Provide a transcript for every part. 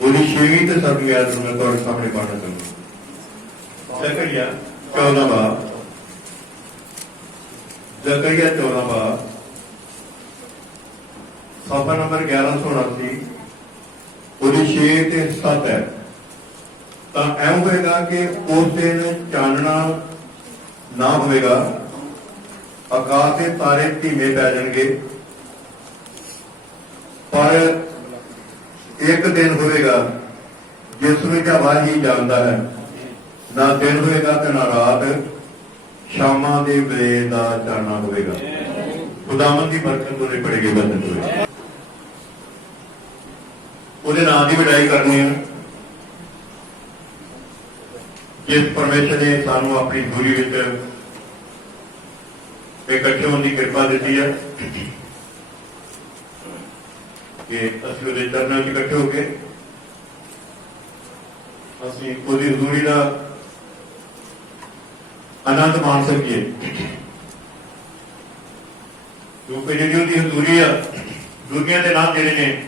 ਉਹਦੀ 6ਵੀਂ ਤੇ 7ਵੀਂ ਆਇਤ ਨੂੰ ਮੈਂ ਤੁਹਾਡੇ ਸਾਹਮਣੇ ਪੜ੍ਹਨਾ ਚਾਹੁੰਦਾ। ਜ਼ਕਰੀਆ 14 ਬਾਬ, ਜ਼ਕਰੀਆ 14 ਬਾਬ ਸਫਾ ਨੰਬਰ 1189, ਉਹਦੀ 6 ਤੇ 7 ਹੈ। ਤਾਂ ਐਂ ਹੋਵੇਗਾ ਕਿ ਉਸ ਦਿਨ ਚਾਨਣਾ ਨਾ ਹੋਵੇਗਾ, ਆਕਾਸ਼ ਦੇ ਤਾਰੇ ਧੀਮੇ ਪੈ ਜਾਣਗੇ, ਪਰ ਇੱਕ ਦਿਨ ਹੋਵੇਗਾ ਜਿਸ ਵਿੱਚ ਹਵਾ ਹੀ ਜਾਂਦਾ ਹੈ, ਨਾ ਦਿਨ ਹੋਵੇਗਾ ਤੇ ਨਾ ਰਾਤ, ਸ਼ਾਮਾਂ ਦੇ ਵੇਲੇ ਦਾ ਚਾਨਣਾ ਹੋਵੇਗਾ। ਖੁਦਾਵੰਦ ਦੀ ਬਰਕਤ ਉਹਦੇ ਪੜੇਗੀ ਬਚਨ ਹੋਵੇ। ਉਹਦੇ ਨਾਮ ਦੀ ਵਡਿਆਈ ਕਰਨੀ ਹੈ, ਜਿਸ ਪਰਮੇਸ਼ਰ ਨੇ ਸਾਨੂੰ ਆਪਣੀ ਦੂਰੀ ਵਿੱਚ ਇਕੱਠੇ ਹੋਣ ਦੀ ਕਿਰਪਾ ਦਿੱਤੀ ਹੈ ਕਿ ਅਸੀਂ ਉਹਦੇ ਚਰਨਾਂ 'ਚ ਇਕੱਠੇ ਹੋ ਕੇ ਅਸੀਂ ਉਹਦੀ ਹਜ਼ੂਰੀ ਦਾ ਆਨੰਦ ਮਾਣ ਸਕੀਏ। ਕਿਉਂਕਿ ਜਿਹੜੀ ਉਹਦੀ ਹਜ਼ੂਰੀ ਆ, ਦੁਨੀਆ ਦੇ ਨਾਮ ਜਿਹੜੇ ਨੇ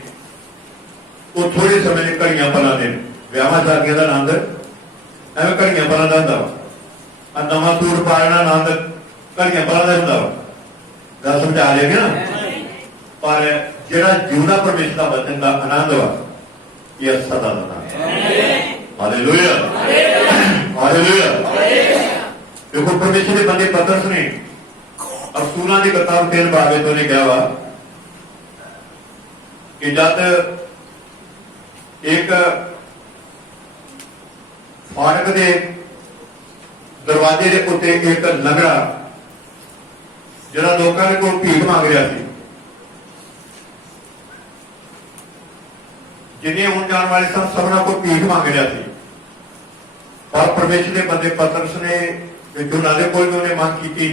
ਉਹ ਥੋੜੇ ਸਮੇਂ ਦੇ ਘੜੀਆਂ ਪਲਾਂ ਦੇ, ਵਿਆਹਾਂ ਸ਼ਾਦੀਆਂ ਦਾ ਆਨੰਦ ਐਵੇਂ ਘੜੀਆਂ ਪਲਾਂ ਦਾ ਹੁੰਦਾ ਵਾ। ਨਵਾਂ ਸੂਟ ਪਾਉਣਾ ਆਨੰਦ ਘੜੀਆਂ ਪਲਾਂ ਦਾ ਹੁੰਦਾ ਵਾ। ਗੱਲ ਸਮਝਾ ਰਹੇ ਨਾ, ਪਰ ਜਿਹੜਾ ਜਿਉਂਦਾ ਪਰਮੇਸ਼ਰ ਦਾ ਵਚਨ ਦਾ ਆਨੰਦ ਵਾ, ਇਹ ਸਦਾ ਦਾ ਹਾਲੇਲੂਇਆ, ਹਾਲੇਲੂਇਆ। ਦੇਖੋ ਪਰਮੇਸ਼ਰ ਦੇ ਬੰਦੇ ਪਤਰਸ ਨੇ ਅਰਸੂਲਾਂ ਦੀ ਕਿਤਾਬ 3 ਬਾਬ ਵਿੱਚ ਉਹਨੇ ਕਿਹਾ ਵਾ ਕਿ ਜਦ ਇੱਕ ਫਾਟਕ ਦੇ ਦਰਵਾਜ਼ੇ ਦੇ ਉੱਤੇ ਇੱਕ ਲੰਗੜਾ ਜਿਹੜਾ ਲੋਕਾਂ ਦੇ ਕੋਲ ਭੀਖ ਮੰਗ ਰਿਹਾ ਸੀ, ਜਿਹਨੇ ਹੁਣ ਜਾਣ ਵਾਲੇ ਸਭ ਸਭਨਾਂ ਕੋਲ ਭੀਖ ਮੰਗ ਰਿਹਾ ਸੀ, ਪਰ ਪਰਮੇਸ਼ਰ ਦੇ ਬੰਦੇ ਪਤਰਸ ਨੇ ਉਹਨਾਂ ਦੇ ਕੋਲ ਉਹਨੇ ਮੰਗ ਕੀਤੀ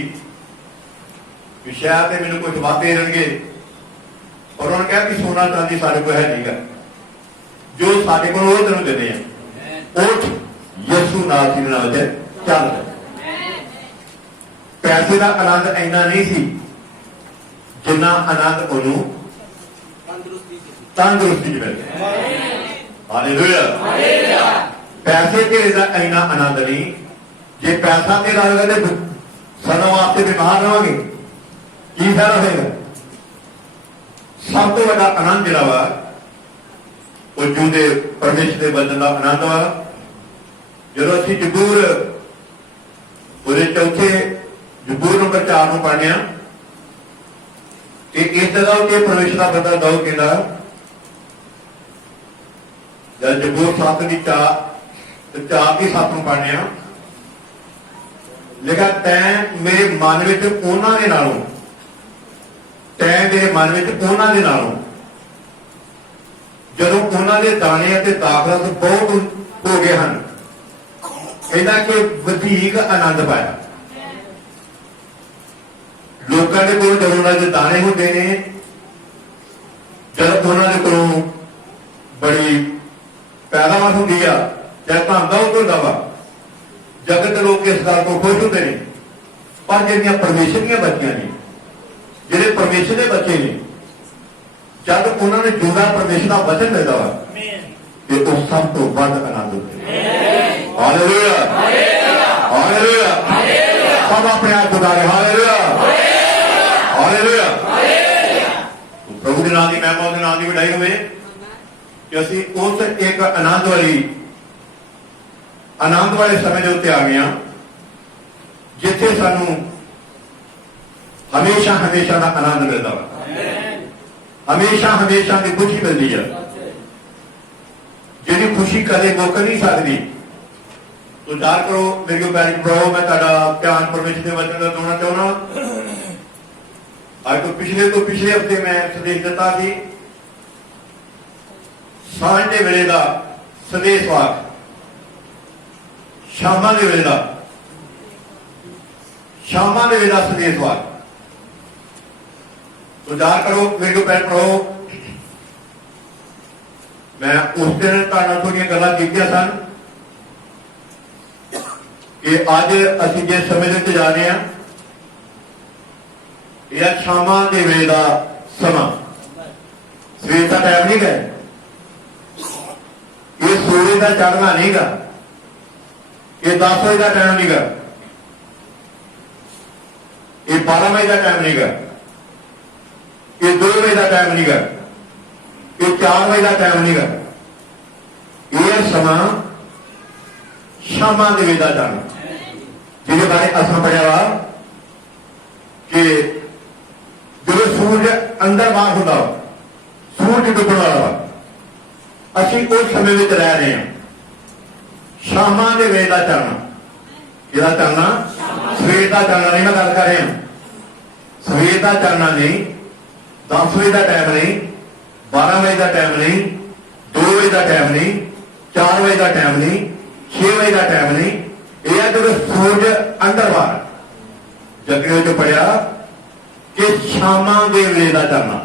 ਕਿ ਸ਼ਾਇਦ ਤੇ ਮੈਨੂੰ ਕੁਝ ਵਾਅਦੇ ਦੇਣਗੇ, ਔਰ ਉਹਨਾਂ ਨੇ ਕਿਹਾ ਕਿ ਸੋਨਾ ਚਾਂਦੀ ਸਾਡੇ ਕੋਲ ਹੈ ਨਹੀਂਗਾ, ਜੋ ਸਾਡੇ ਕੋਲ ਉਹ ਤੈਨੂੰ ਦਿੰਦੇ ਆ। ਉੱਠ ਯਿਸੂ ਨਾਮ ਦੇ ਨਾਮ ਤੇ ਚੱਲ। ਪੈਸੇ ਦਾ ਆਨੰਦ ਇੰਨਾ ਨਹੀਂ ਸੀ ਜਿੰਨਾ ਆਨੰਦ ਉਹਨੂੰ ਤੰਦਰੁਸਤੀ ਚ ਮਿਲਿਆ। ਹਾਲੇਲੂਇਆ, ਪੈਸੇ ਧੇਰੇ ਦਾ ਇੰਨਾ ਆਨੰਦ ਨਹੀਂ। ਜੇ ਪੈਸਾ ਤੇ ਲਾਏਗਾ ਤੇ ਸਦਾ ਵਾਸਤੇ ਬਿਮਾਰ ਰਹਾਂਗੇ, ਕੀ ਫਾਇਦਾ ਹੋਏਗਾ। ਸਭ ਤੋਂ ਵੱਡਾ ਆਨੰਦ ਜਿਹੜਾ ਵਾ ਉਹ ਜਿਉਂਦੇ ਪਰਮੇਸ਼ਰ ਦੇ ਵਚਨ ਦਾ ਆਨੰਦ ਵਾ। ਜਦੋਂ ਅਸੀਂ ਜ਼ਬੂਰ ਉਹਦੇ ਚੌਥੇ ਜ਼ਬੂਰ ਨੰਬਰ 4 ਨੂੰ ਪੜ੍ਹਦੇ ਹਾਂ ਕਿ ਇਸ ਜਗ੍ਹਾ ਉੱਤੇ ਪਰਮੇਸ਼ਰ ਦਾ ਬੰਦਾ ਦਾਊਦ ਕਹਿੰਦਾ, ਜਦ ਜ਼ਬੂਰ 7 ਦੀ 4 ਦੀ 7 ਨੂੰ ਪੜ੍ਹਦੇ ਹਾਂ, ਲਿਖਿਆ ਤੈਂ ਮੇਰੇ ਮਨ ਵਿੱਚ ਉਹਨਾਂ ਦੇ ਨਾਲੋਂ, ਤੈਂ ਮੇਰੇ ਮਨ ਵਿੱਚ ਉਹਨਾਂ ਦੇ ਨਾਲੋਂ, ਜਦੋਂ ਉਹਨਾਂ ਦੇ ਦਾਣੇ ਅਤੇ ਦਾਖਲਾ ਬਹੁਤ ਹੋ ਗਏ ਹਨ, ਇਹਨਾਂ ਕਿ ਵਧੇਕ ਆਨੰਦ ਪਾਇਆ। ਲੋਕਾਂ ਦੇ ਕੋਲ ਜਦੋਂ ਉਹਨਾਂ ਦੇ ਦਾਣੇ ਹੁੰਦੇ ਨੇ, ਜਦ ਉਹਨਾਂ ਦੇ ਕੋਲੋਂ ਬੜੀ ਪੈਦਾਵਾਰ ਹੁੰਦੀ ਆ, ਚਾਹੇ ਧਨ ਦਾ ਹੁੰਦਾ ਵਾ, ਜਗਤ ਦੇ ਲੋਕ ਇਸ ਗੱਲ ਤੋਂ ਖੁਸ਼ ਹੁੰਦੇ ਨੇ। ਪਰ ਜਿਹੜੀਆਂ ਪਰਮੇਸ਼ਰ ਦੀਆਂ ਬੱਚੀਆਂ ਨੇ, ਜਿਹੜੇ ਪਰਮੇਸ਼ਰ ਦੇ ਬੱਚੇ ਨੇ, ਜਦ ਉਹਨਾਂ ਨੇ ਜਿਉਂਦਾ ਪਰਮੇਸ਼ਰ ਦਾ ਵਚਨ ਮਿਲਦਾ ਵਾ, ਤੇ ਉਹ ਸਭ ਤੋਂ ਵੱਧ ਆਨੰਦ ਹੁੰਦੇ। Hallelujah, hallelujah. ਸਭ ਆਪਣੇ ਆਪ ਗੁਜ਼ਾਰੇ। Hallelujah, hallelujah. ਪ੍ਰਭੂ ਦੇ ਨਾਮ ਦੀ ਮਹਿਮਾ, ਉਹਦੇ ਨਾਮ ਦੀ ਵਡਿਆਈ ਹੋਵੇ ਕਿ ਅਸੀਂ ਉਸ ਇੱਕ ਆਨੰਦ ਵਾਲੇ ਸਮੇਂ ਦੇ ਉੱਤੇ ਆ ਗਏ ਹਾਂ, ਜਿੱਥੇ ਸਾਨੂੰ ਹਮੇਸ਼ਾ ਹਮੇਸ਼ਾ ਦਾ ਆਨੰਦ ਮਿਲਦਾ ਵਾ, ਹਮੇਸ਼ਾ ਹਮੇਸ਼ਾ ਦੀ ਖੁਸ਼ੀ ਮਿਲਦੀ ਹੈ, ਜਿਹਦੀ ਖੁਸ਼ੀ ਕਦੇ ਮੁੱਕ ਨਹੀਂ ਸਕਦੀ। ਉਚਾਰ ਕਰੋ ਮੇਰੇ ਕੋਲ ਪੈਰ ਪ੍ਰਭੂ, ਮੈਂ ਤੁਹਾਡਾ ਧਿਆਨ ਪਰਮੇਸ਼ਰ ਦੇ ਵਚਨ ਦਾ ਦੋਣਾ ਚਾਹੁੰਦਾ। ਅੱਜ ਤੋਂ ਪਿਛਲੇ ਹਫ਼ਤੇ ਮੈਂ ਸੰਦੇਸ਼ ਦਿੱਤਾ ਸੀ ਸਾਂਝ ਦੇ ਵੇਲੇ ਦਾ ਸੰਦੇਸ਼ ਵਾਕ, ਸ਼ਾਮਾਂ ਦੇ ਵੇਲੇ ਦਾ ਸੰਦੇਸ਼ ਵਾਕ। ਉਚਾਰ ਕਰੋ ਮੇਰੇ ਕੋਲ ਪੈਰ ਪ੍ਰਭੂ, ਮੈਂ ਉਸ ਦਿਨ ਤੁਹਾਡੇ ਥੋੜੀਆਂ ਗੱਲਾਂ ਕੀਤੀਆਂ ਸਨ ਕਿ ਅੱਜ ਅਸੀਂ ਜਿਸ ਸਮੇਂ ਦੇ ਉੱਤੇ ਜਾ ਰਹੇ ਹਾਂ, ਇਹ ਸ਼ਾਮਾਂ ਦੇ ਵੇਲੇ ਦਾ ਸਮਾਂ, ਸਵੇਰ ਦਾ ਟਾਈਮ ਨਹੀਂ ਗਾ, ਇਹ ਸੂਰਜ ਦਾ ਚੜ੍ਹਨਾ ਨਹੀਂ ਗਾ, ਇਹ 10 ਵਜੇ ਦਾ ਟਾਈਮ ਨਹੀਂ ਗਾ, ਇਹ 12 ਵਜੇ ਦਾ ਟਾਈਮ ਨਹੀਂ ਗਾ, ਇਹ 2 ਵਜੇ ਦਾ ਟਾਈਮ ਨਹੀਂ ਗਾ, ਇਹ 4 ਵਜੇ ਦਾ ਟਾਈਮ ਨਹੀਂ ਗਾ। ਇਹ ਸਮਾਂ ਸ਼ਾਮਾਂ ਦੇ ਵੇਲੇ ਦਾ ਟਾਈਮ, ਜਿਹਦੇ ਬਾਰੇ ਅਸਾਂ ਪੜਿਆ ਵਾ ਕਿ ਜਦੋਂ ਸੂਰਜ ਅੰਦਰ ਬਾਹਰ ਹੁੰਦਾ, ਸੂਰਜ ਡੁੱਬਣ ਵਾਲਾ ਵਾ, ਅਸੀਂ ਉਸ ਸਮੇਂ ਵਿੱਚ ਰਹਿ ਰਹੇ ਹਾਂ। ਸ਼ਾਮਾਂ ਦੇ ਵੇਲੇ ਦਾ ਚਾਨਣਾ, ਕਿਹਦਾ ਚਾਨਣਾ? ਸਵੇਰ ਦਾ ਚਾਨਣਾ ਨਹੀਂ ਮੈਂ ਗੱਲ ਕਰ ਰਿਹਾ, ਸਵੇਰ ਦਾ ਚਾਨਣਾ ਨਹੀਂ, 10 ਵਜੇ ਦਾ ਟਾਈਮ ਨਹੀਂ, 12 ਵਜੇ ਦਾ ਟਾਈਮ ਨਹੀਂ, 2 ਵਜੇ ਦਾ ਟਾਈਮ ਨਹੀਂ, 4 ਵਜੇ ਦਾ ਟਾਈਮ ਨਹੀਂ, 6 ਵਜੇ ਦਾ ਟਾਈਮ ਨਹੀਂ। ਇਹ ਹੈ ਜਦੋਂ ਸੂਰਜ ਅੰਦਰ ਬਾਹਰ। ਜਗਰੇ ਚ ਪੜਿਆ ਕਿ ਸ਼ਾਮਾਂ ਦੇ ਵੇਲੇ ਦਾ ਚਾਨਣਾ,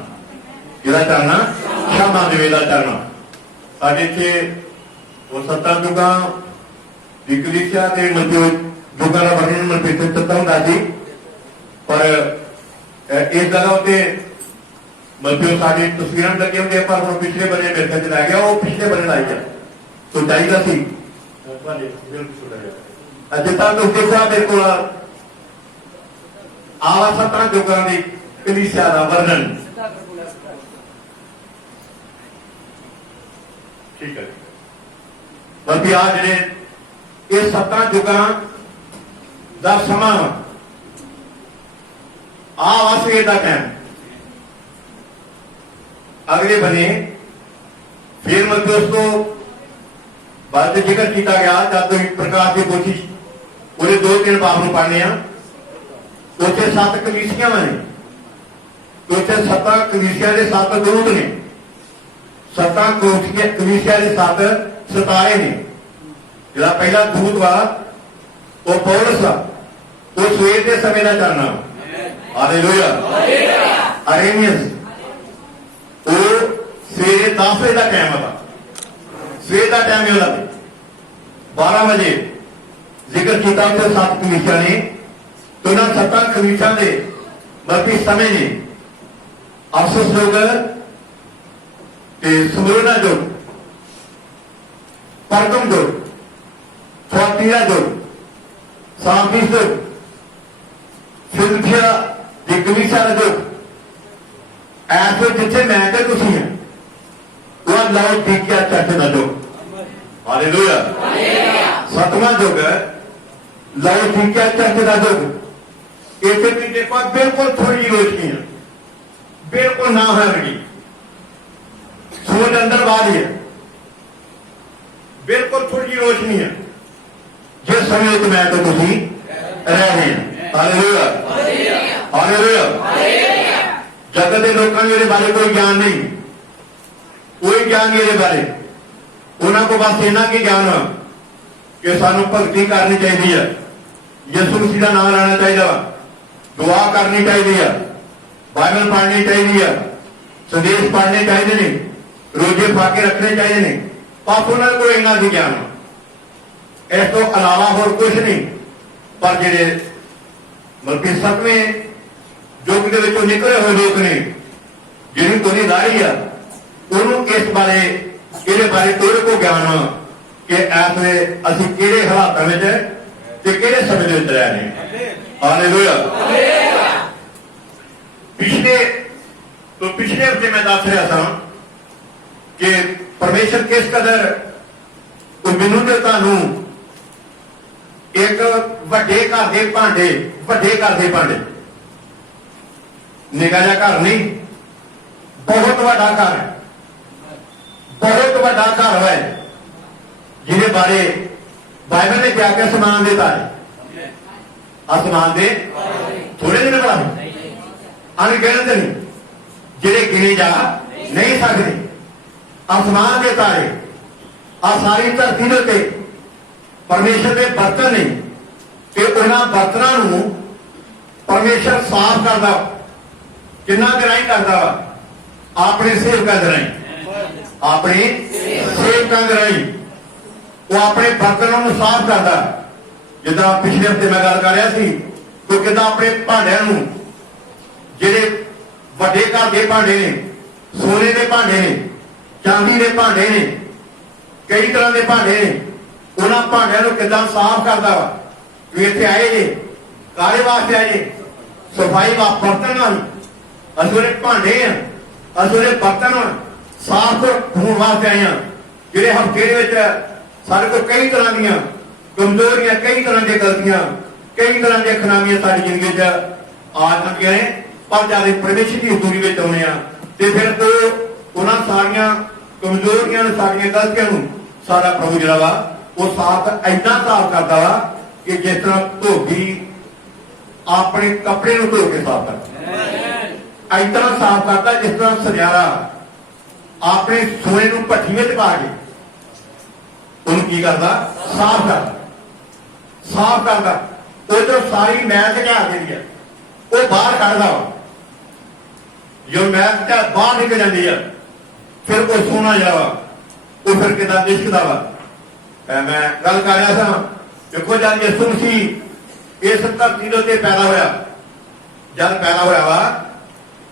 ਕਿਹਦਾ ਚਾਨਣਾ? ਸ਼ਾਮਾਂ ਦੇ ਵੇਲੇ ਦਾ ਚਾਨਣਾ। ਸਾਡੇ ਇੱਥੇ ਉਹ 7 ਯੁੱਗਾਂ ਦੀ ਕਲੀਸਿਆ ਤੇ ਯੁੱਗਾਂ ਦਾ ਵਰਣਨ ਮਨਪ੍ਰੀਤ ਦਿੱਤਾ ਹੁੰਦਾ ਸੀ, ਪਰ ਇਸ ਜਗ੍ਹਾ ਉੱਤੇ ਮਤਲਬ ਸਾਡੀ ਤਸਵੀਰਾਂ ਲੱਗੇ ਹੁੰਦੇ, ਪਰ ਹੁਣ ਪਿਛਲੇ ਬੰਨੇ ਮੇਰੇ ਖਿਆਲ ਚ ਲੈ ਗਿਆ, ਉਹ ਪਿਛਲੇ ਬੰਨੇ ਲਾਈ ਗਿਆ ਤੋ ਚਾਹੀਦਾ ਸੀ। ਜਿੱਦਾਂ ਤੁਸੀਂ ਦੇਖਿਆ ਮੇਰੇ ਕੋਲ ਆਵਾ 7 ਯੁੱਗਾਂ ਦੀ ਕਲੀਸਿਆ ਦਾ ਵਰਣਨ, ਠੀਕ ਹੈ। ਬਲਕਿ ਆ ਜਿਹੜੇ ਇਹ 7 ਯੁੱਗਾਂ ਦਾ ਸਮਾਂ ਆ ਸਵੇਰ ਦਾ ਟਾਈਮ, ਅਗਲੇ ਬਨੇ ਫਿਰ ਮਤਲਬ ਦੋਸਤੋ ਬਾਅਦ ਜ਼ਿਕਰ ਕੀਤਾ ਗਿਆ ਜਦ ਤੁਸੀਂ ਪ੍ਰਕਾਸ਼ ਦੀ ਕੋਸ਼ਿਸ਼ ਉਹਦੇ 2-3 ਬਾਬ ਨੂੰ ਪੜ੍ਹਨੇ ਆ, ਉੱਥੇ 7 ਕਲੀਸਿਆਂ ਨੇ, ਉੱਥੇ 7 ਕਲੀਸਿਆਂ ਦੇ 7 ਦੂਤ ਨੇ, 7 ਕਲੀਸਿਆਂ ਦੇ 7 ਸਿਤਾਰੇ ਨੇ। ਜਿਹੜਾ ਪਹਿਲਾ ਦੂਤ ਵਾ ਉਹ ਪੌਲਸ ਆ, ਉਹ ਸਵੇਰ ਦੇ ਸਮੇਂ ਦਾ ਚਾਨਣਾ, ਹਾਲੇਲੂਇਆ, ਅਰੇਨੀਅਸ, ਉਹ ਸਵੇਰੇ 10 ਵਜੇ ਦਾ ਟਾਈਮ ਆ, ਸਵੇਰ ਦਾ ਟਾਈਮ ਹੈ ਉਹਦਾ। 12 ਵਜੇ ਜ਼ਿਕਰ ਕੀਤਾ ਉੱਥੇ 7 ਕਲੀਸਿਆਂ ਨੇ, ਤੇ ਉਹਨਾਂ 7 ਕਲੀਸਿਆਂ ਦੇ ਬਾਕੀ ਸਮੇਂ ਨੇ ਅਫਸੋਸ ਲੋਕ ਤੇ ਸਮਰਨਾ ਜੋ ਪਰਗਮ ਜੋ ਥੁਆਤੀਰਾ ਜੋ ਸਾਫਿਸ ਜੋ ਫਿਲਥੀਆ ਦੀ ਕਲੀਸਿਆ ਜੋ ਐਸੇ ਜਿੱਥੇ ਮੈਂ ਤੇ ਤੁਸੀਂ ਹੈ ਉਹ ਲਾਓਦੀਕਿਆ ਚੱਟ ਦਾ ਜੋ, ਹਾਲੇਲੂਇਆ, 7ਵਾਂ ਯੁੱਗ ਲਾਓਦੀਕਿਆ ਚੱਟ ਦਾ ਯੁੱਗ। ਇੱਥੇ ਵੀ ਦੇਖੋ ਬਿਲਕੁਲ ਥੋੜੀ ਰੋਸ਼ਨੀ ਹੈ, ਬਿਲਕੁਲ ਨਾ ਹੋਵੇਗੀ, ਸੂਰਜ ਅੰਦਰ ਬਾਹਰ ਹੀ ਹੈ, ਬਿਲਕੁਲ ਥੋੜੀ ਰੋਸ਼ਨੀ ਹੈ, ਜਿਸ ਸਮੇਂ ਤੇ ਮੈਂ ਤੇ ਤੁਸੀਂ ਰਹਿ ਰਹੇ ਹਾਂ। Hallelujah, hallelujah. ਜਗਤ ਦੇ ਲੋਕਾਂ ਨੂੰ ਇਹਦੇ ਬਾਰੇ ਕੋਈ ਗਿਆਨ ਨਹੀਂ, ਕੋਈ ਗਿਆਨ ਨਹੀਂ ਇਹਦੇ ਬਾਰੇ। ਉਹਨਾਂ ਕੋਲ ਬਸ ਇਹਨਾਂ ਕੀ ਗਿਆਨ ਕਿ ਸਾਨੂੰ ਭਗਤੀ ਕਰਨੀ ਚਾਹੀਦੀ ਹੈ, ਯਿਸੂ ਮਸੀਹ ਦਾ ਨਾਮ ਲੈਣਾ ਚਾਹੀਦਾ ਵਾ, ਦੁਆ ਕਰਨੀ ਚਾਹੀਦੀ ਆ, ਬਾਈਬਲ ਪੜ੍ਹਨੀ ਚਾਹੀਦੀ ਆ, ਸੰਦੇਸ਼ ਪੜ੍ਹਨੇ ਚਾਹੀਦੇ ਨੇ, ਰੋਜ਼ੇ ਫਾਕੇ ਰੱਖਣੇ ਚਾਹੀਦੇ ਨੇ, ਬਸ ਉਹਨਾਂ ਕੋਲ ਇਹਨਾਂ ਦੀ ਗਿਆਨ। ਇਸ ਤੋਂ ਇਲਾਵਾ ਹੋਰ ਕੁਝ ਨਹੀਂ। ਪਰ ਜਿਹੜੇ ਮਲਕੀ 7ਵੇਂ ਯੁੱਗ ਦੇ ਵਿੱਚੋਂ ਨਿਕਲੇ ਹੋਏ ਲੋਕ ਨੇ, ਜਿਹੜੀ ਕੋਈ ਰਾਹੀ ਆ, ਉਹਨੂੰ ਇਸ ਬਾਰੇ ਇਹਦੇ ਬਾਰੇ ਕੋਈ ਕੋ ਗਿਆਨ ਕਿ ਇਸ ਵੇਲੇ ਅਸੀਂ ਕਿਹੜੇ ਹਾਲਾਤਾਂ ਵਿੱਚ ਤੇ ਕਿਹੜੇ ਸਮੇਂ ਦੇ ਵਿੱਚ ਰਹਿ ਰਹੇ ਹਾਂ। ਹਾਲੇਲੂਇਆ। ਪਿਛਲੇ ਹਫ਼ਤੇ ਮੈਂ ਦੱਸ ਰਿਹਾ ਸਾਂ ਕਿ ਪਰਮੇਸ਼ਰ ਕਿਸ ਕਦਰ ਮੈਨੂੰ ਤੇ ਤੁਹਾਨੂੰ ਇੱਕ ਵੱਡੇ ਘਰ ਦੇ ਭਾਂਡੇ, ਵੱਡੇ ਘਰ ਦੇ ਭਾਂਡੇ, ਨਿੱਕਾ ਜਿਹਾ ਘਰ ਨਹੀਂ, ਬਹੁਤ ਵੱਡਾ ਘਰ ਹੈ, ਬਹੁਤ ਵੱਡਾ ਘਰ ਹੈ, ਜਿਹਦੇ ਬਾਰੇ ਬਾਈਬਲ ਨੇ ਕਿਹਾ ਕਿ ਅਸਮਾਨ ਦੇ ਤਾਰੇ, ਅਸਮਾਨ ਦੇ ਥੋੜੇ ਦਿਨ ਬਾਅਦ ਅਣਗਿਣਤ ਨਹੀਂ, ਜਿਹੜੇ ਗਿਣੇ ਜਾ ਨਹੀਂ ਸਕਦੇ। ਅਸਮਾਨ ਦੇ ਤਾਰੇ ਆ ਸਾਰੀ ਧਰਤੀ ਦੇ ਉੱਤੇ ਪਰਮੇਸ਼ਰ ਦੇ ਬਰਤਨ ਨੇ, ਤੇ ਉਹਨਾਂ ਬਰਤਨਾਂ ਨੂੰ ਪਰਮੇਸ਼ਰ ਸਾਫ਼ ਕਰਦਾ, ਕਿੰਨਾ ਗਰਾਈ ਕਰਦਾ ਵਾ? ਆਪਣੇ ਸੇਵਕਾਂ ਦੇ ਰਾਹੀਂ, ਆਪਣੇ ਸੇਵਕਾਂ ਦੇ ਰਾਹੀਂ ਉਹ ਆਪਣੇ ਬਰਤਨਾਂ ਨੂੰ ਸਾਫ਼ ਕਰਦਾ। ਜਿੱਦਾਂ ਪਿਛਲੇ ਹਫ਼ਤੇ ਮੈਂ ਗੱਲ ਕਰ ਰਿਹਾ ਸੀ ਕਿ ਕਿੱਦਾਂ ਆਪਣੇ ਭਾਂਡਿਆਂ ਨੂੰ, ਜਿਹੜੇ ਵੱਡੇ ਘਰ ਦੇ ਭਾਂਡੇ ਨੇ, ਸੋਨੇ ਦੇ भांडे ने, चांदी के भांडे ने, कई तरह के भांडे ने, उन्होंने भांडिया को कितना साफ करता वा कि इतने आए जे काले वास्ते आए जे सफाई बर्तन वाली असुरे भांडे हैं असुरे बर्तन साफ होने वास्ते आए हैं जिहड़े हफ्ते सारे को कई तरह दी कमजोरियां कई तरह की गलतियां कई तरह की खराबियां सारी जिंदगी आ चुकी ने पर जब परमेश्वर की हजूरी में आने तो फिर तो उन्होंने सारिया कमजोरियां सारिया गलतियों सारा प्रभु जिहड़ा वा वो साफ इन्ना साफ करता वा कि जिस तरह धोबी अपने कपड़े को धो के साफ करता इस तरह साफ करता जिस तरह सुनहरा अपने सोने को भट्ठी में पा के उन्होंने की करता साफ करता उधर सारी मैल क्या देती है वो बाहर कढ़ता जो मैल क्या बाहर निकल जाती है फिर वो सोना जरा वा वो फिर कितना दिखता वा मैं गल कर रहा था देखो जब यसू मसीह इस धरती के उत्ते पैदा होया जब पैदा होया वा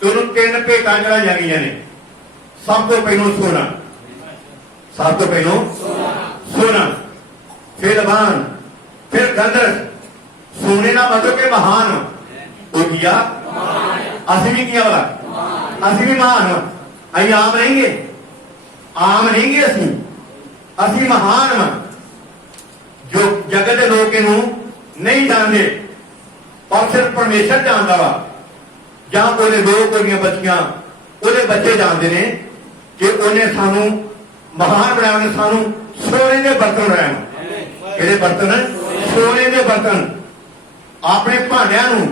तो उन्होंने तीन भेंटा चढ़ाई जानिया ने सब तो पहलों सोना सब तो पहलों सोना फिर लबान फिर गंधर्व सोने का मतलब के महान वो किया असि भी किया वाला असि भी महान अं आम नहीं गे आम नहीं गे असि महान वा जो जगत के लोग इनू नहीं जानते पर सिर्फ परमेश्वर जानता वा ਜਾਂ ਉਹਦੇ ਲੋਕ ਉਹਦੀਆਂ ਬੱਚੀਆਂ ਉਹਦੇ ਬੱਚੇ ਜਾਣਦੇ ਨੇ ਕਿ ਉਹਨੇ ਸਾਨੂੰ ਮਹਾਨ ਬਣਾਇਆ ਉਹਨੇ ਸਾਨੂੰ ਸੋਨੇ ਦੇ ਬਰਤਨ ਬਣਾਇਆ ਕਿਹੜੇ ਬਰਤਨ ਸੋਨੇ ਦੇ ਬਰਤਨ ਆਪਣੇ ਭਾਂਡਿਆਂ ਨੂੰ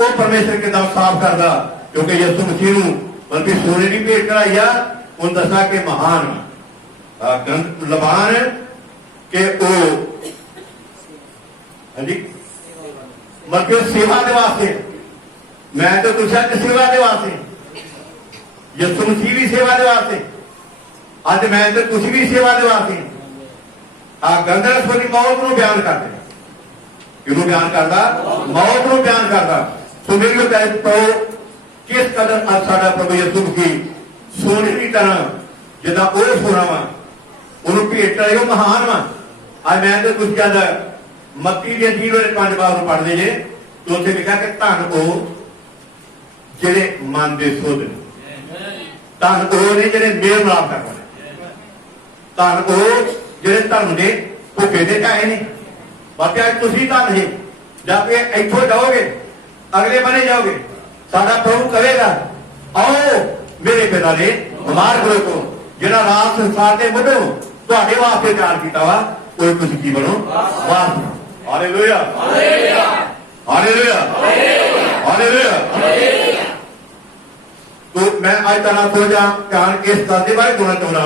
ਉਹ ਪਰਮੇਸ਼ਰ ਕਿਦਾਂ ਸਾਫ਼ ਕਰਦਾ ਕਿਉਂਕਿ ਯਿਸੂ ਮਸੀਹ ਨੂੰ ਬਲਕਿ ਸੋਨੇ ਦੀ ਭੇਟ ਕਰਾਈ ਆ ਉਹਨੂੰ ਦੱਸਾ ਕਿ ਮਹਾਨ ਗੰਧ ਲਬਾਨ ਕਿ ਉਹ ਹਾਂਜੀ ਮਤਲਬ ਸੇਵਾ ਦੇ ਵਾਸਤੇ मैं तो तुझा सेवा के वास्ते यसू मसीह भी सेवा के वास्ते अज मैं तो कुछ भी सेवा के वास्ते आ गंधर्व अपनी मौत को बयान करते किनू बयान करता मौत को बयान करता सो मेरी तो किस कदर अज साडा प्रभु यसू मसीह सोने की तरह जिदा वो सोना वा उन्होंने भेट करे महान वा अज मैं तो कुछ जब मत्ती दी अंजील वाले 5 बार पढ़ते जे तो उत्थे लिखा कि धन वो ਜਿਹੜੇ ਮਨ ਦੇ ਸੁਧ ਧਨ ਉਹ ਨੇ ਜਿਹੜੇ ਮੇਲ ਮਿਲਾਪ ਕਰਦੇ ਧਨ ਉਹ ਜਿਹੜੇ ਧਰਮ ਦੇ ਭੁੱਖੇ ਦੇ ਢਾਏ ਨੇ ਬਾਕੀ ਅੱਜ ਤੁਸੀਂ ਧਨ ਹੈ ਜਦ ਕਿ ਇੱਥੋਂ ਜਾਓਗੇ ਅਗਲੇ ਬਣੇ ਜਾਓਗੇ ਸਾਡਾ ਪ੍ਰਭੂ ਕਹੇਗਾ ਆਓ ਮੇਰੇ ਪਿਤਾ ਨੇ ਬਿਮਾਰ ਕਰੋ ਕੋ ਜਿਹੜਾ ਰਾਤ ਸੰਸਾਰ ਦੇ ਮੁੱਢੋਂ ਤੁਹਾਡੇ ਵਾਸਤੇ ਤਿਆਰ ਕੀਤਾ ਵਾ ਉਹ ਤੁਸੀਂ ਕੀ ਬਣੋ ਵਾਸ ਹਾਲੇਲੂਇਆ ਹਾਲੇਲੂਇਆ ਹਾਲੇਲੂਇਆ ਹਾਲੇਲੂਇਆ तो मैं आज तरह थोड़ा ध्यान इस गल के बारे बोलना चाहना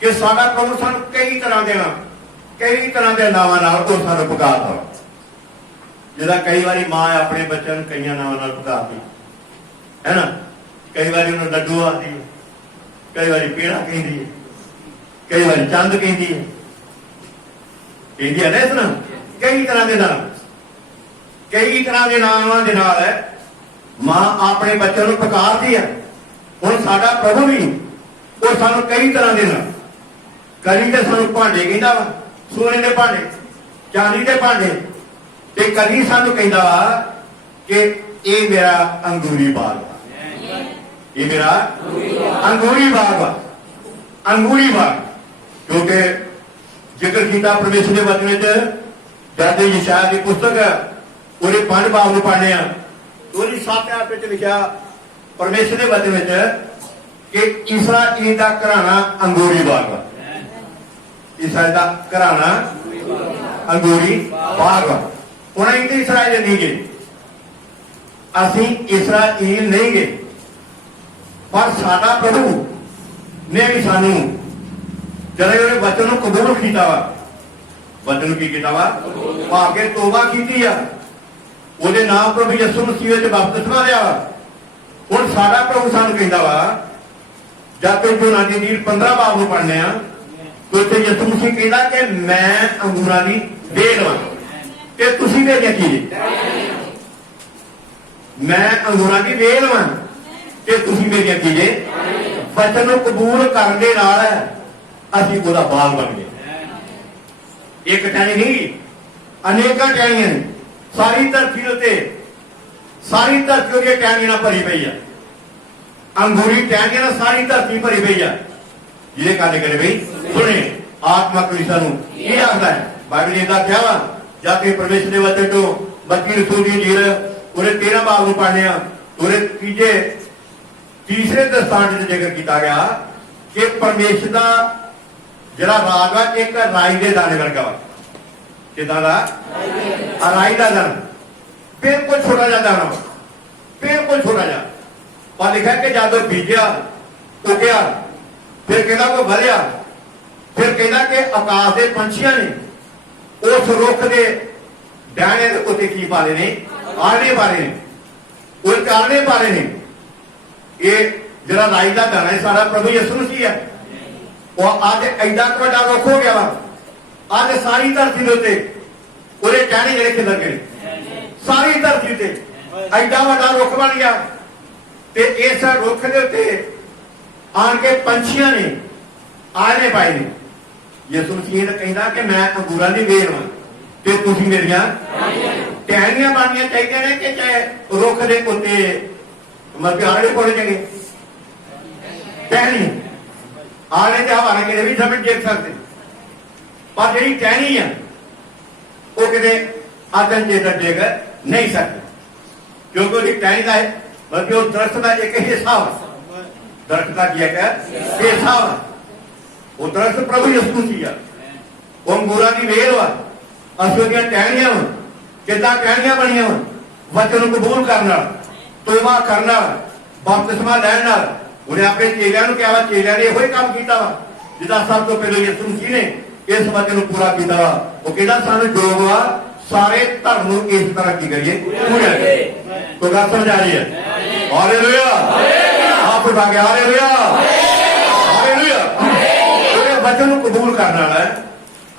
कि साडा प्रभु सानू कई तरह के नावां नाल वो सानू पुकारदा जिहदा कई बारी मां अपने बच्चों को कई नावां नाल पुकारदी है ना कई बारी उन्होंने लड्डू आती है कई बारी पेड़ा कहती है कई बारी चंद कहती है ना इसना कई तरह के नाम कई तरह के नावां दे नाल है मां अपने बच्चों को पुकारती है हुण साडा प्रभु भी वो सानू कई तरह के नाम कभी तो सानू भांडे कहता वा सोने के भांडे चांदी के भांडे ते कभी सानू कहता वा कि ये मेरा अंगूरी बाग ये मेरा अंगूरी बाग वा अंगूरी बाग क्योंकि जिक्र किया परमेश्वर के वचन जब यशायाह की पुस्तक वो 5 बाब में पढ़ने ਉਹਦੀ 7 ਆਇਤ ਵਿੱਚ ਲਿਖਿਆ ਪਰਮੇਸ਼ਰ ਦੇ ਵਚਨ ਵਿੱਚ ਕਿ ਇਸਰਾਇਲ ਦਾ ਘਰਾਣਾ ਅੰਗੂਰੀ ਬਾਗ ਵਾ ਇਸਰਾਇਲ ਦਾ ਘਰਾਣਾ ਅੰਗੂਰੀ ਬਾਗ ਵਾ ਉਹਨਾਂ ਹੀ ਤੇ ਇਸਰਾਇਲ ਨਹੀਂ ਗਏ ਅਸੀਂ ਇਸਰਾਇਲ ਨਹੀਂ ਗਏ ਪਰ ਸਾਡਾ ਪ੍ਰਭੂ ਨੇ ਵੀ ਸਾਨੂੰ ਜਿਹੜੇ ਉਹਨੇ ਵਚਨ ਨੂੰ ਕਬੂਲ ਕੀਤਾ ਵਾ ਵਚਨ ਨੂੰ ਕੀ ਕੀਤਾ ਵਾ ਪਾ ਕੇ ਤੋਬਾ ਕੀਤੀ ਆ ਉਹਦੇ ਨਾਮ ਪ੍ਰਭੂ ਯਿਸੂ ਮਸੀਹ ਵਿੱਚ ਬਪਤਿਸਮਾ ਲਿਆ ਵਾ ਹੁਣ ਸਾਡਾ ਪ੍ਰਭੂ ਸਾਨੂੰ ਕਹਿੰਦਾ ਵਾ ਜਦ ਤੱਕ ਯੋਹਨਾ ਦੀ ਇੰਜੀਲ 15 ਬਾਬ ਨੂੰ ਪੜ੍ਹਨੇ ਆ ਤੇ ਉੱਥੇ ਯਿਸੂ ਮਸੀਹ ਕਹਿੰਦਾ ਕਿ ਮੈਂ ਅੰਗੂਰਾਂ ਦੀ ਵੇਲ ਵਾਂ ਤੇ ਤੁਸੀਂ ਮੇਰੀਆਂ ਕੀ ਜੀ ਮੈਂ ਅੰਗੂਰਾਂ ਦੀ ਵੇਲ ਵਾਂ ਤੇ ਤੁਸੀਂ ਮੇਰੀਆਂ ਕੀ ਜੇ वचन नूं कबूल करन दे नाल असीं उहदा बाल बन गए। एक टहनी नहीं, अनेकां टहनियां ने। सारी धरती उत्ते, सारी धरती उहदी टहनियां नाल भरी पई है। अंगूरी टहनियां नाल सारी धरती भरी पई है। जिहदे काने करे बई सुने आत्मा कलीसिया नूं ये आखदा है। बाइबल ने कहा वा जाके परमेश्वर दे वचन तो मत्ती रसूल दी इंजील उहदे 13 बाब नूं पढ़ने आ। उहदे तीसरे दस्तान च जिक्र किया गया कि परमेश्वर का जिहड़ा राज वा एक राई के दाने वर्गा वा। किदां दा? राई का दाना, बिल्कुल छोटा जिहा दाना, बिल्कुल छोटा जिहा। पर लिखा कि जब बीजिया उगया फिर कहना कोई बढ़िया, फिर कहना कि आकाश के पंछियां ने उस रुख के डैणे के उत्ते की पा रहे ने? आलने पा रहे ने, उस आलने पा रहे ने। ये जरा राई का दाना है सारा प्रभु यीशु मसीह है। और अज एडा बड़ा रुख हो गया वा। अज सारी धरती के उत्ते उहदे टहने जिहड़े खिलर गए, सारी धरती ते एडा बड़ा रुख बन गया। ते इस रुख के उत्ते आन के पंछियां ने आलने पाए ने। यीशु मसीह ने कहना कि मैं अंगूरां दी बेल वां ते तुसीं मेरियां टहनियां बननियां चाहिए ने कि चाहे रुख दे उत्ते मतलब आले कोले चंगे टहनी आले ते हवाले के भी समझ देख सकते। पर जिहड़ी टहनी है वो किते आदन चेतन देख नहीं सकते, क्योंकि उसकी टहनी का है बल्कि उस दरख्त का एक हिस्सा है। दरख्त का क्या है? हिस्सा है। वो दरख्त प्रभु यीशु मसीह है। वो अंगूरां दी वेल वा, असीं उहदियां टहनियां वा। किदां टहनियां बणियां वा? वचन नूं कबूल करन नाल, तौबा करन नाल, बपतिस्मा लैण नाल। उन्हें अपने चेलियां नूं कहा, चेलियां ने इहो काम कीता वा जिद्दां सब तो पहले यीशु मसीह ने इस वचन नूं पूरा कीता वा। वो कहदा सानूं योग वा सारे धर्म नूं इस तरह की करिए पूरा तो गल समझ आ रही है। हालेलुया, आप उठा के हालेलुया, हालेलुया। वचन नूं कबूल करन नाल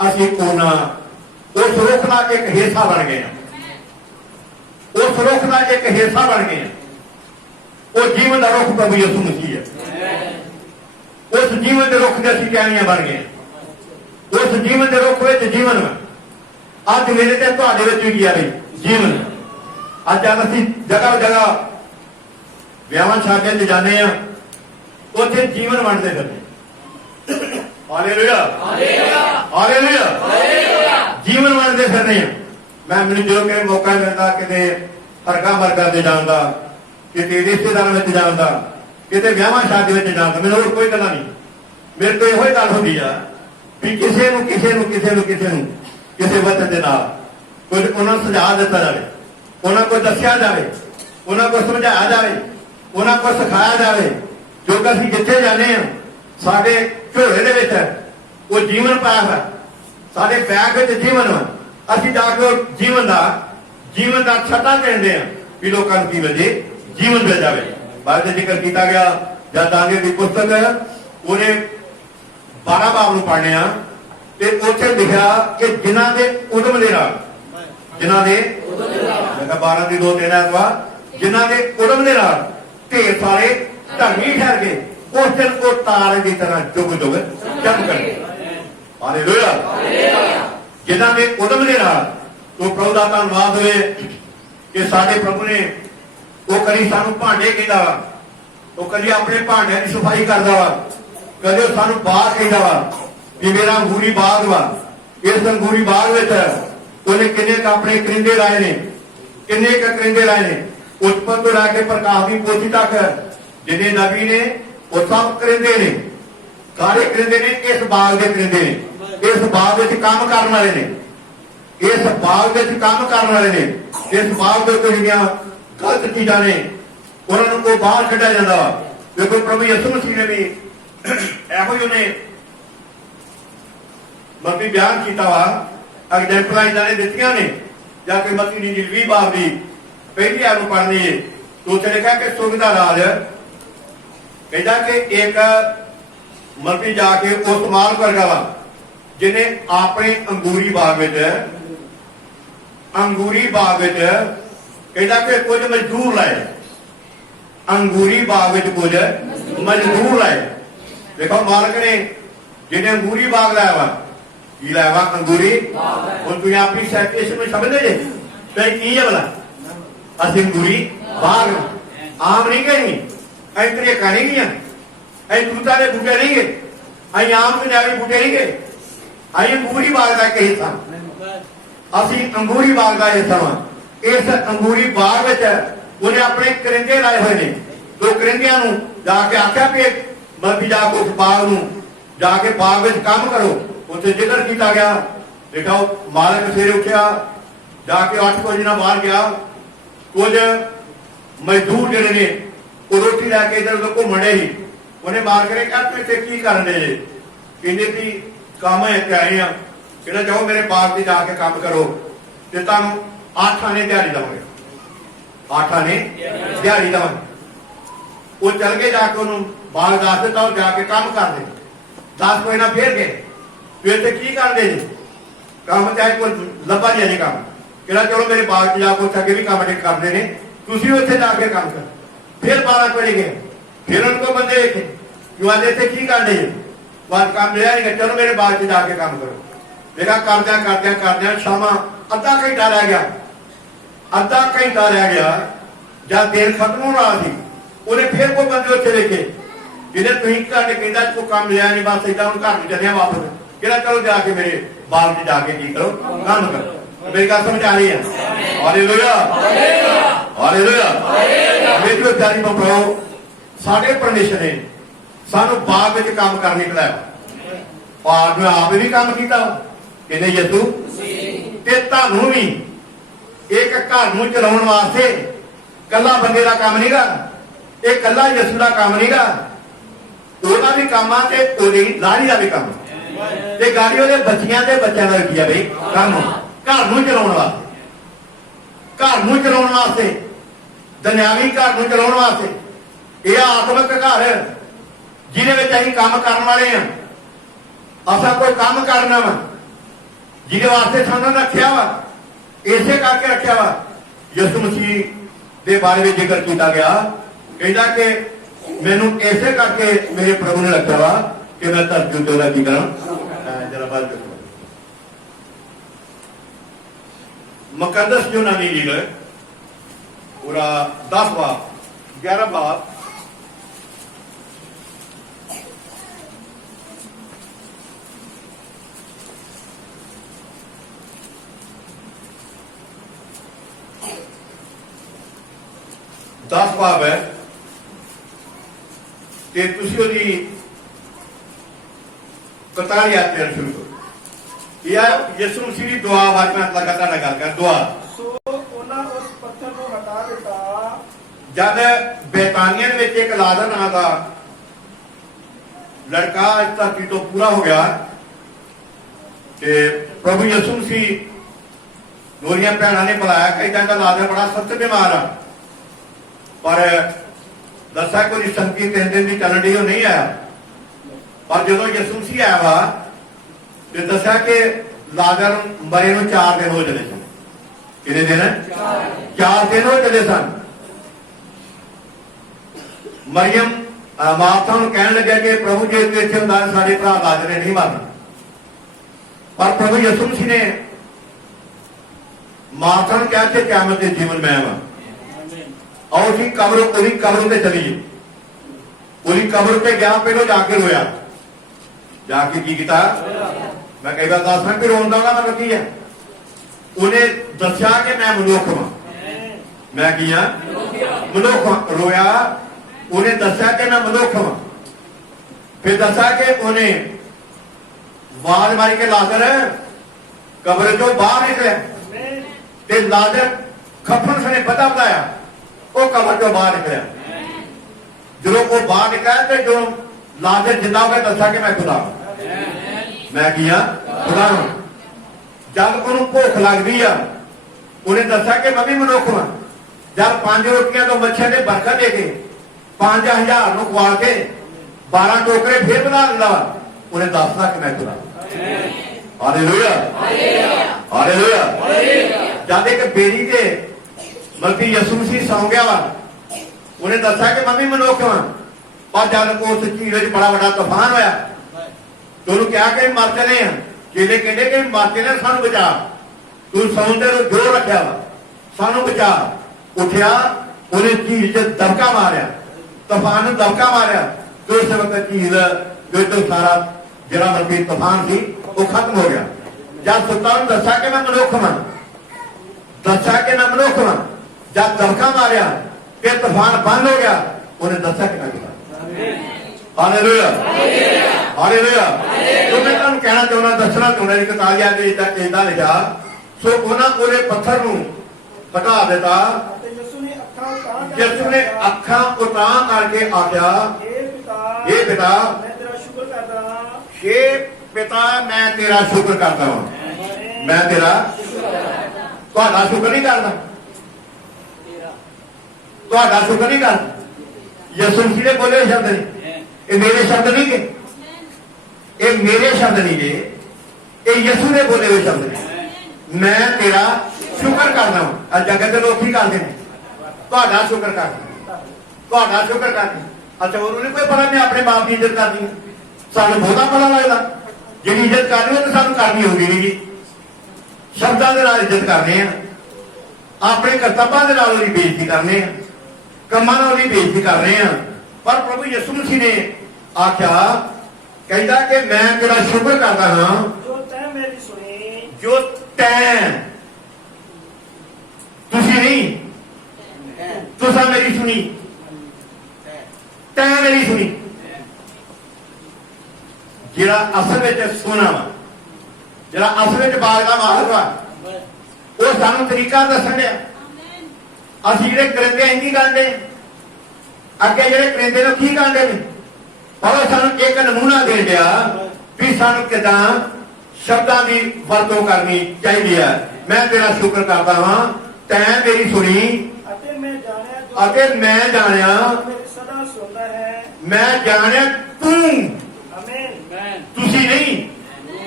असीं उन्हां उस रुख दा एक हिस्सा बन गए, उस रुख दा एक हिस्सा बन गए। वो जीवन का रुख प्रभु यीशु मसीह है। उस जीवन के रुख के असीं टहनियां बन गए। उस जीवन के रुख में जीवन में अज मेरे ते तुहाडे विच भी है जीवन। अज असीं जगह जगह विआहां शादियां च जाने आ, उत्थे जीवन वंडदे फिरदे। हालेलुया, हालेलुया, जीवन वंडदे फिरदे आ। मैं मैनूं जो कि मौका मिलदा किते हरका मरका ते जाण दा, किते रिश्तेदारां में जाण दा, किते विआहां शादी में जाण दा, मैनूं होर कोई गल नहीं। मेरे तो इहो गल हुंदी आ भी किसे नूं किसे नूं किसे नूं किसे नूं किसे वचन दे नाल कुछ उन्हां नूं सुझाव दित्ता जावे, उन्हां को दस्सिया जावे, उन्हां को समझाया जावे, उन्हां को सिखाया जावे। जो कि असीं जिथे जाने आ साडे झोले दे विच वो जीवन पाया है, साडे बैग विच जीवन वा। असीं जाके जीवन का छटा देंदे आ भी लोकां नूं की मिले, जीवन मिल जाए। बाइबल में जिक्र किया गया जब दानियल की पुस्तक उन्हें 12 बाब नूं पढ़ने आ ते उत्थे लिखा कि जिन्हां दे उदम दे नाल, जिन्हां दे 12 दी 2 3 अथवा जिन्हां दे उदम दे नाल ढेर सारे धर्मी ठहर गए, उस दिन वो तारे की तरह जुग जुग चमकणगे। हालेलुया, जिन्हां दे उदम दे नाल। तो प्रभु दा धन्नवाद होए कि साडे प्रभु ने वो कभी सानू भांडे कहता वा, वो कभी अपने भांडे की सफाई करता वा, कभी सानू बाग कहता वा कि मेरा अंगूरी बाग वा। इस अंगूरी बाग में उन्हें किन्ने अपने करिंदे लाए ने, किन्ने करिंदे लाए ने। उत्पन्न तो लैके प्रकाश की पोथी तक जिन्हें नबी ने वो सब करिंदे ने, सारे करिंदे ने इस बाग के करिंदे ने। इस बाग में काम करने वाले ने, इस बाग में काम करने वाले ने। इस बाग के जो गलत चीजा ने उन्होंने बाहर कढ़ा जाता वा। देखो प्रभु यीशु मसीह ने भी एहो ही उन्हें मतलब बयान किया वा, एग्जाम्पल इन्हों ने दित्तियां ने। जाके मती दी 20 बाब की पहली आयत पढ़नी है तो उसे लिखा कि सुर्ग दा राज कहता कि एक मतलब जाके उस मालक वर्गा वा जिन्हें अपने अंगूरी बाग कहता कि कुछ मजदूर लाए, अंगूरी बाग कुछ मजदूर लाए। देखो मालक ने जिन्हें अंगूरी बाग लाया वा की लाया वा अंगूरी और तुम अपनी सैटिस्फेक्शन में समझ ले की है भला असि अंगूरी बाग आम नहीं कहीं अं तरीका नहीं गई अं तूता के बूटे नहीं गए अं आम पंजाबी बूटे नहीं गए अं अंगूरी बाग का एक हिस्सा असी अंगूरी बाग का हिस्सा वा इस अंगूरी बाग उन्हें अपने करिंदे लाए हुए ने तो करिंदिया जाके आख्या भी मतलब जाके उस बाग न जाके बाग में काम करो उत्थे जिक्र किया गया। देखो मालक सवेरे उठा जाके 8 बजे बाहर गया कुछ मजदूर जिहड़े ने वो रोटी लैके इधर उधर घूमन डे ही उन्हें मार करे क्या तुम इतने की करन डे जे कहंदे भी काम है आए हैं कहना चाहो मेरे बाग से जाके काम करो तो तुम 8 आने दिहाड़ी देवांगे 8 आने दिहाड़ी देवांगे। वो चल के जाके उन्होंने बाग दस दिता और जाके काम कर दे 10 महीना फिर गए फिर तो की कर दे काम चाहे कोई लब्भा जिहा नहीं काम कहना चलो मेरे बाग च जाके उत्थे अगे भी काम करते हैं तुम उत्थे जाके काम कर फिर 12 बजे गए फिर उनको बंदे देखे कि आज इतने की कर दे बात काम मिला नहीं चलो मेरे बाग च जाके काम करो मेरा करद्या शाम अद्धा घंटा रह गया अद्धा घंटा रह गया जब दिन खत्म हो रहा थी उन्हें फिर कोई बंदे उत्थे देखे जिन्हें तुम घंटे कहता कोई काम लिया नहीं बस इदा हम घर में चलिया वापस कहना चलो जाके मेरे बाग च जाके की करो काम करो मेरी गल समझ आ रही है। हालेलुया हालेलुया मेरे प्यारी भराओ साडे परमेश्वर ने सानू बाग में काम करने बुलाया और मैं आप भी काम किया कहने यसू ते तुहानू भी एक घर नूं चलाउण वास्ते कल्ला बंदे का काम नहीं गा ये कल्ला यसू का काम नहीं गा ਉਹਦਾ भी काम है ਉਹਦੀ लाड़ी का भी काम ते गाड़ी ਉਹਦੇ ਬੱਚਿਆਂ ਦੇ ਬੱਚਿਆਂ ਦਾ ਕੀ ਆ ਬਈ ਕੰਮ घर ਨੂੰ ਚਲਾਉਣ ਵਾਸਤੇ घर ਨੂੰ ਚਲਾਉਣ ਵਾਸਤੇ ਦੁਨਿਆਵੀ घर ਨੂੰ ਚਲਾਉਣ ਵਾਸਤੇ ਇਹ ਆਤਮਿਕ घर ਜਿਹਦੇ ਵਿੱਚ ਅਸੀਂ ਕੰਮ ਕਰਨ ਵਾਲੇ ਆ ਅਸਾਂ ਕੋਈ ਕੰਮ ਕਰਨਾ ਵਾ ਜਿਹਦੇ ਵਾਸਤੇ ਸਾਨੂੰ ਰੱਖਿਆ ਵਾ ਇਸੇ ਕਰਕੇ ਰੱਖਿਆ ਵਾ ਯਿਸੂ ਮਸੀਹ ਦੇ ਬਾਰੇ ਵਿੱਚ ਜ਼ਿਕਰ ਕੀਤਾ ਗਿਆ ਕਹਿੰਦਾ कि मैनू ऐसे करके मेरे प्रभु ने रखा वा कि मैं धरती उत्ते की करा जरा बात मुकद्दस यूनानी लीडर पूरा 10 बाब 11 बाब दस बाब है ਤੇ ਤੁਸੀਂ ਉਹਦੀ 41 ਆਇਤ ਸ਼ੁਰੂ ਕਰੋ। ਇਹ ਯਿਸੂ ਮਸੀਹ ਦੀ ਦੁਆ ਬਾਰੇ ਮੈਂ ਲਗਾਤਾਰ ਗੱਲ ਕਰ ਦੁਆ ਸੋ ਉਹਨਾਂ ਉਸ ਪੱਥਰ ਨੂੰ ਹਟਾ ਦਿੱਤਾ ਜਦ ਬੈਤਾਨੀਆ ਦੇ ਵਿੱਚ ਇੱਕ ਲਾਜ਼ਰ ਨਾਂ ਦਾ ਲੜਕਾ ਇਸ ਧਰਤੀ ਤੋਂ ਪੂਰਾ ਹੋ ਗਿਆ ਤੇ ਪ੍ਰਭੂ ਯਿਸੂ ਮਸੀਹ ਨੋਰੀਆਂ ਭੈਣਾਂ ਨੇ ਬੁਲਾਇਆ ਕਿ ਕਹਿੰਦਾ ਲਾਜ਼ਰ ਬੜਾ ਸਖਤ ਬਿਮਾਰ ਆ ਪਰ दसा कोई संगति 3 दिन की चलन डी नहीं आया पर जो यसू मसीह आया वा तो दसा कि लाजर मरे 4 दिन हो चले सन कितने दिन 4 दिन हो चले सन। मरियम माता कह लगे कि प्रभु जी इतने होंगे सारे भरा लाजर ने नहीं मरना पर प्रभु यसू मसीह ने माता कहा कि क़यामत के जीवन मैं वा और उसकी कब्र पे चली उसकी कब्र पे गया पहले जाके रोया जाके की किया मैं कई बार दस फिर रोन का मतलब की है उन्हें दसिया कि मैं मनुख वा मैं की मनुख रोया उन्हें दसिया कि मैं मनुख वा फिर दसा कि उन्हें आवाज मारी के लाजर कब्र चो बाहर निकले लाजर खपन से पता बताया वो कब्र चो बाहर निकलिया जो वो बाहर निकला तो जो लाजर जिंदा हो गया दसा कि मैं खुदा मैं किया खुदा हूं जब उन्होंने भुख लगती है उन्हें दसा कि मैं भी मनुख हाँ जब 5 रोटियां तो मच्छर ने बरखा दे के 5000 को खुआ के 12 टोकरे फिर बना दिता उन्हें दसदा कि मैं खुदा हालेलुया हालेलुया जब एक बेरी के बल्कि यसू मसीह सौ गया वा उन्हें दसा कि मैं भी मनुख हाँ ਪਰ ਜਦ ਉਸ ਝੀਲ ਵਿੱਚ ਬੜਾ ਵੱਡਾ ਤੂਫਾਨ ਹੋਇਆ ਤੇ ਉਹਨੂੰ ਕਿਹਾ ਕਿ ਮਰ ਚਲੇ ਆ। ਚੇਲੇ ਕਹਿੰਦੇ ਕਿ ਮਰ ਚਲੇ, ਸਾਨੂੰ ਬਚਾ, ਤੂੰ ਸਮੁੰਦਰ ਨੂੰ ਜੋਰ ਰੱਖਿਆ ਵਾ, ਸਾਨੂੰ ਬਚਾ। ਉੱਠਿਆ, ਉਹਨੇ ਝੀਲ 'ਚ ਦਬਕਾ ਮਾਰਿਆ, ਤੂਫਾਨ ਨੂੰ ਦਬਕਾ ਮਾਰਿਆ ਤੇ ਉਸ ਵਕਤ ਝੀਲ ਜੋ ਸਾਰਾ ਜਿਹੜਾ ਮਲਕੀ ਤੂਫਾਨ ਸੀ ਉਹ ਖਤਮ ਹੋ ਗਿਆ। ਜਦ ਸੁੱਤਾ ਨੂੰ ਦੱਸਿਆ ਕਿ ਮੈਂ ਮਨੁੱਖ ਹਾਂ, ਦੱਸਿਆ ਕਿ ਮੈਂ ਮਨੁੱਖ ਹਾਂ, ਜਦ ਦਬਕਾ ਮਾਰਿਆ ਤੇ ਤੂਫਾਨ ਬੰਦ ਹੋ ਗਿਆ, ਉਹਨੇ ਦੱਸਿਆ ਕਿ ਮੈਂ ਕੀਤਾ। Hallelujah, hallelujah. ਜੋ ਮੈਂ ਤੁਹਾਨੂੰ ਕਹਿਣਾ ਚਾਹੁੰਦਾ, ਦੱਸਣਾ ਚਾਹੁੰਦਾ ਕਿ ਤਾਲੀਆ ਦੇ ਇਦਾਂ ਲਿਖਿਆ, ਸੋ ਉਹਨਾਂ ਉਹਦੇ ਪੱਥਰ ਨੂੰ ਹਟਾ ਦਿੱਤਾ। ਅਤੇ ਯਿਸੂ ਨੇ ਅੱਖਾਂ ਉਤਾਂਹ ਯਿਸੂ ਨੇ ਅੱਖਾਂ ਉਤਾਂਹ ਕਰਕੇ ਆਖਿਆ, ਇਹ ਪਿਤਾ, ਮੈਂ ਤੇਰਾ ਸ਼ੁਕਰ ਕਰਦਾ ਹਾਂ। हे ਪਿਤਾ, ਮੈਂ ਤੇਰਾ ਸ਼ੁਕਰ ਕਰਦਾ ਹਾਂ। ਮੈਂ ਤੇਰਾ ਤੁਹਾਡਾ ਸ਼ੁਕਰ ਨਹੀਂ ਕਰਦਾ, ਤੁਹਾਡਾ ਸ਼ੁਕਰ ਨਹੀਂ ਕਰਦਾ। ਯਿਸੂ ਮਸੀਹ ਨੇ ਬੋਲੇ ਸ਼ਬਦ ਨੇ, ਇਹ ਮੇਰੇ ਸ਼ਬਦ ਨਹੀਂ ਗੇ, ਇਹ ਮੇਰੇ ਸ਼ਬਦ ਨਹੀਂ ਗੇ, ਇਹ ਯਿਸੂ ਨੇ ਬੋਲੇ ਹੋਏ ਸ਼ਬਦ ਨੇ। ਮੈਂ ਤੇਰਾ ਸ਼ੁਕਰ ਕਰਦਾ ਹਾਂ। ਅੱਜ ਜਗਤ ਦੇ ਲੋਕ ਕੀ ਕਰਦੇ ਨੇ? ਤੁਹਾਡਾ ਸ਼ੁਕਰ ਕਰਦੇ, ਤੁਹਾਡਾ ਸ਼ੁਕਰ ਕਰਦੇ। ਅੱਛਾ, ਉਹਨੂੰ ਨਹੀਂ ਕੋਈ ਪਤਾ ਨਹੀਂ ਆਪਣੇ ਬਾਪ ਦੀ ਇੱਜ਼ਤ ਕਰਨੀ। ਸਾਨੂੰ ਬਹੁਤਾ ਪਤਾ ਲੱਗਦਾ, ਜਿਹੜੀ ਇੱਜ਼ਤ ਕਰਨੀ ਉਹ ਤਾਂ ਸਾਨੂੰ ਕਰਨੀ ਹੁੰਦੀ ਨਹੀਂ ਜੀ। ਸ਼ਬਦਾਂ ਦੇ ਨਾਲ ਇੱਜ਼ਤ ਕਰਨੇ ਆ, ਆਪਣੇ ਕਰਤੱਵਾਂ ਦੇ ਨਾਲ ਉਹਦੀ ਬੇਇੱਜ਼ਤੀ ਕਰਨੇ ਆ, ਕੰਮਾਂ ਨਾਲ ਉਹਦੀ ਬੇਇੱਜ਼ਤੀ ਕਰਨੇ ਆ। ਪਰ ਪ੍ਰਭੂ ਯਿਸੂ ਮਸੀਹ ਨੇ ਆਖਿਆ, ਕਹਿੰਦਾ ਕਿ ਮੈਂ ਤੇਰਾ ਸ਼ੁਕਰ ਕਰਦਾ ਹਾਂ ਜੋ ਤੈਂ ਮੇਰੀ ਸੁਣੀ। ਜੋ ਤੈਂ, ਤੁਸੀਂ ਨਹੀਂ, ਤੁਸੀਂ ਮੇਰੀ ਸੁਣੀ, ਤੈਂ ਮੇਰੀ ਸੁਣੀ। ਜਿਹੜਾ ਅਸਲ ਵਿੱਚ ਸੋਨਾ ਵਾ, ਜਿਹੜਾ ਅਸਲ ਵਿੱਚ ਬਾਗ ਦਾ ਮਾਲਕ ਵਾ, ਉਹ ਸਾਨੂੰ ਤਰੀਕਾ ਦੱਸਣ ਡਿਆ। ਅਸੀਂ ਜਿਹੜੇ ਕਰਿੰਦੇ ਇੰਨੀ ਕਰਦੇ, ਅੱਗੇ ਜਿਹੜੇ ਕਰਿੰਦੇ ਨੂੰ ਕੀ ਕਰਦੇ ਨੇ, ਪਰ ਉਹ ਸਾਨੂੰ ਇੱਕ ਨਮੂਨਾ ਦੇਣ ਡਿਆ ਵੀ ਸਾਨੂੰ ਕਿਦਾਂ ਸ਼ਬਦਾਂ ਦੀ ਵਰਤੋਂ ਕਰਨੀ ਚਾਹੀਦੀ ਹੈ। ਮੈਂ ਤੇਰਾ ਸ਼ੁਕਰ ਕਰਦਾ ਹਾਂ, ਤੈਂ ਮੇਰੀ ਸੁਣੀ ਅਤੇ ਮੈਂ ਜਾਣਿਆ ਜੋ ਅਤੇ ਮੈਂ ਜਾਣਿਆ, ਮੇਰੀ ਸਦਾ ਸੁਣਦਾ ਹੈ। ਮੈਂ ਜਾਣਿਆ ਤੂੰ, ਆਮੀਨ। ਤੁਸੀਂ ਨਹੀਂ,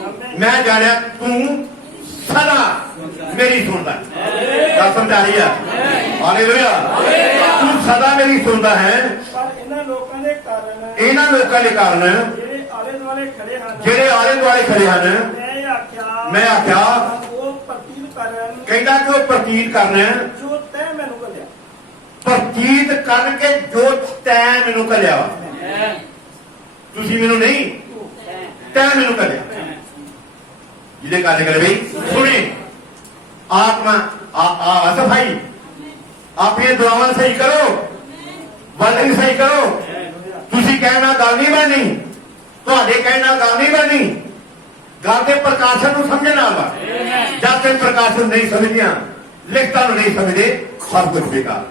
ਆਮੀਨ। ਮੈਂ ਜਾਣਿਆ ਤੂੰ ਸਦਾ ਮੇਰੀ ਸੁਣਦਾ। ਗੱਲ ਸਮਝਾ ਰਹੀ ਆ? ਹਾਲੇਲੂਇਆ। ਤੂੰ ਸਦਾ ਮੇਰੀ ਸੁਣਦਾ ਹੈ। ਪਰ ਇਹਨਾਂ ਲੋਕਾਂ ਦੇ ਕਾਰਨ, ਇਹਨਾਂ ਲੋਕਾਂ ਦੇ ਕਾਰਨ ਜਿਹੜੇ ਆਲੇ ਦੁਆਲੇ ਖੜੇ ਹਨ, ਜਿਹੜੇ ਆਲੇ ਦੁਆਲੇ ਖੜੇ ਹਨ, ਮੈਂ ਆਖਿਆ ਉਹ ਪ੍ਰਤੀਤ ਕਰਨ, ਕਹਿੰਦਾ ਕਿ ਉਹ ਪ੍ਰਤੀਤ ਕਰਨ, ਜੋ ਤੈਂ ਮੈਨੂੰ ਘੱਲਿਆ। ਪ੍ਰਤੀਤ ਕਰਕੇ ਜੋ ਤੈਂ ਮੈਨੂੰ ਘੱਲਿਆ ਵਾ। ਤੁਸੀਂ ਮੈਨੂੰ ਨਹੀਂ, ਤੈਂ ਮੈਨੂੰ ਘੱਲਿਆ। ਜਿਹਦੇ ਕਾਰਨ ਕਰੇ ਬਈ ਸੁਣੀ ਆਤਮਾ ਆ ਸਫਾਈ, ਆਪਣੀਆਂ ਦੁਆਵਾਂ ਸਹੀ ਕਰੋ, ਵਰਤਨ ਸਹੀ ਕਰੋ। ਤੁਸੀਂ ਕਹਿਣਾ ਗੱਲ ਨਹੀਂ ਬਣਨੀ, ਤੁਹਾਡੇ ਕਹਿਣਾ ਗੱਲ ਨਹੀਂ ਬਣਨੀ। ਗੱਲ ਦੇ ਪ੍ਰਕਾਸ਼ਨ ਨੂੰ ਸਮਝਣਾ ਵਾ। ਜਦ ਤੱਕ ਪ੍ਰਕਾਸ਼ਨ ਨਹੀਂ ਸਮਝਿਆ, ਲਿਖਤਾਂ ਨੂੰ ਨਹੀਂ ਸਮਝਦੇ, ਸਭ ਕੁਝ ਬੇਕਾਰ।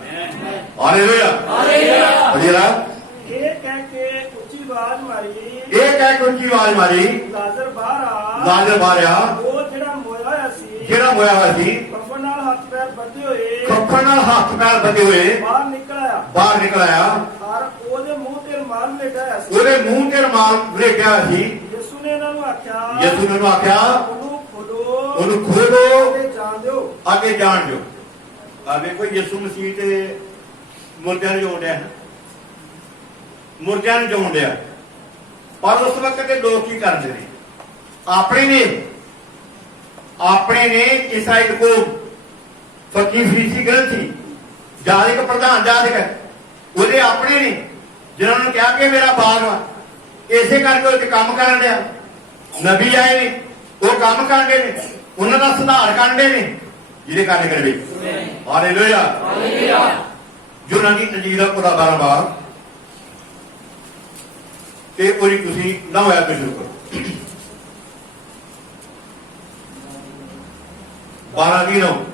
Hallelujah, hallelujah. ਇਹ ਕਹਿ ਕੇ ਉੱਚੀ ਆਵਾਜ਼ ਮਾਰੀ, ਇਹ ਕਹਿ ਕੇ ਉੱਚੀ ਆਵਾਜ਼ ਮਾਰੀ, ਲਾਜ਼ਰ ਬਾਹਰ ਆ। ਲਾਜ਼ਰ ਬਾਹਰ ਆ। ਉਹ ਜਿਹੜਾ ਮੋਇਆ ਹੋਇਆ ਸੀ, ਜਿਹੜਾ ਹੋਇਆ ਹੋਇਆ ਸੀ, ਕੱਫਣ ਨਾਲ ਹੱਥ ਪੈਰ ਬੱਧੇ ਹੋਏ, ਕੱਫਣ ਨਾਲ ਹੱਥ ਪੈਰ ਬੱਧੇ ਹੋਏ ਬਾਹਰ ਨਿਕਲ ਆਇਆ। ਬਾਹਰ ਨਿਕਲ ਆਇਆ। ਔਰ ਉਹਦੇ ਮੂੰਹ ਤੇ ਰੁਮਾਲ ਲਟਾਇਆ ਸੀ। ਉਹਦੇ ਮੂੰਹ ਤੇ ਰੁਮਾਲ ਲਪੇਟਿਆ ਸੀ। ਯਿਸੂ ਨੇ ਇਹਨਾਂ ਨੂੰ ਆਖਿਆ, ਯਿਸੂ ਨੇ ਆਖਿਆ, ਉਹਨੂੰ ਖੋਲੋ, ਉਹਨੂੰ ਖੋਲੋ ਤੇ ਜਾਣ ਦਿਓ। ਅੱਗੇ ਜਾਣ ਦਿਓ। ਆ ਵੇਖੋ ਯਿਸੂ ਮਸੀਹ ਤੇ ਮੁਰਦਿਆਂ ਨੂੰ ਜੋੜ ਰਿਹਾ, ਮੁਰਦਿਆਂ ਨੂੰ ਜੋੜ ਰਿਹਾ। ਪਰ ਉਸ ਵਕਤ ਦੇ ਲੋਕ ਕੀ ਕਰਦੇ ਨੇ? ਆਪਣੇ ਨੇ ਇਸਾਈ ਕੋ ਫਕੀਰ ਫਰੀਸੀ ਗ੍ਰੰਥੀ ਜਾਲਿਕ ਪ੍ਰਧਾਨ ਜਾਲਿਕ ਉਹਦੇ ਆਪਣੇ ਨੇ, ਜਿਨ੍ਹਾਂ ਨੂੰ ਕਿਹਾ ਕਿ ਮੇਰਾ ਬਾਗ ਵਾ, ਇਸੇ ਕਰਕੇ ਉਹ ਕੰਮ ਕਰਨ ਡਿਆ। ਨਬੀ ਆਏ ਨੇ, ਉਹ ਕੰਮ ਕਰਦੇ ਨੇ, ਉਹਨਾਂ ਦਾ ਸੁਧਾਰ ਕਰਦੇ ਨੇ, ਜਿਹਦੇ ਕਾਰਨ ਕਰਦੇ। ਹਾਲੇਲੂਇਆ, ਜੋ ਦੀ ਅੰਜੀਰ ਦਾ ਪੂਰਾ 12 ਬਾਰ ਤੇ ਉਹਦੀ ਤੁਸੀਂ ਨਾ ਹੋਇਆ ਤੇ ਸ਼ੁਰੂ ਕਰੋ। 12 ਦੀ ਨੋ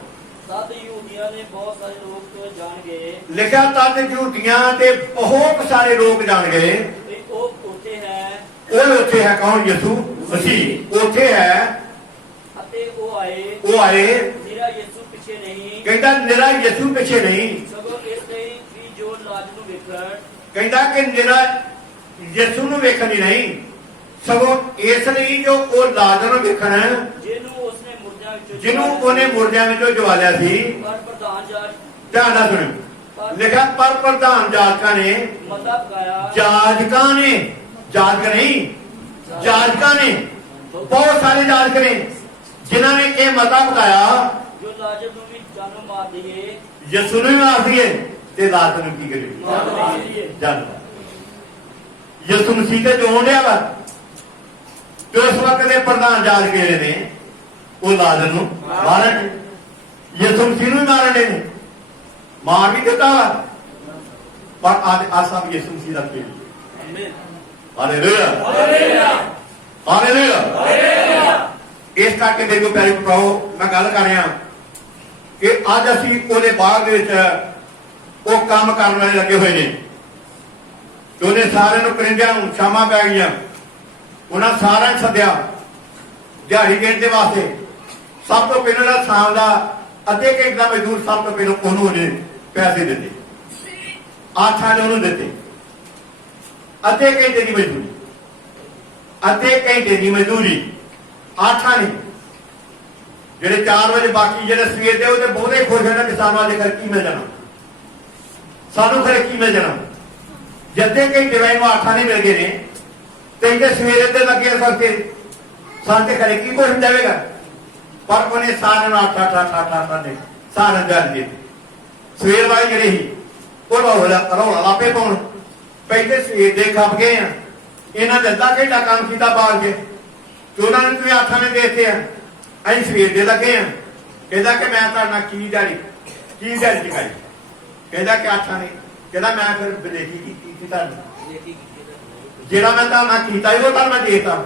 ਤਦ ਯਹੂਦੀਆਂ ਨੇ ਬਹੁਤ ਸਾਰੇ ਲੋਕ ਜਾਣ ਗਏ ਲਿਖਿਆ, ਤਦ ਝੂਠੀਆਂ ਤੇ ਬਹੁਤ ਸਾਰੇ ਲੋਕ ਜਾਣ ਗਏ। ਤੇ ਉਹ ਉੱਥੇ ਹੈ, ਉਹ ਉੱਥੇ ਹੈ ਕੌਣ? ਯਿਸੂ ਮਸੀਹ ਉੱਥੇ ਹੈ। ਅਤੇ ਉਹ ਉਹ ਆਏ, ਮੇਰਾ ਯਿਸੂ ਪਿੱਛੇ ਨਹੀਂ, ਕਹਿੰਦਾ ਨਿਰਾ ਯਿਸੂ ਪਿੱਛੇ ਨਹੀਂ, ਸਗੋਂ ਇਸ ਲਈ ਵੀ ਜੋ ਲਾਜ ਨੂੰ ਵੇਖਣ, ਕਹਿੰਦਾ ਕਿ ਨਿਰਾ ਯਿਸੂ ਨੂੰ ਵੇਖਣ ਹੀ ਨਹੀਂ, ਸਗੋਂ ਇਸ ਲਈ ਜੋ ਉਹ ਲਾਜ਼ਰ ਨੂੰ ਵੇਖਣ, ਜਿਹਨੂੰ ਉਸਨੇ ਮੁਰਦਿਆਂ ਵਿੱਚੋਂ ਜਿਹਨੂੰ ਉਹਨੇ ਮੁਰਦਿਆਂ ਵਿੱਚੋਂ ਜਵਾਲਿਆ ਸੀ। ਪਰ ਪ੍ਰਧਾਨ ਜਾਜ ਧਿਆਨ ਨਾਲ ਸੁਣਿਓ। लिखा पर प्रधान जाजका ने मता पकाया जाजका ने जाजक नहीं जाजका ने बहुत सारे जाजक ने जिन्होंने ये मता पकाया जो लाजर ਨੂੰ ਵੀ ਜਾਨੋਂ ਮਾਰ ਦਈਏ यसू ने मार दिए ते लाजर ਨੂੰ की करे ਮਾਰ ਦਈਏ जान यसू मसीह ते जो होने वा तो उस वक्त के प्रधान जाजक ਜਿਹੜੇ ਨੇ ਉਹ ਲਾਜ਼ਰ ਨੂੰ ਮਾਰਨ यसू मसीह ਨੂੰ ਮਾਰਨ ਨੇ ਮਾਰ ਵੀ ਦਿੱਤਾ ਪਰ ਅੱਜ ਆਸਾ ਵੀ यसू मसीह ਦਾ ਖੇਡ ਆਮੀਨ ਹਾਲੇਲੂਇਆ ਹਾਲੇਲੂਇਆ ਹਾਲੇਲੂਇਆ ਹਾਲੇਲੂਇਆ ਇਸ ਕਰਕੇ ਮੇਰੇ ਕੋਲ ਪਿਆਰੇ ਭਰਾਓ ਮੈਂ ਗੱਲ ਕਰ ਰਿਹਾ ਕਿ ਅੱਜ ਅਸੀਂ ਉਹਦੇ ਬਾਗ ਦੇ ਵਿੱਚ ਉਹ ਕੰਮ ਕਰਨ ਵਾਲੇ ਲੱਗੇ ਹੋਏ ਨੇ ਤੇ ਉਹਨੇ ਸਾਰਿਆਂ ਨੂੰ ਕਰਿੰਦਿਆਂ ਨੂੰ ਸ਼ਾਮਾਂ ਪੈ ਗਈਆਂ ਉਹਨਾਂ ਸਾਰਿਆਂ ਨੂੰ ਸੱਦਿਆ ਦਿਹਾੜੀ ਦੇਣ ਦੇ ਵਾਸਤੇ ਸਭ ਤੋਂ ਪਹਿਲਾਂ ਜਿਹੜਾ ਸ਼ਾਮ ਦਾ ਅੱਧੇ ਘੰਟੇ ਦਾ ਮਜ਼ਦੂਰ ਸਭ ਤੋਂ ਪਹਿਲਾਂ ਉਹਨੂੰ ਉਹਨੇ ਪੈਸੇ ਦਿੱਤੇ ਆਠਾਂ ਨੇ ਉਹਨੂੰ ਦਿੱਤੇ ਅੱਧੇ ਘੰਟੇ ਦੀ ਮਜ਼ਦੂਰੀ ਅੱਧੇ ਘੰਟੇ ਦੀ ਮਜ਼ਦੂਰੀ ਆਠਾਂ ਨੇ ਜਿਹੜੇ 4 ਵਜੇ ਬਾਕੀ ਜਿਹੜੇ ਸਵੇਰ ਦੇ ਉਹਦੇ ਬਹੁਤੇ ਖੁਸ਼ ਹੋਣਾ ਕਿ ਸਾਨੂੰ ਅੱਜ ਕੀ ਮਿਲ ਜਾਣਾ ਸਾਨੂੰ ਫਿਰ ਕੀ ਮਿਲ ਜਾਣਾ ਜੱਦੇ ਘੰਟੇ ਵਾਲੇ ਨੂੰ ਆਠਾਂ ਨਹੀਂ ਮਿਲ ਗਏ ਨੇ ਤੇ ਇਹਦੇ ਸਵੇਰੇ ਤੇ ਲੱਗੇ ਸਕਦੇ ਸਾਡੇ ਘਰੇ ਕੀ ਕੁਝ ਜਾਵੇਗਾ ਪਰ ਉਹਨੇ ਸਾਰਿਆਂ ਨੂੰ ਆਠ ਨੇ ਸਾਰਿਆਂ ਨੂੰ ਦੇ ਸਵੇਰ ਵਾਲੇ ਜਿਹੜੇ ਸੀ ਉਹ ਰੌਲਾ ਲਾਪੇ ਪਾਉਣ ਪਹਿਲੇ ਸਵੇਰ ਦੇ ਖੱਪ ਗਏ ਆ ਇਹਨਾਂ ਨੇ ਅੱਧਾ ਘੰਟਾ ਕੰਮ ਕੀਤਾ ਬਾਹਰ ਕੇ ਤੇ ਉਹਨਾਂ ਨੂੰ ਤੁਸੀਂ ਆਠਾਂ ਨੇ ਦੇ ਦਿੱਤੇ ਆ ਅਸੀਂ ਸਵੇਰ ਦੇ ਲੱਗੇ ਆ ਕਹਿੰਦਾ ਕਿ ਮੈਂ ਤੁਹਾਡਾ ਕੀ ਦਿਹਾੜੀ ਚੁਕਾਈ ਕਹਿੰਦਾ ਕਿ ਆਠਾਂ ਨੇ ਕਹਿੰਦਾ ਮੈਂ ਫਿਰ ਬਲੇਕੀ ਕੀਤੀ ਤੁਹਾਨੂੰ ਜਿਹੜਾ ਮੈਂ ਤੁਹਾਡਾ ਕੀਤਾ ਉਹ ਤੁਹਾਨੂੰ ਮੈਂ ਦੇਤਾ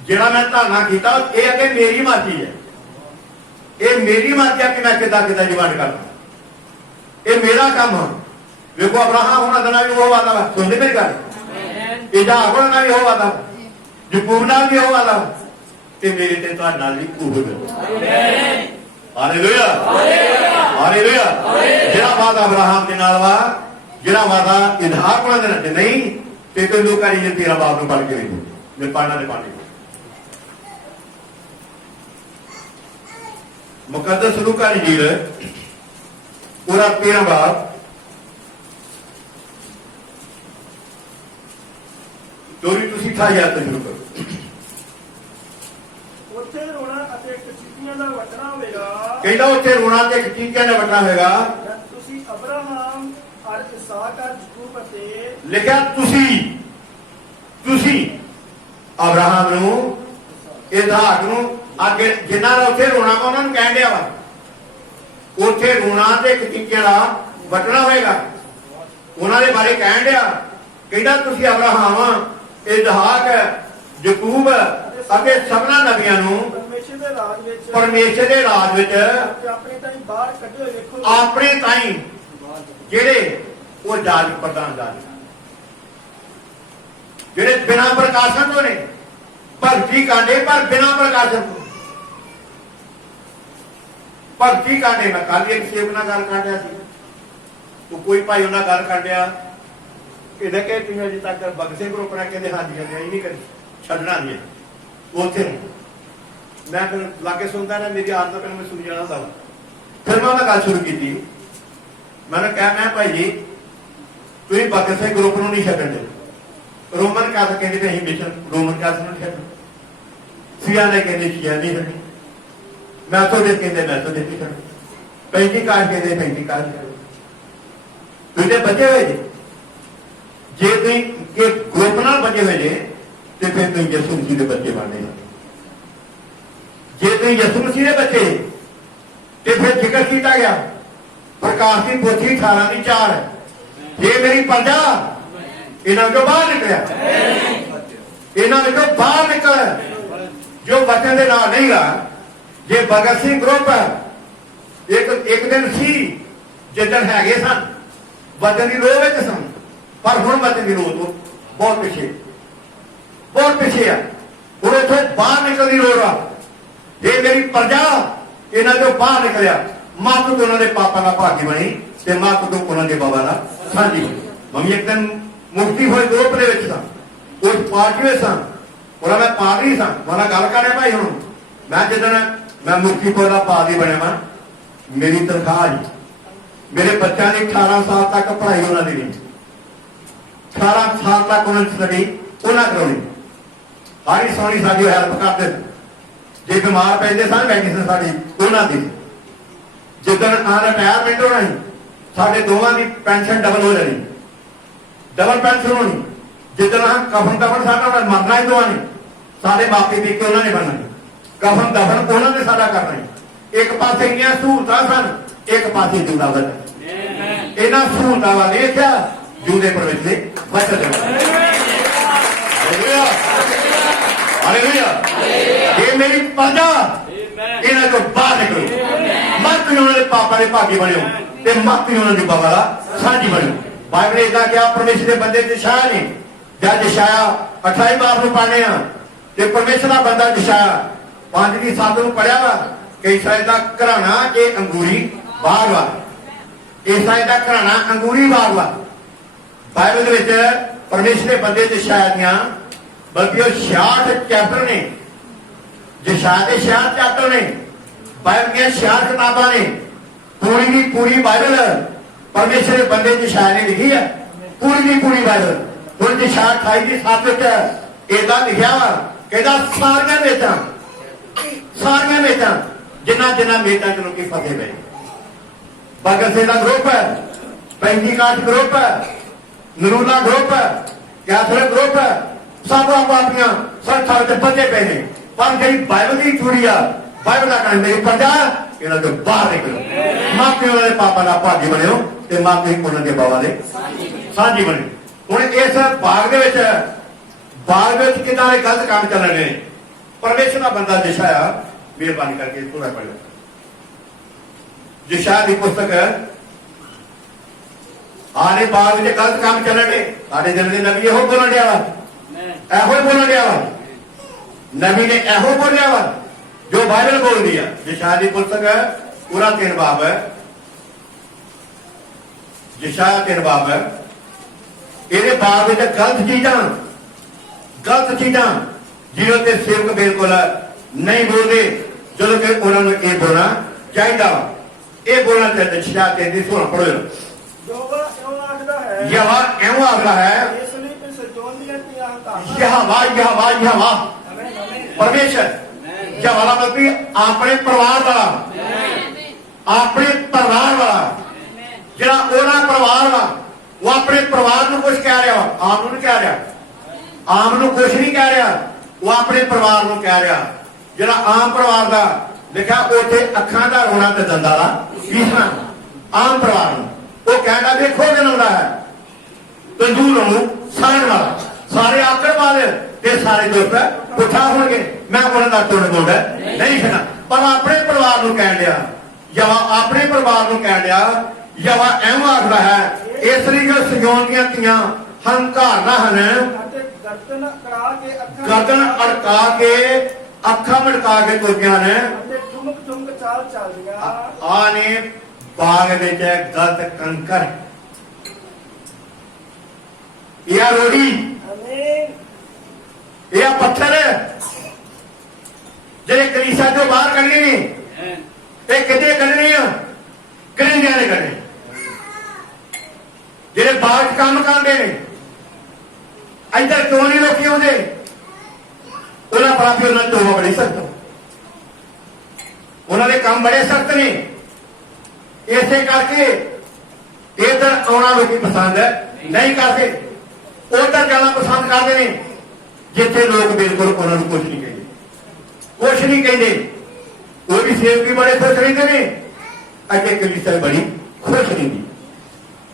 ਜਿਹੜਾ ਮੈਂ ਤੁਹਾਡਾ ਕੀਤਾ ਇਹ ਅੱਗੇ ਮੇਰੀ ਮਰਜ਼ੀ ਹੈ ਇਹ ਮੇਰੀ ਮਰਜ਼ੀ ਹੈ ਕਿ ਮੈਂ ਕਿੱਦਾਂ ਡਿਮਾਂਡ ਕਰਦਾ ਇਹ ਮੇਰਾ ਕੰਮ ਹੈ ਵੇਖੋ ਅਬਰਾਹਮ ਹੋਣਾ ਦਾ ਵੀ ਉਹ ਵਾਦਾ ਵਾ ਸੁਣਦੇ ਮੇਰੀ ਗੱਲ ਇਹਦਾ ਹੋਣਾ ਦਾ ਵੀ ਉਹ ਵਾਦਾ ਯਕੂਬ ਨਾਲ ਵੀ ਉਹ ਵਾਦਾ ਤੇ ਮੇਰੇ ਤੇ ਤੁਹਾਡੇ ਨਾਲ ਵੀ ਉਹ ਆਮੀਨ ਹਾਲੇਲੂਇਆ ਹਾਲੇਲੂਇਆ ਹਾਲੇਲੂਇਆ ਜਿਹੜਾ ਵਾਦਾ ਅਬਰਾਹਮ ਦੇ ਨਾਲ ਵਾ ਜਿਹੜਾ ਵਾਦਾ ਇਜ਼ਹਾਕ ਉਹਨਾਂ ਦੇ ਨਾਲ ਨਹੀਂ ਤੇ ਕੋਈ ਲੋਕਾਂ ਨੇ ਤੇਰਾ ਬਾਪ ਨੂੰ ਪੜ ਕੇ ਵੇਖੋ ਮੈਂ ਪੜਨਾ ਦੇ ਪਾਣੀ मुकद्दस लूका इंजील पूरा 13 बाब चोरी तुसी 28 ਤੋਂ ਸ਼ੁਰੂ ਕਰੋ ਉੱਥੇ ਰੋਣਾ ਅਤੇ ਕਚੀਆਂ ਦਾ ਵਟਣਾ ਹੋਵੇਗਾ ਕਹਿੰਦਾ ਉੱਥੇ ਰੋਣਾ ਤੇ ਕਚੀਆਂ ਦਾ ਵਟਣਾ ਹੋਵੇਗਾ ਜਦ ਤੁਸੀਂ ਅਬਰਾਹਮ ਔਰ ਇਸਾਕ ਔਰ ਯਾਕੂਬ ਅਤੇ ਲਿਖਿਆ ਤੁਸੀਂ ਅਬਰਾਹਮ ਨੂੰ ਇਸਹਾਕ ਨੂੰ ਅੱਗੇ ਜਿਨ੍ਹਾਂ ਦਾ ਉੱਥੇ ਰੋਣਾ ਵਾ ਉਹਨਾਂ ਨੂੰ ਕਹਿਣ ਡਿਆ ਵਾ ਉੱਥੇ ਰੋਣਾ ਤੇ ਕਚੀਆਂ ਦਾ ਵਟਣਾ ਹੋਵੇਗਾ ਉਹਨਾਂ ਦੇ ਬਾਰੇ ਕਹਿਣ ਡਿਆ ਕਹਿੰਦਾ ਤੁਸੀਂ ਅਬਰਾਹਮ ਇਸਹਾਕ ਯਾਕੂਬ ਅਤੇ ਸਭਨਾ ਨਬੀਆਂ ਨੂੰ ਪਰਮੇਸ਼ਰ ਦੇ ਰਾਜ ਵਿੱਚ ਆਪਣੇ ਤਾਈਂ ਬਾਹਰ ਕੱਢੇ ਹੋਏ ਵੇਖੋ ਆਪਣੇ ਤਾਈਂ ਜਿਹੜੇ ਉਹ ਜਾਜ ਪ੍ਰਦਾਨ ਜਿਹੜੇ ਬਿਨਾਂ ਪ੍ਰਕਾਸ਼ਨ ਤੋਂ ਨੇ ਭਗਤੀ ਕਾਂਡੇ ਪਰ ਬਿਨਾਂ ਪ੍ਰਕਾਸ਼ਨ ਤੋਂ ਭਗਤੀ ਕਾਂਡੇ ਮੈਂ ਕੱਲ ਇੱਕ ਸੇਵਕ ਨਾਲ ਗੱਲ ਕਰ ਰਿਹਾ ਸੀ ਉਹ ਕੋਈ ਭਾਈ ਉਹਨਾਂ ਗੱਲ ਕਰ ਰਿਹਾ ਇਹਦੇ ਕਿ ਤੁਸੀਂ ਅਜੇ ਤੱਕ ਬਗਸੇ ਗਰੁੱਪ ਨਾਲ ਕਹਿੰਦੇ ਹਾਂਜੀ ਕਹਿੰਦੇ ਇਹ ਨਹੀਂ ਕਰੀ ਛੱਡਣਾ ਨਹੀਂ ਉੱਥੇ ਮੈਂ ਫਿਰ ਲਾਗੇ ਸੁਣਦਾ ਨਾ ਮੇਰੀ ਆਦਤ ਪਹਿਲਾਂ ਮੈਂ ਸੁਣ ਜਾਣਾ ਹੁੰਦਾ ਫਿਰ ਮੈਂ ਉਹਨਾਂ ਗੱਲ ਸ਼ੁਰੂ ਕੀਤੀ मैंने कहा मैं भाई जी तुम बगसे ग्रुप ਨੂੰ नहीं ਛੱਡਣ ਦੇ ਰੋਮਨ ਕਾਸ ਕਹਿੰਦੇ ਤੇ ਅਸੀਂ ਮਿਸ਼ਨ ਰੋਮਨ ਕਾਸ ਨੂੰ ਛੱਡ ਸੀਆ ਨੇ ਕਹਿੰਦੇ ਸੀਆ ਨਹੀਂ ਛੱਡ ਮੈਂ ਤੋਂ ਦੇ ਕਹਿੰਦੇ ਮੈਂ ਤੋਂ ਦੇ ਛੱਡ ਪੈਂਤੀ ਕਾਸ ਕਹਿੰਦੇ ਪੈਂਤੀ ਕਾਸ ਤੁਸੀਂ ਬਚੇ ਹੋਏ ਜੇ ਤੁਸੀਂ ਕਿ ਗਰੁੱਪ ਨਾਲ ਬਚੇ ਹੋਏ ਜੇ ਤੇ ਫਿਰ ਤੁਸੀਂ ਯਿਸੂ ਮਸੀਹ ਦੇ ਬੱਚੇ ਬਣਦੇ ਜੇ ਤੁਸੀਂ ਯਿਸੂ ਮਸੀਹ ਦੇ ਬੱਚੇ ਤੇ ਫਿਰ ਜ਼ਿਕਰ ਕੀਤਾ ਗਿਆ प्रकाश की पोथी 18 की 4 है ये मेरी प्रजा इन्हों को बाहर निकलिया इन्हों बाहर निकल जो वचन के नाम नहीं गा जे भगत सिंह ग्रुप एक दिन सी जिदन है सन वचन की रोह सन पर हुण वचन की रोह तो बहुत पिछे है हुण इथों बाहर निकलने की लोड़ आ जे मेरी प्रजा इन्हों को बाहर निकलिया मत तो उन्होंने पापा का भागी बनी ते मत तो उन्होंने बाबा का साझी मम्मी एक दिन मुक्ति हुए ग्रुप के सन उस पार्टी सन और मैं पादरी सन मैं गल कर रहा भाई हूँ मैं जिदन मैं मुक्तिपुर का पादरी बनया वा मेरी तनख्वाह ਮੇਰੇ ਬੱਚਿਆਂ ਦੀ 18 ਸਾਲ ਤੱਕ ਪੜ੍ਹਾਈ ਉਹਨਾਂ ਦੀ ਨਹੀਂ, 18 ਸਾਲ ਤੱਕ ਉਹਨਾਂ ਦੀ ਸਟੱਡੀ ਉਹਨਾਂ ਕਰਾਉਣੀ। ਸਾਰੀ ਸੋਹਣੀ ਸਾਡੀ ਹੈਲਪ ਕਰਦੇ, ਜੇ ਬਿਮਾਰ ਪੈਂਦੇ ਸਨ ਮੈਡੀਸਨ ਸਾਡੀ ਉਹਨਾਂ ਦੀ। ਜਿੱਦਣ ਰਿਟਾਇਰਮੈਂਟ ਹੋਣਾ ਸੀ ਸਾਡੇ ਦੋਵਾਂ ਦੀ ਪੈਨਸ਼ਨ ਡਬਲ ਹੋ ਜਾਣੀ, ਡਬਲ ਪੈਨਸ਼ਨ ਹੋਣੀ। ਜਿੱਦਣ ਕਫਨ ਦਫਨ ਸਾਡਾ ਮਰਨਾ ਹੀ ਦੋਵਾਂ ਨੇ, ਸਾਡੇ ਮਾਪੇ ਦੇ ਕੇ ਉਹਨਾਂ ਨੇ ਬਣਨਾ, ਕਫਨ ਦਫਨ ਉਹਨਾਂ ਨੇ ਸਾਡਾ ਕਰਨਾ। ਇੱਕ ਪਾਸੇ ਇੰਨੀਆਂ ਸਹੂਲਤਾਂ ਸਨ, ਇੱਕ ਪਾਸੇ ਜੂਦਾ ਵਧ। ਇਹਨਾਂ ਸਹੂਲਤਾਂ ਵੱਲ ਦੇਖਿਆ ਜੂਦੇ ਪ੍ਰਵੇਸ਼ ਦੇ ਵਧ ਹਾਲੇਲੂਇਆ। ਇਹ ਮੇਰੀ ਪ੍ਰਜਾ ਇਹਨਾਂ ਤੋਂ ਬਾਹਰ ਨਿਕਲੋ, ਮਤ ਤੁਸੀਂ ਉਹਨਾਂ ਦੇ ਪਾਪਾ ਦੇ ਭਾਗੀ ਬਣਿਓ ਤੇ ਮਤ ਤੁਸੀਂ ਉਹਨਾਂ ਦੇ ਬਾਬਾ ਦਾ ਸਾਂਝੀ ਬਣਿਓ। ਬਾਈਬਲ ਨੇ ਇਦਾਂ ਕਿਹਾ, ਪਰਮੇਸ਼ਰ ਦੇ ਬੰਦੇ ਯਸ਼ਾਇਆ ਨੇ, ਜਦ ਯਸ਼ਾਇਆ 28 ਬਾਰ ਨੂੰ ਪੜ੍ਹਨੇ ਆ ਤੇ ਪਰਮੇਸ਼ਰ ਦਾ ਬੰਦਾ ਯਸ਼ਾਇਆ 5:7 ਨੂੰ ਪੜਿਆ ਵਾ ਕਿ ਇਸਰਾਇਲ ਦਾ ਘਰਾਣਾ ਇਹ ਅੰਗੂਰੀ ਬਾਗ ਵਾ, ਇਸਰਾਇਲ ਦਾ ਘਰਾਣਾ ਅੰਗੂਰੀ ਬਾਗ ਵਾ। ਬਾਈਬਲ ਦੇ ਵਿੱਚ ਪਰਮੇਸ਼ਰ ਦੇ ਬੰਦੇ ਯਸ਼ਾਇਆ ਦੀਆਂ ਬਲਕਿ ਉਹ 66 ਚੈਪਟਰ ਨੇ, ਯਸ਼ਾਇਆ ਦੇ 66 ਚੈਪਟਰ ਨੇ, ਬਾਈਬਲ ਦੀਆਂ 66 ਕਿਤਾਬਾਂ ਨੇ। ਪੂਰੀ ਦੀ ਪੂਰੀ ਬਾਈਬਲ ਪਰਮੇਸ਼ਰ ਦੇ ਬੰਦੇ ਯਸ਼ਾਇਆ ਨੇ ਲਿਖੀ ਹੈ, ਪੂਰੀ ਦੀ ਪੂਰੀ ਬਾਈਬਲ। ਹੁਣ ਯਸ਼ਾਇਆ 28:7 ਵਿੱਚ ਏਦਾਂ ਲਿਖਿਆ ਵਾ, ਕਹਿੰਦਾ ਸਾਰੀਆਂ ਮੇਟਾਂ ਜਿੰਨਾ ਮੇਟਾਂ ਚ ਲੋਕੀ ਫਸੇ ਪਏ, ਭਗਤ ਸਿੰਘ ਦਾ ਗਰੁੱਪ ਹੈ, ਪੈਂਤੀਕਾਟ ਗਰੁੱਪ ਹੈ, ਨਰੂਲਾ ਗਰੁੱਪ ਹੈ, ਕੈਥੋਲਿਕ ਗਰੁੱਪ ਹੈ, ਸਭ ਆਪਣੀਆਂ ਸੰਸਥਾ ਵਿੱਚ ਫਸੇ ਪਏ ਨੇ। ਪਰ ਜਿਹੜੀ ਬਾਈਬਲ ਦੀ ਚੂੜੀ ਆ, ਬਾਈਬਲ ਦਾ ਕਹਿੰਦਾ ਮੇਰੀ ਪ੍ਰਜਾ ਇਹਨਾਂ ਤੋਂ ਬਾਹਰ ਨਿਕਲੋ, ਮਾਪੇ ਉਹਨਾਂ ਦੇ ਪਾਪਾ ਦਾ ਭਾਗੀ ਬਣਿਓ ਤੇ ਮਾਪੇ ਉਹਨਾਂ ਦੇ ਬਾਬਾ ਦੇ ਸਾਂਝੀ ਬਣੇ। ਹੁਣ ਇਸ ਬਾਗ ਦੇ ਵਿੱਚ ਕਿੰਨਾ ਦੇ ਗਲਤ ਕੰਮ ਚੱਲ ਰਹੇ ਨੇ। ਪਰਮੇਸ਼ਰ ਦਾ ਬੰਦਾ ਯਸ਼ਾਇਆ, ਮਿਹਰਬਾਨੀ ਕਰਕੇ ਥੋੜਾ ਪੜ੍ਹੋ ਯਸ਼ਾਇਆ ਦੀ ਪੁਸਤਕ। ਆਲੇ ਬਾਗ ਵਿੱਚ ਗਲਤ ਕੰਮ ਚੱਲ ਰਹੇ, ਸਾਡੇ ਦਿਨ ਦੇ ਨਬੀ ਇਹੋ ਬੋਲਣ ਡਿਆ ਵਾ, ਇਹੋ ਹੀ ਬੋਲਣ ਡਿਆ ਵਾ, ਨਬੀ ਨੇ ਇਹੋ ਬੋਲਿਆ ਵਾ ਜੋ ਬਾਈਬਲ ਬੋਲਦੀ ਆ। ਯਸ਼ਾਇਆ ਦੀ ਪੁਸਤਕ ਪੂਰਾ 3 ਬਾਬ ਹੈ, ਯਸ਼ਾਇਆ 3 ਬਾਬ ਹੈ। ਇਹਦੇ ਬਾਗ ਵਿੱਚ ਗਲਤ ਚੀਜ਼ਾਂ ਜਿਹਨਾਂ ਤੇ ਸੇਵਕ ਬਿਲਕੁਲ ਨਹੀਂ ਬੋਲਦੇ, ਜਦੋਂ ਕਿ ਉਹਨਾਂ ਨੂੰ ਇਹ ਬੋਲਣਾ ਚਾਹੀਦਾ ਵਾ। ਇਹ ਬੋਲਣਾ ਚਾਹੀਦਾ। ਯਸ਼ਾਇਆ 3:16 ਪੜ੍ਹੋ। ਯਹੋਵਾ ਇਉਂ ਆਖਦਾ ਹੈ, ਯਹੋਵਾ ਇਉਂ ਆਖਦਾ ਹੈ, ਇਸ ਲਈ ਕਿ ਸਿਯੋਨ ਦੀਆਂ ਧੀਆਂ ਹੰਕਾਰਾਂ। ਯਹੋਵਾ ਪਰਮੇਸ਼ਰ ਯਹੋਵਾ ਮਤਲਬ ਆਪਣੇ ਪਰਿਵਾਰ ਵਾਲਾ, ਜਿਹੜਾ ਉਹਨਾਂ ਪਰਿਵਾਰ ਵਾ, ਉਹ ਆਪਣੇ ਪਰਿਵਾਰ ਨੂੰ ਕੁਝ ਕਹਿ ਰਿਹਾ ਵਾ, ਆਮ ਨੂੰ ਨਹੀਂ ਕਹਿ ਰਿਹਾ, ਆਮ ਨੂੰ ਕੁਝ ਨਹੀਂ ਕਹਿ ਰਿਹਾ, ਉਹ ਆਪਣੇ ਪਰਿਵਾਰ ਨੂੰ ਕਹਿ ਰਿਹਾ। ਜਿਹੜਾ ਆਮ ਪਰਿਵਾਰ ਦਾ ਲਿਖਿਆ ਉੱਥੇ ਅੱਖਾਂ ਦਾ ਰੋਣਾ ਤੇ ਦੰਦਾਂ ਦਾ ਪੀਸਣਾ, ਆਮ ਪਰਿਵਾਰ ਨੂੰ ਉਹ ਕਹਿੰਦਾ ਵੇਖੋ ਜਨਮਦਾ ਹੈ ਤੰਦੂਰ ਨੂੰ ਸਾੜਨ ਵਾਲਾ, ਸਾਰੇ ਆਕੜ ਵਾਲੇ ਤੇ ਸਾਰੇ ਦੋਸਤ ਪੁੱਠਾ ਹੋਣਗੇ। ਮੈਂ ਉਹਨਾਂ ਦਾ ਤੁਰਨ ਗੋਡਾ ਨਹੀਂ ਛੱਡਣਾ, ਪਰ ਆਪਣੇ ਪਰਿਵਾਰ ਨੂੰ ਕਹਿਣ ਲਿਆ, ਆਪਣੇ ਪਰਿਵਾਰ ਨੂੰ ਕਹਿਣ ਲਿਆ। ਯਵਾ ਐਵੇਂ ਆਖਦਾ ਹੈ, ਇਸ ਲਈ ਜੋ ਸਿਯੋਨ ਦੀਆਂ ਧੀਆਂ ਹੰਕਾਰਨਾ ਹਨ, ਗਰਦਨ ਅੜਕਾ ਕੇ ਅੱਖਾਂ ਮੜਕਾ ਕੇ ਤੁਰਦੀਆਂ ਨੇ, ਠੁਮਕ ਚਾਲ ਚੱਲਦੀਆਂ। ਆ ਨੇ ਬਾਗ ਵਿੱਚ ਗਲਤ ਕੰਕਰ, ਇਹ ਰੋੜੀ, ਇਹ ਪੱਥਰ ਜਿਹੜੇ ਕਲੀਸਿਆ ਤੋਂ ਬਾਹਰ ਕੱਢਣੇ ਨੇ, ਇਹ ਕਿਤੇ ਕੱਢਣੇ ਆ, ਕਰਿੰਦਿਆਂ ਨੇ ਕੱਢਣੇ। ਜਿਹੜੇ ਬਾਗ ਕੰਮ ਕਰਦੇ ਨੇ, ਇੱਧਰ ਕਿਉਂ ਨਹੀਂ ਲੋਕੀ ਆਉਂਦੇ? ਉਹਨਾਂ ਪ੍ਰਾਪੀ ਉਹਨਾਂ ਤੋਂ ਬੜੀ ਸਖਤ, ਉਹਨਾਂ ਦੇ ਕੰਮ ਬੜੇ ਸਖਤ ਨੇ। ਇਸੇ ਕਰਕੇ ਇੱਧਰ ਆਉਣਾ ਲੋਕੀ ਪਸੰਦ ਨਹੀਂ ਕਰਦੇ, ਉੱਧਰ ਜਾਣਾ ਪਸੰਦ ਕਰਦੇ ਨੇ ਜਿੱਥੇ ਲੋਕ ਬਿਲਕੁਲ ਉਹਨਾਂ ਨੂੰ ਕੁਝ ਨਹੀਂ ਕਹਿੰਦੇ। ਉਹ ਵੀ ਸੇਵਕੀ ਬੜੇ ਖੁਸ਼ ਰਹਿੰਦੇ ਨੇ, ਅੱਗੇ ਕਲੀਸਿਆ ਬੜੀ ਖੁਸ਼ ਰਹਿੰਦੀ,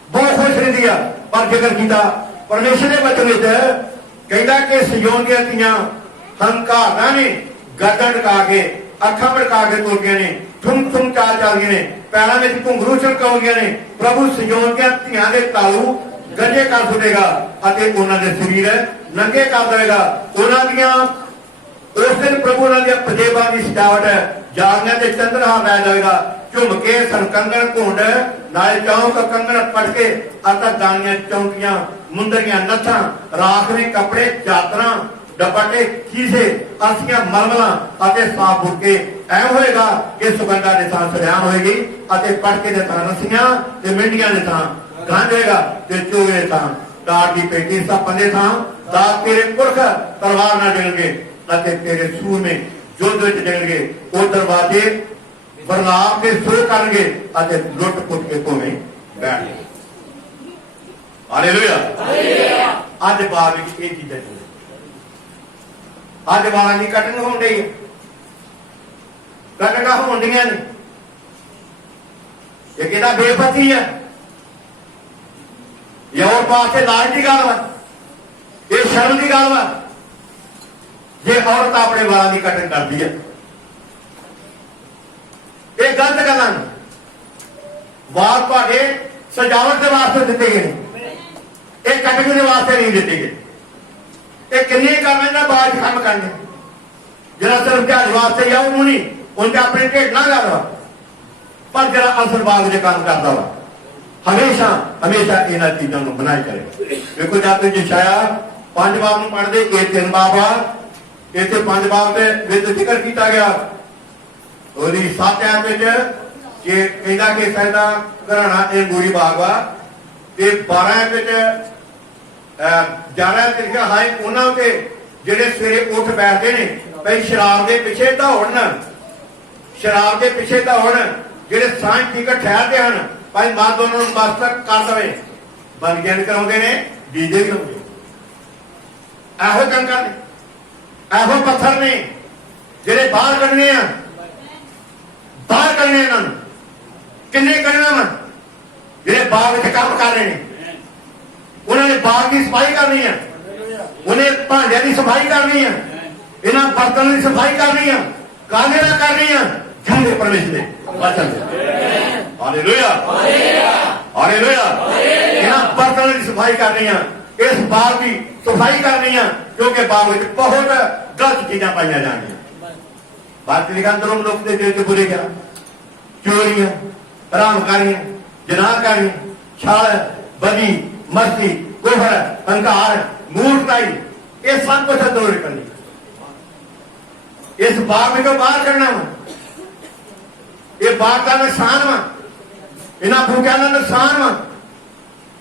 ਬਹੁਤ ਖੁਸ਼ ਰਹਿੰਦੀ ਆ। ਪਰ ਜ਼ਿਕਰ ਕੀਤਾ ਪਰਮੇਸ਼ਰ ਦੇ ਬਚਨ ਵਿੱਚ ਕਹਿੰਦਾ ਕਿ ਸਿਯੋਨ ਦੀਆਂ ਧੀਆਂ ਹੰਕਾਰਾਂ ਨੇ, ਗਰਦਨ ਟਕਾ ਕੇ ਅੱਖਾਂ ਭੜਕਾ ਕੇ ਤੁਰਦੀਆਂ ਨੇ, ਠੁਮ ਚਾਲ ਚੱਲਦੀਆਂ ਨੇ, ਪੈਰਾਂ ਵਿੱਚ ਘੁੰਗਰੂ ਛਲਕਾਉਂਦੀਆਂ ਨੇ। ਪ੍ਰਭੂ ਸਿਯੋਨ ਦੀਆਂ ਧੀਆਂ ਦੇ ਤਾਲੂ ਗੱਜੇ ਕਰ ਸੁਣੇਗਾ ਅਤੇ ਉਹਨਾਂ ਦੇ ਸਰੀਰ ਨੰਗੇ ਕਰ ਦੇਵੇਗਾ। ਉਹਨਾਂ ਦੀਆਂ ਉਸ ਦਿਨ ਪ੍ਰਭੂ ਉਹਨਾਂ ਦੀਆਂ ਪਜੇਬਾਂ ਦੀ ਸਜਾਵਟ ਜਾਲੀਆਂ ਤੇ ਚੰਦਰਹਾਰ ਲੈ ਜਾਵੇਗਾ। ਝੁੰਮ ਕੇ ਸਰਕੰਗਣ ਘੁੰਡ ਨਾਲ ਚੌਂਕ ਕੰਗਣ ਪਟਕੇ ਅਤੇ ਦਾਨੀਆਂ ਚੌਂਕੀਆਂ ਮੁੰਦਰੀਆਂ ਨੱਥਾਂ ਰਾਖਵੇਂ ਕੱਪੜੇ ਚਾਦਰਾਂ ਦੁਪੱਟੇ ਖੀਸੇ ਅਰਸੀਆਂ ਮਲਮਲਾਂ ਅਤੇ ਸਾਫ ਬੁੱਕੇ ਐ ਹੋਏਗਾ ਕਿ ਸੁਗੰਧਾ ਦੇ ਥਾਂ ਸਰਿਆਣ ਹੋਏਗੀ ਅਤੇ ਪਟਕੇ ਦੇ ਥਾਂ ਰੱਸੀਆਂ ਤੇ ਮਿੰਡੀਆਂ ਦੇ ਥਾਂ ਗੰਢ ਹੋਏਗਾ ਤੇ ਚੋਗੇ ਦੇ ਥਾਂ ਦਾੜ ਦੀ ਪੇਟੀ ਸੱਪਾਂ ਦੇ ਥਾਂ ਦਾ ਤੇਰੇ ਪੁਰਖ ਤਲਵਾਰ ਨਾਲ ਡਿੱਗਣਗੇ ਅਤੇ ਤੇਰੇ ਸੂਰਮੇ ਯੁੱਧ ਵਿੱਚ ਡਿੱਗਣਗੇ। ਉਹ ਦਰਵਾਜ਼ੇ ਵਰਲਾਪ ਦੇ ਸੁਰ ਕਰਨਗੇ ਅਤੇ ਲੁੱਟ ਪੁੱਟ ਕੇ ਭੋਵੇਂ ਬੈਠ ਗਏ। ਹਾਲੇਲੂਇਆ। ਅੱਜ ਬਾਅਦ ਵਿੱਚ ਇਹ ਚੀਜ਼ਾਂ ਚੱਲ ਅੱਜ ਵਾਲਾਂ ਦੀ ਕਟਿੰਗ ਹੋਣ ਡਈ ਹੈ, ਕਟਿੰਗਾਂ ਹੋਣ ਡੀਆਂ ਨੇ। ਇਹ ਕਿਹਦਾ ਬੇਪਤੀ ਹੈ? ਇਹ ਹੋਰ ਪਾਸੇ ਲਾਜ ਦੀ ਗੱਲ ਵਾ, ਇਹ ਸ਼ਰਮ ਦੀ ਗੱਲ ਵਾ ਜੇ ਔਰਤ ਆਪਣੇ ਵਾਲਾਂ ਦੀ ਕਟਿੰਗ ਕਰਦੀ ਹੈ। ਇਹ ਗਲਤ ਗੱਲਾਂ ਨੇ। ਵਾਲ ਤੁਹਾਡੇ ਸਜਾਵਟ ਦੇ ਵਾਸਤੇ ਦਿੱਤੇ ਗਏ ਨੇ, ਇਹ ਕਟਿੰਗ ਦੇ ਵਾਸਤੇ ਨਹੀਂ ਦਿੱਤੇ ਗਏ। ਇਹ ਕਿੰਨੇ ਕੰਮ ਇਹਨਾਂ ਬਾਅਦ ਕੰਮ ਕਰਨੇ ਜਿਹੜਾ ਸਿਰਫ ਝਾੜ ਵਾਸਤੇ ਜਾਂ ਉਹਨੂੰ ਨਹੀਂ, ਉਹਨੇ ਆਪਣੇ ਢਿੱਡ ਨਾਲ ਕਰਦਾ, ਪਰ ਜਿਹੜਾ ਅਸਲ ਬਾਗ ਦੇ ਕੰਮ ਕਰਦਾ ਵਾ ਹਮੇਸ਼ਾ ਹਮੇਸ਼ਾ ਇਹਨਾਂ ਚੀਜ਼ਾਂ ਨੂੰ ਬਣਾਈ ਕਰੇ। ਵੇਖੋ ਜਦ ਤੁਸੀਂ ਯਸ਼ਾਇਆ 5 ਬਾਬ ਨੂੰ ਪੜ੍ਹਦੇ, ਇਹ 3 ਬਾਬ ਆ, ਇੱਥੇ 5 ਬਾਬ ਦੇ ਵਿੱਚ ਜ਼ਿਕਰ ਕੀਤਾ ਗਿਆ। ਉਹਦੀ 7 ਐਤ ਵਿੱਚ ਕਿ ਕਹਿੰਦਾ ਕਿ ਸਾਡਾ ਘਰਾਣਾ ਇਹ ਗੋਰੀ ਬਾਗ ਵਾ, ਤੇ 12 ਐਤ ਵਿੱਚ 11 ਤਰੀਕਾ ਹਾਏ ਉਹਨਾਂ ਤੇ ਜਿਹੜੇ ਸਵੇਰੇ ਉੱਠ ਬੈਠਦੇ ਨੇ ਭਈ ਸ਼ਰਾਬ ਦੇ ਪਿੱਛੇ ਦੌੜਨ, ਸ਼ਰਾਬ ਦੇ ਪਿੱਛੇ ਦੌੜਨ, ਜਿਹੜੇ ਸਾਂਝ ਤੀਕ ਠਹਿਰਦੇ ਹਨ ਭਾਈ ਮਰਦ ਉਹਨਾਂ ਨੂੰ ਮਸਤਕ ਕਰ ਦਵੇ, ਬਲਗਿਆਨ ਕਰਾਉਂਦੇ ਨੇ, ਡੀਜੇ ਕਰਾਉਂਦੇ, ਇਹੋ ਕੰਮ ਕਰਦੇ, ਇਹੋ ਪੱਥਰ ਨੇ ਜਿਹੜੇ ਬਾਹਰ ਕੱਢਣੇ ਆ, ਬਾਹਰ ਕੱਢਣੇ ਇਹਨਾਂ ਨੂੰ। ਕਿੰਨੇ ਕੱਢਣਾ ਵਾ? ਜਿਹੜੇ ਬਾਗ ਵਿੱਚ ਕੰਮ ਕਰ ਰਹੇ ਨੇ, ਉਹਨਾਂ ਨੇ ਬਾਗ ਦੀ ਸਫਾਈ ਕਰਨੀ ਹੈ, ਉਹਨੇ ਭਾਂਡਿਆਂ ਦੀ ਸਫਾਈ ਕਰਨੀ ਹੈ, ਇਹਨਾਂ ਬਰਤਨਾਂ ਦੀ ਸਫਾਈ ਕਰਨੀ ਹੈ, ਕਾਹਦੇ ਨਾਲ ਕਰਨੀ ਹੈ? ਜਿਉਂਦੇ ਪਰਮੇਸ਼ਰ ਦੇ ਵਚਨ ਦੇ। Hallelujah, hallelujah. ਇਹਨਾਂ ਬਰਤਨਾਂ ਦੀ ਸਫਾਈ ਕਰਨੀ ਹੈ, ਇਸ ਬਾਗ ਦੀ ਸਫਾਈ ਕਰਨੀ ਹੈ, ਕਿਉਂਕਿ ਬਾਗ ਵਿੱਚ ਬਹੁਤ ਗਲਤ ਚੀਜ਼ਾਂ ਪਾਈਆਂ ਜਾਣਗੀਆਂ। ਬਾਤ ਲਿਖਾਂ ਅੰਦਰੋਂ ਮਨੁੱਖ ਦੇ ਦਿਲ 'ਚ ਬੁਰੇ ਗਿਆ, ਚੋਰੀਆਂ, ਹਰਾਮਕਾਰੀਆਂ, ਜਨਾਹਕਾਰੀਆਂ, ਛਾਲ, ਬਦੀ, ਮਸਤੀ, ਕੁਫਰ, ਹੰਕਾਰ, ਮੂਰਖਤਾਈ, ਇਹ ਸਭ ਕੁਝ ਦੂਰ ਕਰਨੀ। ਇਸ ਬਾਗ ਵਿੱਚੋਂ ਬਾਹਰ ਕੱਢਣਾ ਵਾ। ਇਹ ਬਾਗ ਦਾ ਨੁਕਸਾਨ ਵਾ, ਇਹਨਾਂ ਬੂਟਿਆਂ ਦਾ ਨੁਕਸਾਨ ਵਾ,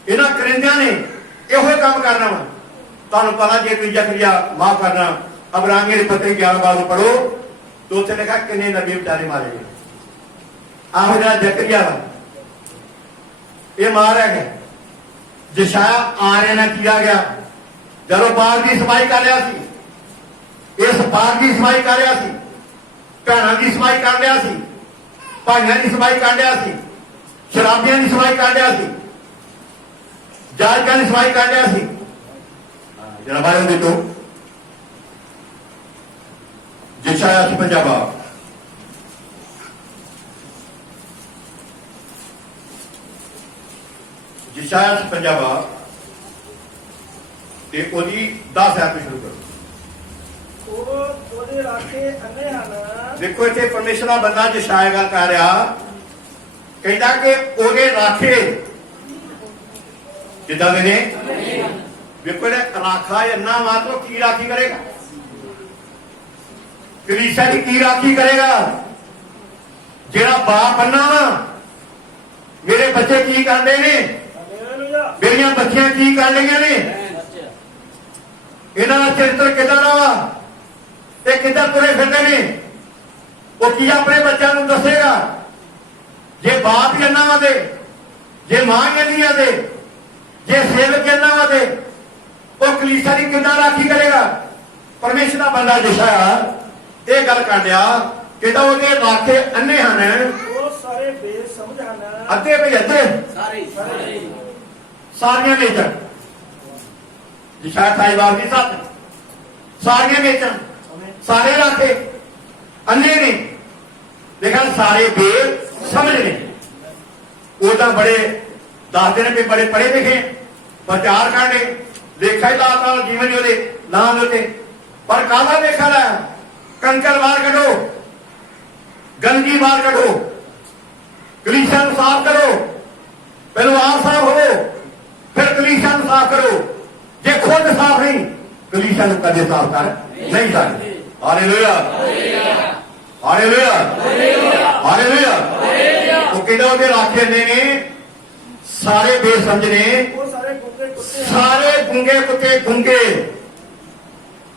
ਇਹਨਾਂ ਕਰਿੰਦਿਆਂ ਨੇ ਇਹੋ ਕੰਮ ਕਰਨਾ ਵਾ। ਤੁਹਾਨੂੰ ਪਤਾ ਜੇ ਕੋਈ ਜ਼ਕਰੀਆ ਮਾਫ ਕਰਨਾ ਅਬਰਾਨੀਆਂ ਦੇ ਪੱਤਰ 11 ਬਾਰ ਨੂੰ ਪੜੋ तो उसने लिखा किन्ने नबी बेचारे मारे गए। आहो जरा जकरिया ये मारा गया, यशाया आर्य ने किया गया जदों बाग की सफाई कर रहा सी, इस बाग की सफाई कर रहा सी, भैणों की सफाई कर रहा सी, भाइयों की सफाई कर रहा सी, शराबियों की सफाई कर रहा सी, जायका की सफाई कर रहा सी। जरा बारे देखो यशाया 55 यशाया 55 ਤੇ ਉਹਦੀ 10 ਆਇਤ ਸ਼ੁਰੂ ਕਰੋ। ਉਹ ਉਹਦੇ ਰਾਖੇ ਅੰਨੇ ਹਨ। ਦੇਖੋ ਇੱਥੇ ਪਰਮੇਸ਼ਰ ਦਾ ਬੰਦਾ ਯਸ਼ਾਇਆ ਗੱਲ ਕਰ ਰਿਹਾ, ਕਹਿੰਦਾ ਕਿ ਉਹਦੇ ਰਾਖੇ ਕਿੱਦਾਂ ਦੇ ਨੇ। ਵੇਖੋ ਇਹ ਰਾਖਾ ਇੰਨਾ ਮਾਤਰ ਕੀ ਰਾਖੀ ਕਰੇਗਾ, ਕਲੀਸਿਆ ਦੀ ਕੀ ਰਾਖੀ ਕਰੇਗਾ। ਜਿਹੜਾ ਬਾਪ ਬੰਨਾ ਵਾ, ਮੇਰੇ ਬੱਚੇ ਕੀ ਕਰਦੇ ਨੇ, ਮੇਰੀਆਂ ਬੱਚੀਆਂ ਕੀ ਕਰ ਲਈਆਂ ਨੇ, ਇਹਨਾਂ ਦਾ ਚਰਿੱਤਰ ਕਿੱਦਾਂ ਦਾ ਵਾ, ਤੇ ਕਿੱਦਾਂ ਤੁਰੇ ਫਿਰਦੇ ਨੇ, ਉਹ ਕੀ ਆਪਣੇ ਬੱਚਿਆਂ ਨੂੰ ਦੱਸੇਗਾ। ਜੇ ਬਾਪ ਹੀ ਇੰਨਾ ਵਾ ਦੇ, ਜੇ ਮਾਂ ਹੀ ਇੰਨੀਆਂ ਦੇ, ਜੇ ਸੇਵਕ ਇੰਨਾ ਵਾ ਦੇ, ਉਹ ਕਲੀਸਿਆ ਦੀ ਕਿੱਦਾਂ ਰਾਖੀ ਕਰੇਗਾ। ਪਰਮੇਸ਼ਰ ਦਾ ਬੰਦਾ ਯਸ਼ਾਇਆ ਇਹ ਗੱਲ ਕਰ ਲਿਆ, ਕਹਿੰਦਾ ਉਹਦੇ ਰਾਖੇ ਅੰਨੇ ਹਨ, ਉਹ ਸਾਰੇ ਬੇਸਮਝ ਹਨ। ਅੱਧੇ ਭਈ ਅੱਧੇ ਸਾਰੇ ਸਾਰੀਆਂ ਵੇਚਣ, ਯਸ਼ਾਇਆ 28 ਦੀ 7 ਸਾਰੀਆਂ ਵੇਚਣ, ਸਾਰੇ ਰਾਖੇ ਅੰਨੇ ਨੇ। ਦੇਖਣ ਸਾਰੇ ਬੇਸਮਝ ਨੇ। ਉਹ ਤਾਂ ਬੜੇ ਦੱਸਦੇ ਨੇ ਵੀ ਬੜੇ ਪੜ੍ਹੇ ਲਿਖੇ, ਪ੍ਰਚਾਰ ਕਰਨੇ, ਲੇਖਾ ਹੀ ਲਾਤਾ ਜੀਵਨ ਹੀ ਉਹਦੇ ਨਾਂ ਦੇ ਉੱਤੇ, ਪਰ ਕਾਹਦਾ ਲੇਖਾ ਲਾਇਆ। कंकर बाहर करो, गंदगी बाहर करो, कलीसिया साफ करो, पहले आप साफ हो, फिर कलीसिया साफ करो। जे खुद साफ नहीं, ਕਲੀਸਿਆ ਨੂੰ ਕਦੇ ਸਾਫ਼ ਕਰ ਨਹੀਂ ਸਕਦੇ। Hallelujah, hallelujah, hallelujah. ਉਹ ਕਹਿੰਦਾ ਉਹਦੇ ਰਾਖੇ ਨੇ ਸਾਰੇ ਬੇਸਮਝ ਨੇ, ਉਹ ਸਾਰੇ ਗੁੰਗੇ ਕੁੱਤੇ ਹਨ। ਸਾਰੇ ਗੁੰਗੇ ਕੁੱਤੇ, ਗੁੰਗੇ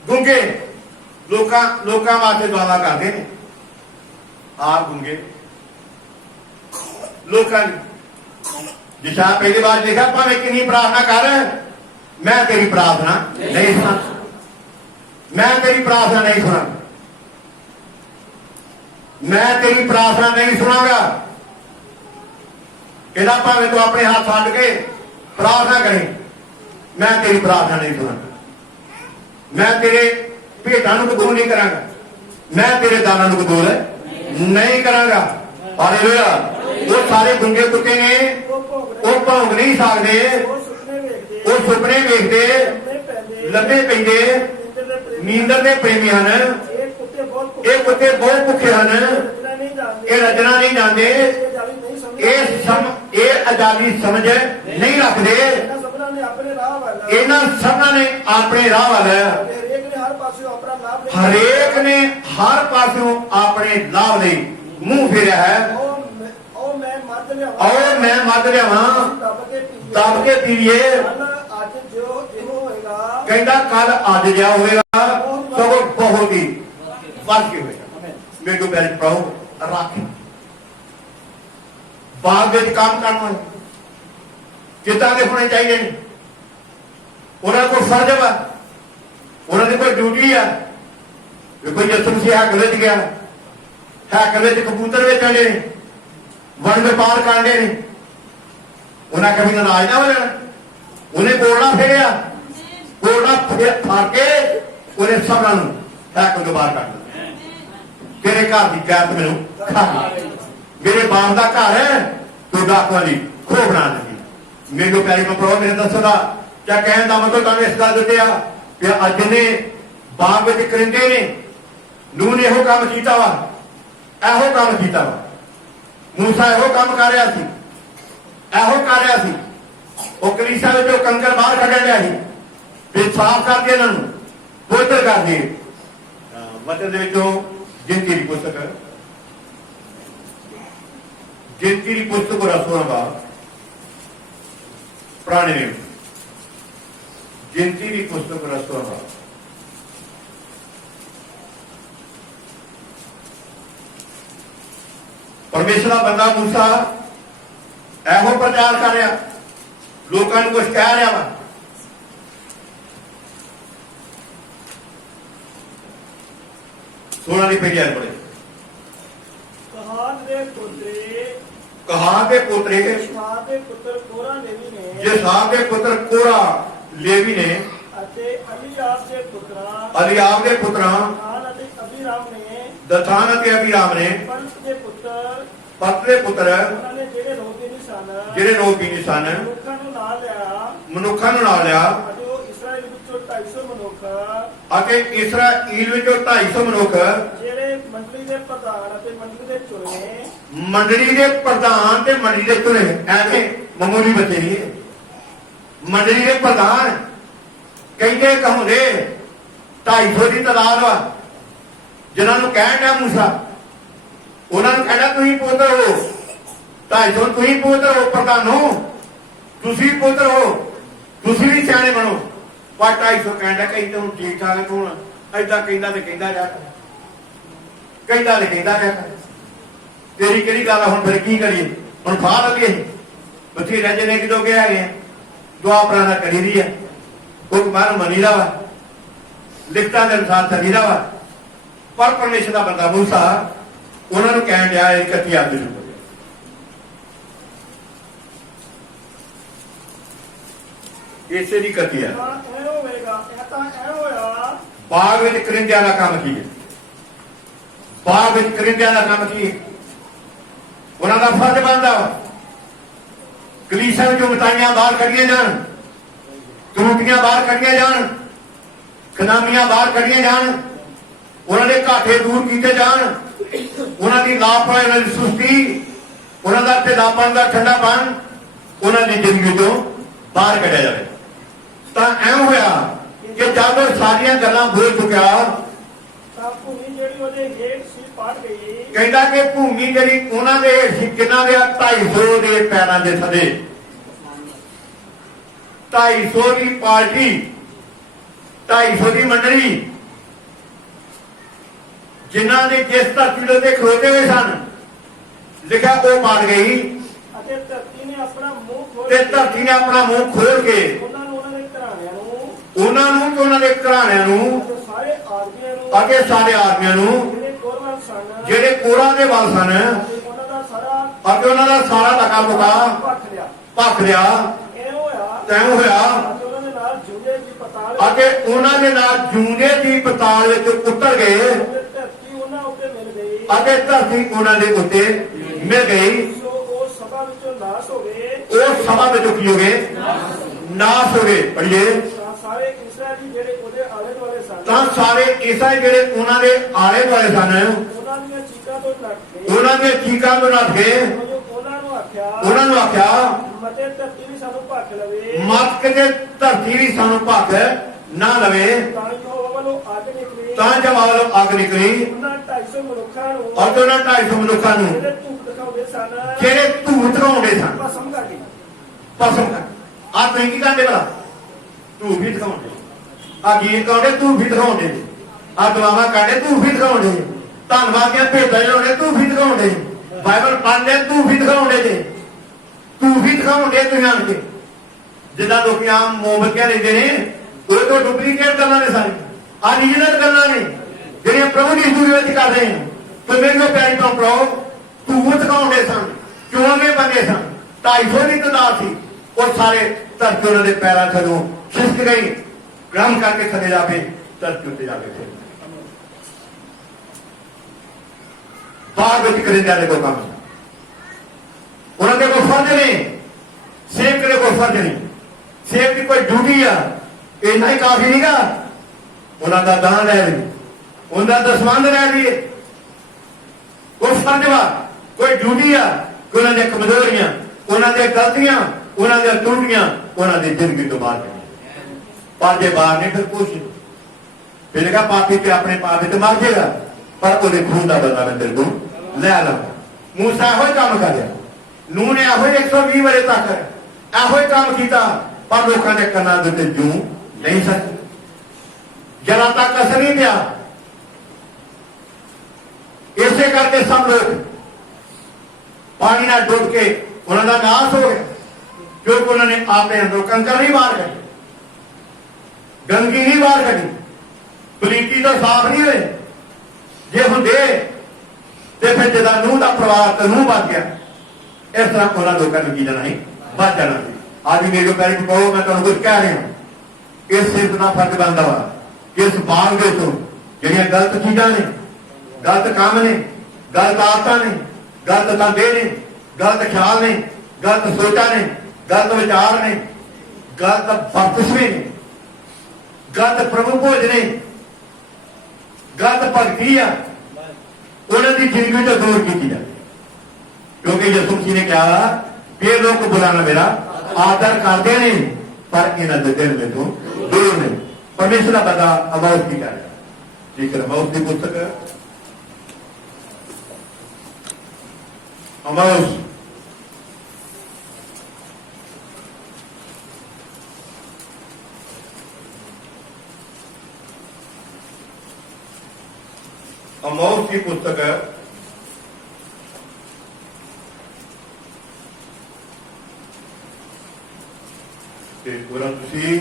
ਗੁੰਗੇ ਲੋਕਾਂ ਵਾਸਤੇ ਦੁਆਵਾਂ ਕਰਦੇ ਨੇ, ਆਪ ਗੁੰਗੇ ਲੋਕਾਂ ਜਿਸਾ ਪਹਿਲੀ ਵਾਰ ਦੇਖਿਆ ਭਾਵੇਂ ਕਿੰਨੀ ਪ੍ਰਾਰਥਨਾ ਕਰ, ਮੈਂ ਤੇਰੀ ਪ੍ਰਾਰਥਨਾ ਨਹੀਂ ਸੁਣਾ, ਮੈਂ ਤੇਰੀ ਪ੍ਰਾਰਥਨਾ ਨਹੀਂ ਸੁਣਾ, ਮੈਂ ਤੇਰੀ ਪ੍ਰਾਰਥਨਾ ਨਹੀਂ ਸੁਣਾਗਾ। ਕਹਿੰਦਾ ਭਾਵੇਂ ਤੂੰ ਆਪਣੇ ਹੱਥ ਛੱਡ ਕੇ ਪ੍ਰਾਰਥਨਾ ਕਰੇ, ਮੈਂ ਤੇਰੀ ਪ੍ਰਾਰਥਨਾ ਨਹੀਂ ਸੁਣਾ, ਮੈਂ ਤੇਰੇ ਭੇਟਾਂ ਨੂੰ ਕਬੂਲ ਨਹੀਂ ਕਰਾਂਗਾ, ਮੈਂ ਤੇਰੇ ਦਾਨਾਂ ਨੂੰ ਕਬੂਲ ਨਹੀਂ ਕਰਾਂਗਾ। ਹਾਲੇਲੂਇਆ। ਉਹ ਸਾਰੇ ਗੁੰਗੇ ਕੁੱਤੇ ਨੇ, ਉਹ ਭੌਂਕ ਨਹੀਂ ਸਕਦੇ, ਉਹ ਸੁਪਨੇ ਵੇਖਦੇ, ਉਹ ਸੁਪਨੇ ਵੇਖਦੇ, ਲੱਭੇ ਪੈਂਦੇ, ਨੀਂਦਰ ਦੇ ਪ੍ਰੇਮੀ ਹਨ। ਇਹ ਕੁੱਤੇ ਬਹੁਤ ਇਹ ਕੁੱਤੇ ਬਹੁਤ ਭੁੱਖੇ ਹਨ, ਰਚਨਾ ਨਹੀਂ ਜਾਣਦੇ, ਇਹ ਰਚਨਾ ਨਹੀਂ ਜਾਣਦੇ, ਇਹ ਜਾਲੀ ਨਹੀਂ ਸਮਝਦੇ, ਇਹ ਆਜ਼ਾਦੀ ਸਮਝ ਨਹੀਂ ਰੱਖਦੇ। ਇਹਨਾਂ ਸਭਨਾਂ ਨੇ ਆਪਣੇ ਰਾਹ ਵੱਲ, ਇਹਨਾਂ ਸਭਨਾਂ ਨੇ ਆਪਣੇ ਰਾਹ ਵੱਲ, ਹਰੇਕ ਨੇ ਹਰ ਪਾਸਿਓਂ ਆਪਣਾ ਲਾਭ ਲਿਆ। ਹਰੇਕ ਨੇ ਹਰ ਪਾਸਿਓਂ ਆਪਣੇ ਲਾਭ ਲਈ ਮੂੰਹ ਫੇਰਿਆ ਹੈ। ਉਹ ਮੈਂ ਮੱਧ ਲਿਆਵਾਂ, ਔਰ ਮੈਂ ਮੱਧ ਲਿਆਵਾਂ, ਦੱਬ ਕੇ ਪੀਏ। ਅੱਜ ਜੋ ਇਹੋ ਹੋਏਗਾ, ਕਹਿੰਦਾ ਕੱਲ ਅੱਜ ਜਿਹਾ ਹੋਵੇਗਾ, ਸਗੋਂ ਬਹੁਤ ਹੀ ਵੱਧ ਕੇ ਹੋਵੇਗਾ। ਮੇਰੇ ਕੋਲ ਬੈਠ ਪਾਓ ਰੱਖ ਬਾਗ ਵਿੱਚ ਕੰਮ ਕਰਨ ਵਾਲੇ ਕਿੱਦਾਂ ਦੇ ਹੋਣੇ ਚਾਹੀਦੇ ਨੇ, ਉਹਨਾਂ ਕੋਲ ਫਰਜ਼ ਵਾ, ਉਹਨਾਂ ਦੀ ਕੋਈ ਡਿਊਟੀ ਆ। ਵੇਖੋ ਯਿਸੂ ਮਸੀਹ ਹੈਕਲ ਵਿੱਚ ਗਿਆ, ਹੈਕਲ ਵਿੱਚ ਕਬੂਤਰ ਵੇਚਣ ਦੇ ਨੇ, ਵਣ ਵਪਾਰ ਕਰਦੇ ਨੇ, ਉਹਨਾਂ ਕभी ਨਾਰਾਜ਼ ਨਾ ਹੋ ਜਾਣਾ। ਉਹਨੇ ਕੋਲਣਾ ਫੇਰਿਆ, ਕੋਲਣਾ ਫਾੜ ਕੇ ਉਹਨੇ ਸਭਨਾਂ ਨੂੰ ਹੈਕਲ ਤੋਂ ਬਾਹਰ ਕੱਢ ਦਿੱਤਾ। ਤੇਰੇ ਘਰ ਦੀ ਕੈਦ ਮੈਨੂੰ ਖਾ ਗਈ, ਮੇਰੇ ਬਾਪ ਦਾ ਘਰ ਹੈ, ਤੂੰ ਡਾਕੂਆਂ ਦੀ ਖੋਹ ਬਣਾ ਦਿੱਤੀ। ਮੈਨੂੰ ਪਿਆਰੇ ਪ੍ਰਭੂ ਮੇਰੇ ਦੱਸੋ ਦਾ ਕਿਆ ਕਹਿਣ ਦਾ ਮਤਲਬ ਤੁਹਾਨੂੰ ਇਸ ਗੱਲ ਦਿੱਤੇ ਆ ਕਿ ਅੱਜ ਨੇ ਬਾਗ ਵਿੱਚ ਕਰਿੰਦੇ ਨੇ ਨੂਹ ਨੇ ਇਹੋ ਕੰਮ ਕੀਤਾ ਵਾ, ਇਹੋ ਕੰਮ ਕੀਤਾ ਵਾ। ਮੂਸਾ ਇਹੋ ਕੰਮ ਕਰ ਰਿਹਾ ਸੀ, ਇਹੋ ਕਰ ਰਿਹਾ ਸੀ। ਉਹ ਕਲੀਸਿਆ ਵਿੱਚੋਂ ਕੰਕਰ ਬਾਹਰ ਕੱਢਣ ਲਿਆ ਸੀ, ਫਿਰ ਸਾਫ਼ ਕਰਕੇ ਇਹਨਾਂ ਨੂੰ ਪਵਿੱਤਰ ਕਰ ਦੇ। ਵਚਨ ਦੇ ਵਿੱਚੋਂ ਗਿਣਤੀ ਦੀ ਪੁਸਤਕ, ਗਿਣਤੀ ਦੀ ਪੁਸਤਕ ਰਸੂਲਾਂ ਦਾ ਪੁਰਾਣੇ ਨਿਯਮ, ਗਿਣਤੀ ਦੀ ਪੁਸਤਕ ਰਸੂਲਾਂ ਦਾ ਪਰਮੇਸ਼ਰ ਦਾ ਬੰਦਾ ਮੂਸਾ ਇਹੋ ਪ੍ਰਚਾਰ ਕਰ ਰਿਹਾ, ਲੋਕਾਂ ਨੂੰ ਕੁਝ ਕਹਿ ਰਿਹਾ ਵਾ। ਸੋਲਾਂ ਦੀ ਪਹਿਲੀ ਆਇਤ ਪੜ੍ਹੇ। ਕਹਾਤ ਦੇ ਪੁੱਤਰੇ, ਕਹਾਤ ਦੇ ਪੋਤਰੇ, ਸ਼ਾਹ ਦੇ ਪੁੱਤਰ ਕੋਰਾ ਲੇਵੀ ਨੇ, ਯਸਾਬ ਦੇ ਪੁੱਤਰ ਕੋਰਾ ਲੇਵੀ ਨੇ, ਅਤੇ ਅਲੀਆਬ ਦੇ ਪੁੱਤਰਾਂ ਅਲੀਆਬ ਦੇ ਪੁੱਤਰਾਂ ਦਥਾਨ ਅਤੇ ਅਬੀਰਾਮ ਨੇ, ਦਥਾਨ ਅਤੇ ਅਬੀਰਾਮ ਨੇ, ਪੰਚ ਦੇ ਪੁੱਤਰ, ਪਤ ਦੇ ਪੁੱਤਰ ਉਹਨਾਂ ਨੇ ਜਿਹੜੇ ਰੋਗੀ ਨਿਸ਼ਾਨ, ਜਿਹੜੇ ਨੌਬੀਨੀ ਸਨ, ਮਨੁੱਖਾਂ ਨੂੰ ਨਾਲ ਲਿਆ, ਮਨੁੱਖਾਂ ਨੂੰ ਨਾਲ ਲਿਆ, ਅਤੇ ਉਹ ਇਸਰਾਇਲ ਵਿੱਚੋਂ 250 ਮਨੁੱਖ, ਅਤੇ ਇਸਰਾਈਲ ਵਿੱਚੋਂ 250 ਮਨੁੱਖ, ਜਿਹੜੇ ਮੰਡਲੀ ਦੇ ਪ੍ਰਧਾਨ ਅਤੇ ਮੰਡਲੀ ਦੇ ਚੁਣੇ, ਮੰਡਲੀ ਦੇ ਪ੍ਰਧਾਨ ਤੇ ਮੰਡਲੀ ਦੇ ਚੁਣੇ, ਐਵੇਂ ਮਾਮੂਲੀ ਬੱਚੇ ਨਹੀਂ, ਮੰਡਲੀ ਦੇ ਪ੍ਰਧਾਨ ਕਹਿੰਦੇ ਕਹੋਂਦੇ 250 ਦੀ ਤਾਦਾਦ ਵਾ, ਜਿਨ੍ਹਾਂ ਨੂੰ ਕਹਿਣ ਡਿਆ ਮੂਸਾ, ਉਹਨਾਂ ਨੂੰ ਕਹਿਣਾ ਤੁਸੀਂ ਪੁੱਤਰ ਹੋ, 250 ਤੁਸੀਂ ਪੁੱਤਰ ਹੋ, ਪ੍ਰਧਾਨੋ ਤੁਸੀਂ ਪੁੱਤਰ ਹੋ, ਤੁਸੀਂ ਵੀ ਸਿਆਣੇ ਬਣੋ। ਪਰ 250 ਕਹਿੰਦਾ ਕਈ ਤਾਂ ਹੁਣ ਠੀਕ ਠਾਕ ਤੂੰ ਏਦਾਂ ਕਹਿੰਦਾ ਤੇ ਕਹਿੰਦਾ ਜਾ, ਕਹਿੰਦਾ ਤੇ ਕਹਿੰਦਾ ਜਾ, ਤੇਰੀ ਕਿਹੜੀ ਗੱਲ ਆ? ਹੁਣ ਫਿਰ ਕੀ ਕਰੀਏ? ਹੁਣ ਫਾਹ ਲਈਏ, ਬਥੇਰੇ ਜਿਹਨੇ ਕਿਦੋਂ ਕਿਹਾ ਹੈਗੇ ਦੁਆ ਪ੍ਰਾਰਥਨਾ ਕਰੀ ਦੀ ਹੈ, ਹੁਕਮਾਂ ਨੂੰ ਮੰਨੀ ਦਾ ਵਾ, ਲਿਖਤਾਂ ਦੇ ਅਨੁਸਾਰ ਚੱਲੀ ਦਾ ਵਾ। ਪਰ ਪਰਮੇਸ਼ਰ ਦਾ ਬੰਦਾ ਮੂਸਾ ਉਹਨਾਂ ਨੂੰ ਕਹਿਣ ਡਿਆ 31 ਆਦਿ ਨੂੰ ਇਸੇ ਦੀ ਕਤੀ ਹੈ। ਤਾਂ ਇਹ ਹੋਵੇਗਾ, ਇਹ ਤਾਂ ਇਹ ਹੋਇਆ, ਬਾਗ ਵਿੱਚ ਕਰਿੰਦਿਆਂ ਦਾ ਕੰਮ ਕੀ ਹੈ? ਬਾਗ ਵਿੱਚ ਕਰਿੰਦਿਆਂ ਦਾ ਕੰਮ ਕੀ ਹੈ? ਉਹਨਾਂ ਦਾ ਫਰਜ਼ ਬਣਦਾ ਵਾ ਕਲੀਸਿਆ ਵਿੱਚੋਂ ਮਤਾਈਆਂ ਬਾਹਰ ਕੱਢੀਆਂ ਜਾਣ, ਤਰੁੱਟੀਆਂ ਬਾਹਰ ਕੱਢੀਆਂ ਜਾਣ, ਖਨਾਮੀਆਂ ਬਾਹਰ ਕੱਢੀਆਂ ਜਾਣ, ਉਹਨਾਂ ਦੇ ਘਾਟੇ ਦੂਰ ਕੀਤੇ ਜਾਣ, ਉਹਨਾਂ ਦੀ ਲਾਪਰਵਾਹੀ, ਉਹਨਾਂ ਦੀ ਸੁਸਤੀ, ਉਹਨਾਂ ਦਾ ਢਿੱਲਾਪਣ ਦਾ ਠੰਡਾਪਣ ਉਹਨਾਂ ਦੀ ਜ਼ਿੰਦਗੀ ਤੋਂ ਬਾਹਰ ਕੱਢਿਆ ਜਾਵੇ। ਤਾਂ ਐਂ ਹੋਇਆ ਕਿ ਜਦ ਉਹ ਸਾਰੀਆਂ ਗੱਲਾਂ ਬੋਲ ਚੁੱਕਿਆ, ਤਾਂ ਭੂਮੀ ਜਿਹੜੀ ਉਹਦੇ ਹੇਠ ਸੀ ਪੜ ਗਈ। ਕਹਿੰਦਾ ਕਿ ਭੂਮੀ ਜਿਹੜੀ ਉਹਨਾਂ ਦੇ ਹੇਠ ਸੀ, ਕਿੰਨਾ ਦੇ 250 ਦੇ ਪੈਰਾਂ ਦੇ ਥੱਲੇ, 250 ਦੀ ਪਾਰਟੀ, 250 ਦੀ ਮੰਡਲੀ, ਜਿਨ੍ਹਾਂ ਨੇ ਜਿਸ ਧਰਤੀ ਦੇ ਉੱਤੇ ਖਲੋਤੇ ਹੋਏ ਸਨ, ਲਿਖਿਆ ਉਹ ਮਾਰ ਗਈ। ਅਤੇ ਧਰਤੀ ਨੇ ਆਪਣਾ ਮੂੰਹ ਖੋਲ ਤੇ ਧਰਤੀ ਨੇ ਆਪਣਾ ਮੂੰਹ ਖੋਲ ਕੇ ਉਹਨਾਂ ਨੂੰ ਉਹਨਾਂ ਦੇ ਘਰਾਣਿਆਂ ਨੂੰ ਤੇ ਉਹਨਾਂ ਦੇ ਘਰਾਣਿਆਂ ਨੂੰ ਅਤੇ ਸਾਰੇ ਆਦਮੀਆਂ ਨੂੰ ਅਤੇ ਸਾਰੇ ਆਦਮੀਆਂ ਨੂੰ ਜਿਹੜੇ ਕੋਰਵਾਂ ਸਨ ਜਿਹੜੇ ਕੋਰਾਂ ਦੇ ਵੱਲ ਸਨ ਅਤੇ ਉਹਨਾਂ ਦਾ ਸਾਰਾ ਅਤੇ ਉਹਨਾਂ ਦਾ ਸਾਰਾ ਲਗਾ ਲੁਕਾ ਭੱਖ ਲਿਆ। ਭੱਖ ਲਿਆ। ਇਹ ਹੋਇਆ ਤੈਂ ਹੋਇਆ ਅਤੇ ਉਹਨਾਂ ਦੇ ਨਾਲ ਜੁੜੇ ਦੀ ਪਤਾਲ ਅਤੇ ਉਹਨਾਂ ਦੇ ਨਾਲ ਜੂੰਦੇ ਦੀ ਪਤਾਲ ਵਿੱਚ ਉਤਰ ਗਏ ਅਤੇ ਧਰਤੀ ਉਹਨਾਂ ਉੱਤੇ ਮਿਲ ਗਈ। ਅਤੇ ਧਰਤੀ ਉਹਨਾਂ ਦੇ ਉੱਤੇ ਮਿਲ ਗਈ। ਸੋ ਉਹ ਸਭਾ ਵਿੱਚੋਂ ਨਾਸ ਹੋ ਗਏ। ਉਹ ਸਭਾ ਵਿੱਚੋਂ ਕੀ ਹੋ ਗਏ? ਨਾਸ ਹੋ ਗਏ। ਪੜੀਏ। ਤਾਂ ਸਾਰੇ ਇਸਰਾਏਲੀ ਜਿਹੜੇ ਉਹਦੇ ਆਲੇ ਦੁਆਲੇ ਸਨ ਤਾਂ ਸਾਰੇ ਈਸਾਈ ਜਿਹੜੇ ਉਹਨਾਂ ਦੇ ਆਲੇ ਦੁਆਲੇ ਸਨ, ਉਹਨਾਂ ਦੀਆਂ ਚੀਕਾਂ ਤੋਂ ਨੱਠ ਗਏ। ਉਹਨਾਂ ਦੇ ਚੀਕਾਂ ਤੋਂ ਨੱਠ ਗਏ। ਉਹਨਾਂ ਨੂੰ ਆਖਿਆ ਮਤੇ ਧਰਤੀ ਵੀ ਸਾਨੂੰ ਭੱਖ ਲਵੇ। ਮਤ ਕਿਤੇ ਧਰਤੀ ਵੀ ਸਾਨੂੰ ਭੱਖ ਨਾ ਲਵੇ। ਤਾਂ ਯਹੋਵਾ ਵੱਲੋਂ ਅੱਗ ਨਿਕਲੀ। ਤਾਂ ਜਵਾਬ ਅੱਗ ਨਿਕਲੀ। ਉਹਨਾਂ 250 ਮਨੁੱਖਾਂ ਨੂੰ ਅਤੇ ਉਹਨਾਂ 250 ਮਨੁੱਖਾਂ ਨੂੰ ਜਿਹੜੇ ਧੂਪ ਦਿਖਾਉਂਦੇ ਸਨ ਜਿਹੜੇ ਧੂਤ ਦਿਖਾਉਂਦੇ ਸਨ, ਭਸਮ ਕਰ ਗਏ। ਭਸਮ ਕਰ। ਆ ਤੁਸੀਂ ਕੀ ਕਰਦੇ ਭਲਾ? ਧੂਪ ਵੀ ਦਿਖਾਉਂਦੇ, ਆ ਗੀਤ ਗਾਉਂਦੇ, ਧੂਪ ਵੀ ਦਿਖਾਉਂਦੇ, ਆ ਦੁਆਵਾਂ ਕਰਦੇ, ਧੂਪ ਵੀ ਦਿਖਾਉਂਦੇ, ਧੰਨਵਾਦ ਦੀਆਂ ਭੇਟਾਂ ਲਾਉਂਦੇ, ਧੂਪ ਵੀ ਦਿਖਾਉਂਦੇ, ਬਾਈਬਲ ਪੜ੍ਹਦੇ, ਧੂਪ ਵੀ ਦਿਖਾਉਂਦੇ ਜੇ, ਧੂਪ ਵੀ ਦਿਖਾਉਂਦੇ ਤੁਸੀਂ ਆਣ ਕੇ। ਜਿੱਦਾਂ ਲੋਕੀ ਆਮ ਮੋਮਬੱਤੀਆਂ ਲੈਂਦੇ ਨੇ, ਉਹ ਤੋਂ ਡੁਪਲੀਕੇਟ ਗੱਲਾਂ ਨੇ ਸਾਰੀਆਂ, ਓਰੀਜਨਲ ਗੱਲਾਂ ਨੇ ਜਿਹੜੀਆਂ ਪ੍ਰਭੂ ਦੀ ਹਜ਼ੂਰੀ ਵਿੱਚ ਕਰ ਰਹੇ ਨੇ। ਤੇ ਮੇਰੇ ਕੋਲ ਪਿਆਰੀ ਤੋਂ ਪ੍ਰੋ ਧੂਪ ਦਿਖਾਉਂਦੇ ਸਨ, ਚੋਣਵੇਂ ਬੰਦੇ ਸਨ, 250 ਦੀ ਤਾਦਾਦ ਸੀ। ਉਹ ਸਾਰੇ ਧਰਤੀ ਉਹਨਾਂ ਦੇ ਪੈਰਾਂ ਥੱਲੋਂ ਖਿਸਕ ਗਈ, ਗ੍ਰਹਿਣ ਕਰਕੇ ਥੱਲੇ ਜਾ ਕੇ ਧਰਤੀ ਉੱਤੇ ਜਾ ਕੇ ਫਿਰ ਬਾਹਰ ਵਿੱਚ ਕਰਿੰਦਿਆਂ ਦੇ ਕੋਲ ਕੰਮ, ਉਹਨਾਂ ਦੇ ਕੋਲ ਫਰਜ਼ ਨੇ, ਸੇਵਕ ਦੇ ਕੋਲ ਫਰਜ਼ ਨਹੀਂ। ਸੇਵਕ ਦੀ ਕੋਈ ਡਿਊਟੀ ਆ, ਇੰਨਾ ਹੀ ਕਾਫੀ ਨਹੀਂਗਾ। ਉਹਨਾਂ ਦਾ ਦਾਨ ਲੈ ਲਈ, ਉਹਨਾਂ ਦਾ ਦਸਵੰਧ ਲੈ ਲਈਏ, ਉਹ ਫਰਜ਼ ਵਾ, ਕੋਈ ਡਿਊਟੀ ਆ ਕਿ ਉਹਨਾਂ ਦੀਆਂ ਕਮਜ਼ੋਰੀਆਂ, ਉਹਨਾਂ ਦੀਆਂ ਗਲਤੀਆਂ, ਉਹਨਾਂ ਦੀਆਂ ਟੁੱਟੀਆਂ ਉਹਨਾਂ ਦੀ ਜ਼ਿੰਦਗੀ ਤੋਂ ਬਾਹਰ ਕੱਢੀਆਂ। ਪਰ ਜੇ ਬਾਹਰ ਨਹੀਂ ਫਿਰ ਕੁਛ ਫਿਰ ਕਹਾ ਪਾਪੀ ਤੇ ਆਪਣੇ ਪਾਪ ਵਿੱਚ ਮਰ ਜਾਏਗਾ, ਪਰ ਉਹਦੇ ਖੂਨ ਦਾ ਬਦਲਾ ਮੈਂ ਤੇਰੇ ਕੋਲ ਲੈ ਲਾਂ। ਮੂਸਾ ਇਹੋ ਹੀ ਕੰਮ ਕਰਿਆ, ਨੂਹ ਨੇ ਇਹੋ ਹੀ 120 ਵਰੇ ਤੱਕ ਇਹੋ ਹੀ ਕੰਮ ਕੀਤਾ, ਪਰ ਲੋਕਾਂ ਦੇ ਕੰਨਾਂ ਦੇ ਉੱਤੇ ਜੂੰ ਨਹੀਂ ਸਕੀ, ਜਰਾ ਤੱਕ ਅਸਰ ਨਹੀਂ ਪਿਆ। ਇਸੇ ਕਰਕੇ ਸਭ ਲੋਕ ਪਾਣੀ ਨਾਲ ਡੁੱਬ ਕੇ ਉਹਨਾਂ ਦਾ ਨਾਸ਼ ਹੋ ਗਿਆ, ਕਿਉਂਕਿ ਉਹਨਾਂ ਨੇ ਆਪਣੇ ਅੰਦਰੋਂ ਕੰਕਰ ਨਹੀਂ ਬਾਹਰ ਕੱਢੀ, ਗੰਦਗੀ ਨਹੀਂ ਬਾਹਰ ਕੱਢੀ, ਪਲੀਤੀ ਤੋਂ ਸਾਫ਼ ਨਹੀਂ ਹੋਏ। ਜੇ ਹੁੰਦੇ ਤੇ ਫਿਰ ਜਦੋਂ ਨੂੰਹ ਦਾ ਪਰਿਵਾਰ ਤੇ ਨੂੰਹ ਬਚ ਗਿਆ, ਇਸ ਤਰ੍ਹਾਂ ਉਹਨਾਂ ਲੋਕਾਂ ਨੂੰ ਕੀ ਜਾਣਾ ਸੀ, ਬਚ ਜਾਣਾ ਸੀ। ਅੱਜ ਮੇਰੇ ਪੈਰੀ ਕਹੋ, ਮੈਂ ਤੁਹਾਨੂੰ ਕੁਝ ਕਹਿ ਰਿਹਾ, ਇਸ ਸਿਰਫ ਦਾ ਫਰਕ ਬਣਦਾ ਵਾ ਕਿ ਇਸ ਬਾਗ ਦੇ ਤੋਂ ਜਿਹੜੀਆਂ ਗਲਤ ਚੀਜ਼ਾਂ ਨੇ, ਗਲਤ ਕੰਮ ਨੇ, ਗਲਤ ਆਦਤਾਂ ਨੇ, ਗਲਤ ਧੰਦੇ ਨੇ, ਗਲਤ ਖਿਆਲ ਨੇ, ਗਲਤ ਸੋਚਾਂ ਨੇ, ਗਲਤ ਵਿਚਾਰ ਨੇ, ਗਲਤ ਬਰਤਸਵੇ ਨੇ, ਗਲਤ ਪ੍ਰਭੂ ਭੋਜ ਨੇ, ਗਲਤ ਭਗਤੀ ਆ, ਉਹਨਾਂ ਦੀ ਜ਼ਿੰਦਗੀ ਤੋਂ ਦੂਰ ਕੀਤੀ ਜਾਵੇ। ਕਿਉਂਕਿ ਯਿਸੂ ਮਸੀਹ ਨੇ ਕਿਹਾ ਕਿ ਇਹ ਲੋਕ ਬੁਲਾਣਾ ਮੇਰਾ ਆਦਰ ਕਰਦੇ ਨੇ, ਪਰ ਇਹਨਾਂ ਦੇ ਦਿਲ ਵਿੱਚੋਂ ਦੂਰ ਨੇ। ਪਰਮੇਸ਼ਰ ਦਾ ਬੰਦਾ ਅਮਾਉਸ ਕੀ ਕਰਦਾ? ਠੀਕ ਹੈ, ਅਮਾਉਸ ਦੀ ਪੁਸਤਕ ਅਮਾਉਸ अमोस की पुस्तक है, तुसी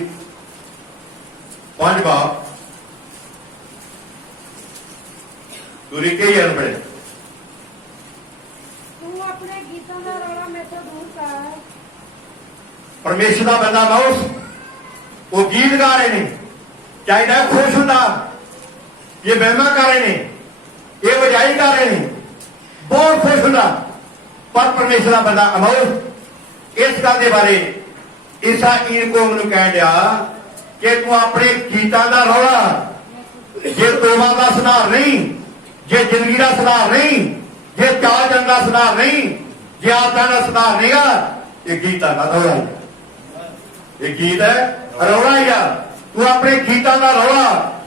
5 बाप तुरी के ही अनपढ़े। तू अपने गीतों का रौला में तो दूर कर। परमेश्वर का बंदा अमोस वो गीत गा रहे ने, चाहिए खुश होंदा, ये महिमा कर रहे ने, ये वजाई कर रहे हैं, बहुत खुश होंदा। पर परमेश्वर का बंदा अमोस इस गल के बारे ईसाई कौम नूं कह दिया कि तू अपने गीतां दा रौला, जे तोबा का सुधार नहीं, जे जिंदगी का सुधार नहीं, जे चाल चलन का सुधार नहीं, जे आदतां का सुधार नहींगा, ये गीतां का रौला है, ये गीत है रौला ही आ। ਤੂੰ ਆਪਣੇ ਗੀਤਾਂ ਦਾ ਰੌਲਾ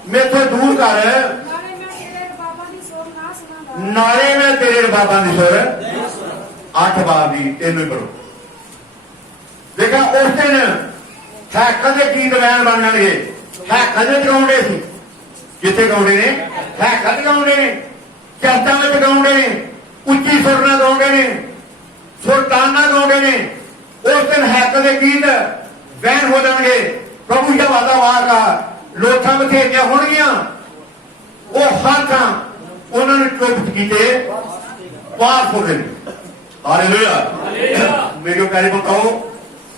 ਮੇਥੋਂ ਦੂਰ ਕਰ। ਨਾਲੇ ਮੈਂ ਤੇਰੇ ਬਾਬਾ ਦੀ ਸੋਚ ਨਾ ਸੁਣਾਂਗਾ। ਨਾਲੇ ਮੈਂ ਤੇਰੇ ਬਾਬਾ ਦੀ ਸੁਰ 8 ਵਾਰ ਦੀ ਤੈਨੂੰ ਹੀ ਪੜੋ। ਦੇਖਾ ਉਸ ਦਿਨ ਹੈਕਲ ਦੇ ਗੀਤ ਵੈਨ ਬਣ ਜਾਣਗੇ। ਹੈਕਲ ਦੇ ਗਾਉਂਦੇ ਸੀ, ਜਿੱਥੇ ਗਾਉਂਦੇ ਨੇ ਹੈਕਲ ਗਾਉਂਦੇ ਨੇ, ਚਰਚਾਂ ਵਿੱਚ ਗਾਉਂਦੇ ਨੇ, ਉੱਚੀ ਸੁਰ ਨਾਲ ਗਾਉਂਦੇ ਨੇ, ਸੁਲਤਾਨਾ ਗਾਉਂਦੇ ਨੇ। ਉਸ ਦਿਨ ਹੈਕਲ ਦੇ ਗੀਤ ਵੈਨ ਹੋ ਜਾਣਗੇ। ਪ੍ਰਭੂ ਦਾ ਵਾਦਾ ਵਾਗਾ ਲੋਕਾਂ ਬਥੇਰੀਆਂ ਹੋਣਗੀਆਂ, ਉਹ ਹਰ ਥਾਂ ਉਹਨਾਂ ਨੂੰ ਚੁੱਪ ਕੀਤੇ ਪਾਸ ਹੋ ਗਏ। ਹਾਲੇਲੂਇਆ। ਮੇਰੇ ਪਿਆਰੇ ਬਤਾਓ,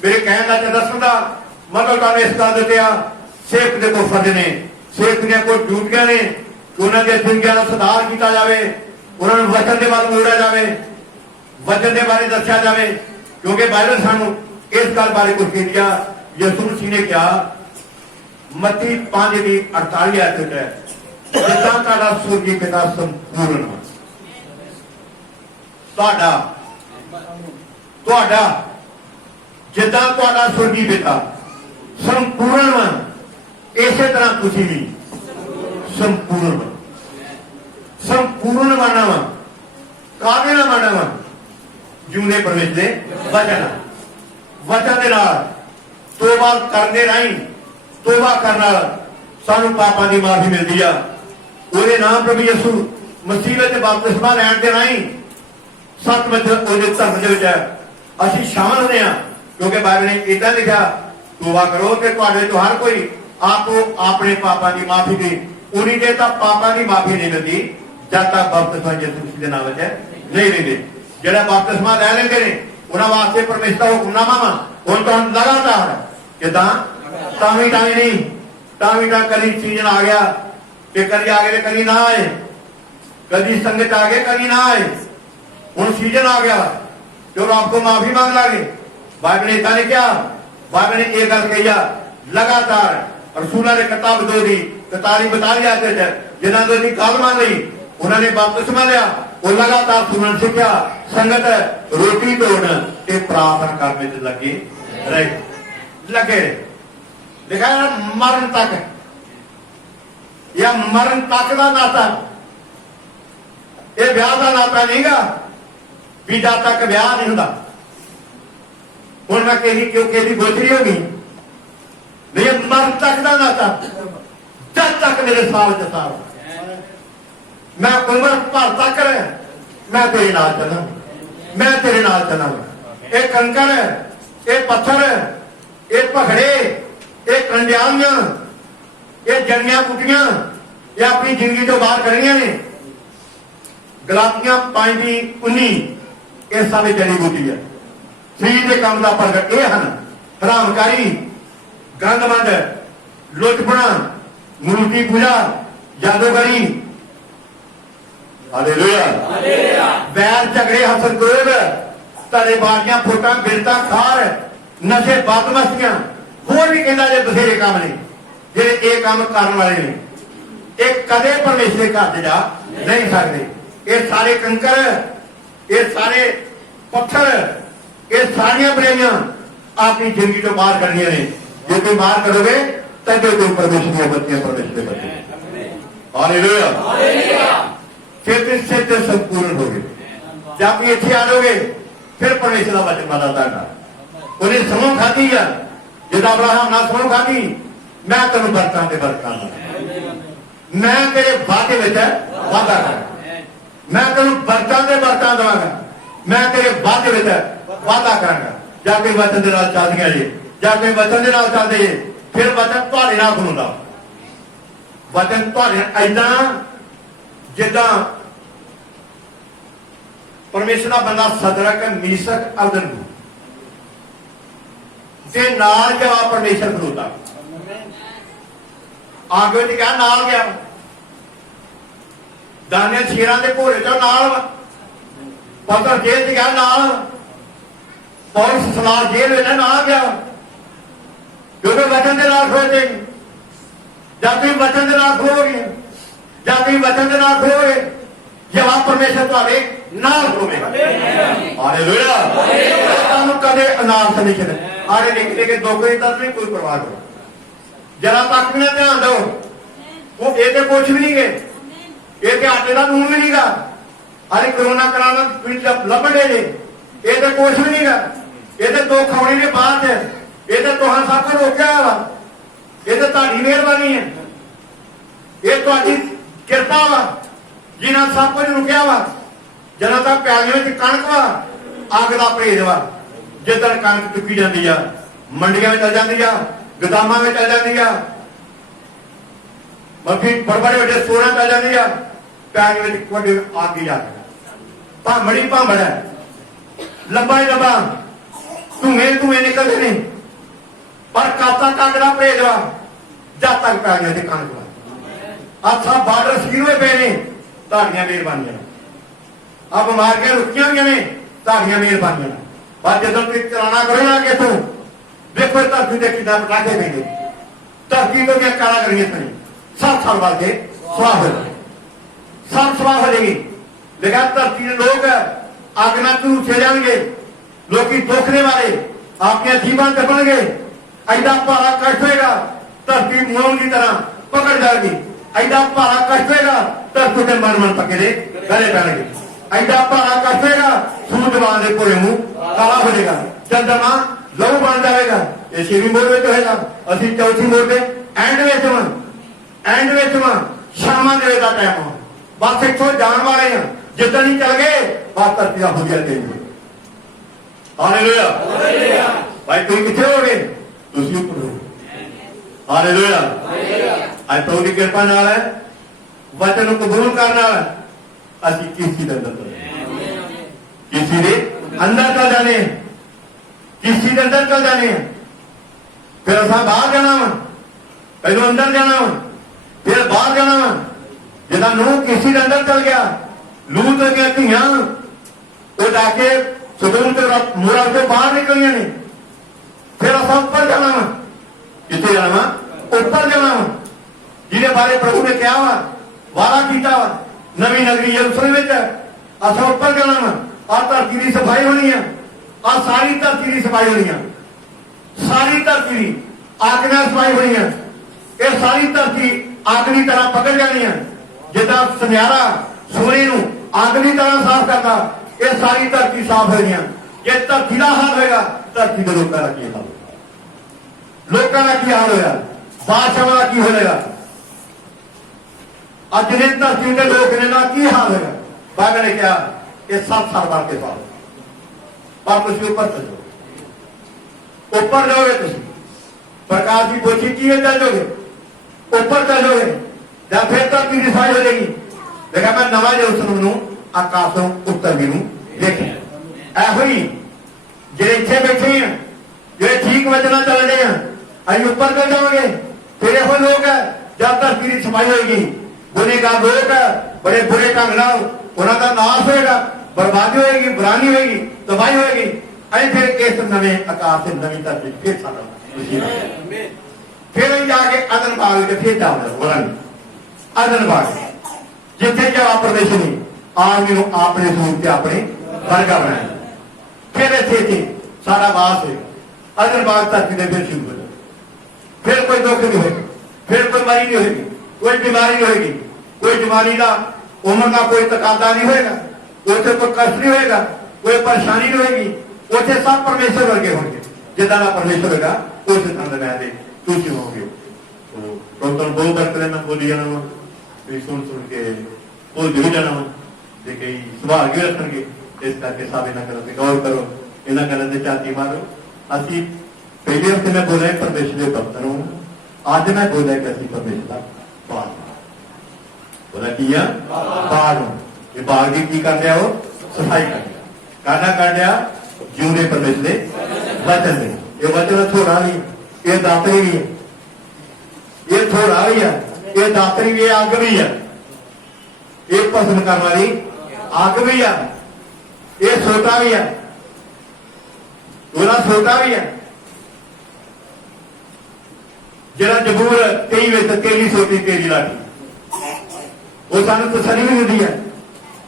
ਮੇਰੇ ਕਹਿਣ ਦਾ ਤੇ ਦੱਸਣ ਦਾ ਮਤਲਬ ਤੁਹਾਨੂੰ ਇਸ ਗੱਲ ਦਿੱਤੇ ਆ, ਸੇਵਕ ਦੇ ਕੋ ਫਰਜ਼ ਨੇ, ਸੇਵਕ ਦੀਆਂ ਕੋਈ ਡਿਊਟੀਆਂ ਨੇ ਕਿ ਉਹਨਾਂ ਦੀਆਂ ਜ਼ਿੰਦਗੀਆਂ ਦਾ ਸੁਧਾਰ ਕੀਤਾ ਜਾਵੇ, ਉਹਨਾਂ ਨੂੰ ਵਚਨ ਦੇ ਵੱਲ ਮੋੜਿਆ ਜਾਵੇ, ਵਚਨ ਦੇ ਬਾਰੇ ਦੱਸਿਆ ਜਾਵੇ। ਕਿਉਂਕਿ ਬਾਈਬਲ ਸਾਨੂੰ ਇਸ ਗੱਲ ਬਾਰੇ ਕੁਝ ਕਹਿੰਦੀ ਆ। ਯਿਸੂ ਮਸੀਹ ਨੇ ਕਿਹਾ ਮੱਤੀ 5:48 ਆਇਤ ਵਿੱਚ ਹੈ, ਜਿੱਦਾਂ ਤੁਹਾਡਾ ਸੁਰਗੀ ਪਿਤਾ ਸੰਪੂਰਨ ਹੈ, ਤੁਹਾਡਾ ਜਿੱਦਾਂ ਤੁਹਾਡਾ ਸੁਰਗੀ ਪਿਤਾ ਸੰਪੂਰਨ ਹੈ, ਇਸੇ ਤਰ੍ਹਾਂ ਤੁਸੀਂ ਵੀ ਸੰਪੂਰਨ ਬਣੋ। ਸੰਪੂਰਨ ਬਣਨਾ ਵਾ ਕਾਹਦੇ ਨਾਲ ਬਣਨਾ ਵਾ? ਜਿਉਂਦੇ ਪਰਮੇਸ਼ਰ ਦੇ ਵਚਨ ਦੇ ਨਾਲ ਤੋਬਾ ਕਰਨ ਦੇ ਰਾਹੀਂ, ਤੋਬਾ ਕਰਨ ਨਾਲ ਸਾਨੂੰ ਪਾਪਾਂ ਦੀ ਮਾਫੀ ਮਿਲਦੀ ਆ। ਉਹਦੇ ਨਾਮ ਪ੍ਰਭੂ ਯਿਸੂ ਮਸੀਹ ਵਿੱਚ ਬਪਤਿਸਮਾ ਲੈਣ ਦੇ ਰਾਹੀਂ ਸੱਚਮੁੱਚ ਉਹਦੇ ਧਰਮ ਦੇ ਵਿੱਚ ਅਸੀਂ ਸ਼ਾਮਲ ਹੁੰਦੇ ਹਾਂ। ਕਿਉਂਕਿ ਬਾਈਬਲ ਨੇ ਇਦਾਂ ਲਿਖਿਆ, ਤੋਬਾ ਕਰੋ ਤੇ ਤੁਹਾਡੇ ਤੋਂ ਹਰ ਕੋਈ ਆਪੋ ਆਪਣੇ ਪਾਪਾਂ ਦੀ ਮਾਫੀ ਦੇ। ਉਨੀ ਦੇਰ ਤੱਕ ਪਾਪਾਂ ਦੀ ਮਾਫੀ ਨਹੀਂ ਮਿਲਦੀ ਜਦ ਤੱਕ ਬਪਤਿਸਮਾ ਯਿਸੂ ਮਸੀਹ ਦੇ ਨਾਮ ਵਿੱਚ ਨਹੀਂ ਲੈਂਦੇ। ਜਿਹੜਾ ਬਪਤਿਸਮਾ ਲੈ ਲੈਂਦੇ ਨੇ ਉਹਨਾਂ ਵਾਸਤੇ ਪਰਮੇਸ਼ਰ ਦਾ ਹੁਕਮਨਾਮਾ ਵਾ। ਹੁਣ ਤਾਂ ਲਗਾਤਾਰ ਕਿਦਾਂ ਤਾਵੀਂ ਨਹੀਂ, ਤਾਵੀਂ ਤਾਂ ਕਦੀ ਸੀਜ਼ਨ ਆ ਗਿਆ ਤੇ ਕਦੀ ਆ ਗਏ ਤੇ ਕਦੀ ਨਾ ਆਏ, कभी संगत आगे कभी ना आए। हूँ सीजन आ गया जो आपको माफी मांग लागे। बाइबल ने इतना क्या, बाइबल ने एक गल कही लगातार रसूलों ने किताब दो दी 41 आते थे जिन्होंने दी गल मान ली उन्होंने बपतिस्मा लिया। वो लगातार सुनन सीखा, संगत रोटी तोड़न ते प्रार्थना करने में लगे रहे। देखा मरण तक या मरण तक का नाता, ये ब्याह का नाता नहीं गा भी जब तक ब्याह नहीं होता। हूं मैं कही क्योंकि गोचरी होगी नहीं, मरण तक का नाता जब तक मेरे साल च साल मैं उम्र भर तक मैं तेरे नाल चला, मैं तेरे नाल चला। ये कंकर ये पत्थर ये भखड़े ये कंडियालियां ये जड़ियां पुटियां ये अपनी जिंदगी तो बाहर करनियां ने। गलातियां 5:19 ये सारी जड़ी बूटी है। शरीर के काम का प्रगट ये हैं हरामकारी, गंदमंद, लुटपना, मूर्ति पूजा, जादूगरी, हालेलुया, बैर झगड़े हसन क्रोध धड़ेबाजियां फुटा बिरता खार नशे बदमस्तियां होर भी कहता जे बथेरे काम ने जेडे ये काम करने वाले ने ये कदे परमेश्वर के घर जा नहीं सकते। ये सारे कंकर ये सारे पत्थर ये सारिया बुराइयां अपनी जिंदगी तो बाहर करनी ने। जो तुम बाहर करोगे तब तुम परमेश्वर की बच्चियां परमेश्वर के बच्चे। हालेलुया, सिद्ध संपूर्ण हो गए। जब इतने आ जाओगे फिर परमेश्वर का वचन बदलता है। उन्हें समूह खाती है जिदा अब्राहम ना समूह खाती, मैं तेन बरतां ते बरतां मैं तेरे वादे में वादा कर, मैं तेन बरतां ते बरतां देवांगा, मैं तेरे वादे में वादा करांगा। जाके वचन के नाल चलदियां जी, जाके वचन के नाल चलदे जी, फिर वचन तुहाडे नाल सुणदा। वचन तुहाडे ऐदां जिदा परमेश्वर का बंदा सदरक मीसक अबदनगो ते नाल जवाब परमेश्वर खलोता आगे क्या नाल गया दाने शेरां दे घोड़े चो नाल पत्थर जेल च गया नाल पौलुस सलार जेल में नाल गया क्योंकि वचन के नाल खड़ोते जब तुम वचन के नाल खड़ोगे, जब तुम वचन के नाल खड़ोगे जवाब परमेश्वर तुम्हारे नाल खड़ोवेगा। हालेलुया, तुहानू कदे अनाथ नहीं छड्डे। आरे निकले के दुख नहीं दर्द नहीं कोई परवाह करो। जरा तक भी ना ध्यान दो। वो ये तो कुछ भी नहीं गए, ये तो आटे का लून भी नहीं गा। अरे कोरोना कराना लभन दे, ये तो कुछ भी नहीं गा। ये तो दो खवड़ी के बाद है, ये तो तुहां सब कुछ रोकया वा, ये तो तुहाडी मेहरबानी है, ये तुहाडी किरपा वा जिन्हां सब कुछ रुकिया वा। जना तक प्यालियों में कणक वा अग का परहेज वा। जिदन कणक चुकी जाती आ मंडिया में चल जाती आ, गोदामां में चल जाती आ, बल्कि बड़े बड़े स्टोर चल जाती आ, प्यालियों में वड्डे अग ही जाती भामड़ी भामड़ है, लंबा ही लंबा धुएं धुएं निकलते नहीं। पर कब तक अग का परहेज वा जब तक प्यालियों में कणक वा। अच्छा बार्डर सील हुए पे ने, तुहाडियां मेहरबानियां। अब बीमारियां रुकिया हुई ने, तुहाडियां मेहरबानियां। पर जदों तुसीं चलाना करो ना कि तू देखो धरती के कितना पटाखे पेंगे, धरती तो क्या कारागरियां नहीं, सब साल बाद के स्वाह हो जाए, सब स्वाह हो जाएगी। लेकिन धरती के लोग अग ना झूठे जाएंगे, लोग दुखने वाले अपने जीवन दबणगे, ऐसा भारा कष्ट होगा धरती मौन की तरह पकड़ जाएगी। ऐसा भारा कष्ट होगा धरती के मन मन पके गले पैणगे। ऐसा भारा कष्ट होगा सूरजवान के पूरे मुंह काला हो जाएगा, चंद्रमा लहू बन जाएगा। ये 6वीं मोड़ में होगा, असि 4थी मोड़ पे एंड में शर्मा देवे का टाइम हो। बस इतों जान वाले हैं, जिदन ही चल गए बस धरती का हो गया तेज। हालेलुया भाई, तुम कितने हो गए? तुम ऊपर हो। हालेलुया आज प्रभु की कृपा नाल है, वचन को कबूल करना है। असि किसी के अंदर किसी के अंदर चल जाने, किसी के अंदर चल जाने, फिर असा बाहर जाना वा, पहले अंदर जाना वा, फिर बाहर जाना वा। जिदा नूह किसी के अंदर चल गया, लूत गया धियां वो जाके सदोम के मोरा से बाहर निकलिया ने, फिर असा ऊपर जाना वा। कितने जाना वा? ऊपर जाना वा, जिहदे बारे प्रभु ने कहा वा, वादा किया वा, नवी नगरी यरूशलेम में असा ऊपर जाना वा। आ धरती की सफाई होनी है, आ सारी धरती की सफाई होनी है, सारी धरती की अग नाल सफाई होनी है। ये सारी धरती अग की तरह पकड़ जानी है, जिदा सुनहरा सोने नूं अग की तरह साफ करता, ये सारी धरती साफ हो गई। जे धरती का हाल होगा, धरती के लोगों का की हाल होगा, लोगों का की हाल होगा, बादशाह का की होगा, अज जिन्हें धरती के लोग ने ना की हाल होगा। बाइबल ने कहा कि 7 साल बाद के बाद पर तुम ऊपर चलो, ऊपर जाओगे, तुम प्रकाश की पोथी की चल जाओगे, ऊपर चल जाओगे, जब फिर धरती की सफाई हो जाएगी। देखा मैं नवा यरूशलेम आकाशों उत्तर भी देखे ऐहो ही जे इतने बैठे हैं, जो ठीक वचना चल रहे हैं, अभी ऊपर चल जाओगे। फिर यहो लोग है जब धरती की सफाई होगी, गुनेगार लोग है बड़े बुरे ढंग नाल उन्हों का नाश होगा, बर्बादी होगी, बुरानी होगी, तबाही होगी। अभी फिर इस नवे आकाश से नवी धरती फिर फिर जाके अदन बाग के फिर जाओगे, अदन बाग जिथे जाओ परमेश्वर ने आदमी को अपने सूरत अपने वर्गा बनाया, फिर इतने सारा वास है। अदन बाग धरती ने फिर शुरू हो जाए, फिर कोई दुख नहीं होगी, फिर कोई मरी नहीं होगी, कोई बीमारी नहीं होगी, कोई बीमारी का उम्र का कोई तकादा नहीं होगा, उसे कोई कष्ट नहीं होगा, कोई परेशानी नहीं होगी। उसे सब परमेश्वर वर्गे होंगे, जिदा का परमेश्वर होगा उस तरह मैं तुझे होंगे। तो बहुत बरकत मैं बोली जाना वा, सुन सुन के बोल भी जाना वा, कई सुभाग भी रखेंगे। इस करके सब इन्हें करते गौर करो, इन्हें करते छाती मारो। असी पहले हफ्ते में बोले परमेश्वर के भक्त हूं, अज मैं बोलिया कि असं परमेश्वर का बाग बोला की बाग हूं। ये बाग की कर लिया वो सफाई कर लिया जिउंदे परमेश्वर के वचन दे। ये वचन थोड़ा नहीं, ये दातरी भी है, ये थोड़ा भी है, ये दातरी भी, अग भी है, ये पसंद करने वाली अग भी है, ये छोटा भी है, छोटा भी है। जरा जबूर 23 में 13 सोटी 13 लाठी वो सानू तसली भी मिलती है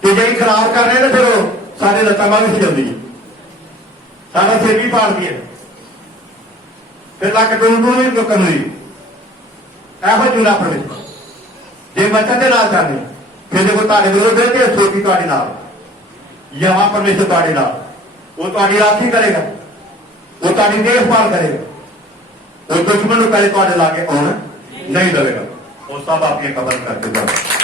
कि जे खराब कर रहे हैं तो फिर वो सारे लत्ता भी जाती है, सारा सिर भी पाड़ती है, फिर लक टून भी लोगों ਇਹੋ ਚੁਣਾ ਪਰਮੇਸ਼ਰ ਜੇ ਬਚਨ ਦੇ ਨਾਲ ਚਾਹਦੇ ਫਿਰ ਜੇ ਕੋਈ ਤੁਹਾਡੇ ਵਿਰੋਧ ਹੈ ਤੇ ਸੋਚੀ ਤੁਹਾਡੇ ਨਾਲ ਯਹਾਂ ਪਰਮੇਸ਼ਰ ਤੁਹਾਡੇ ਨਾਲ ਉਹ ਤੁਹਾਡੀ ਰਾਖੀ ਕਰੇਗਾ ਉਹ ਤੁਹਾਡੀ ਦੇਖਭਾਲ ਕਰੇਗਾ ਉਹ ਦੁਸ਼ਮਣ ਨੂੰ ਪਹਿਲੇ ਤੁਹਾਡੇ ਲਾਗੇ ਆਉਣ ਨਹੀਂ ਦੇਵੇਗਾ ਉਹ ਸਭ ਆਪਣੀ ਕਬਰ ਕਰਕੇ ਜਾਓ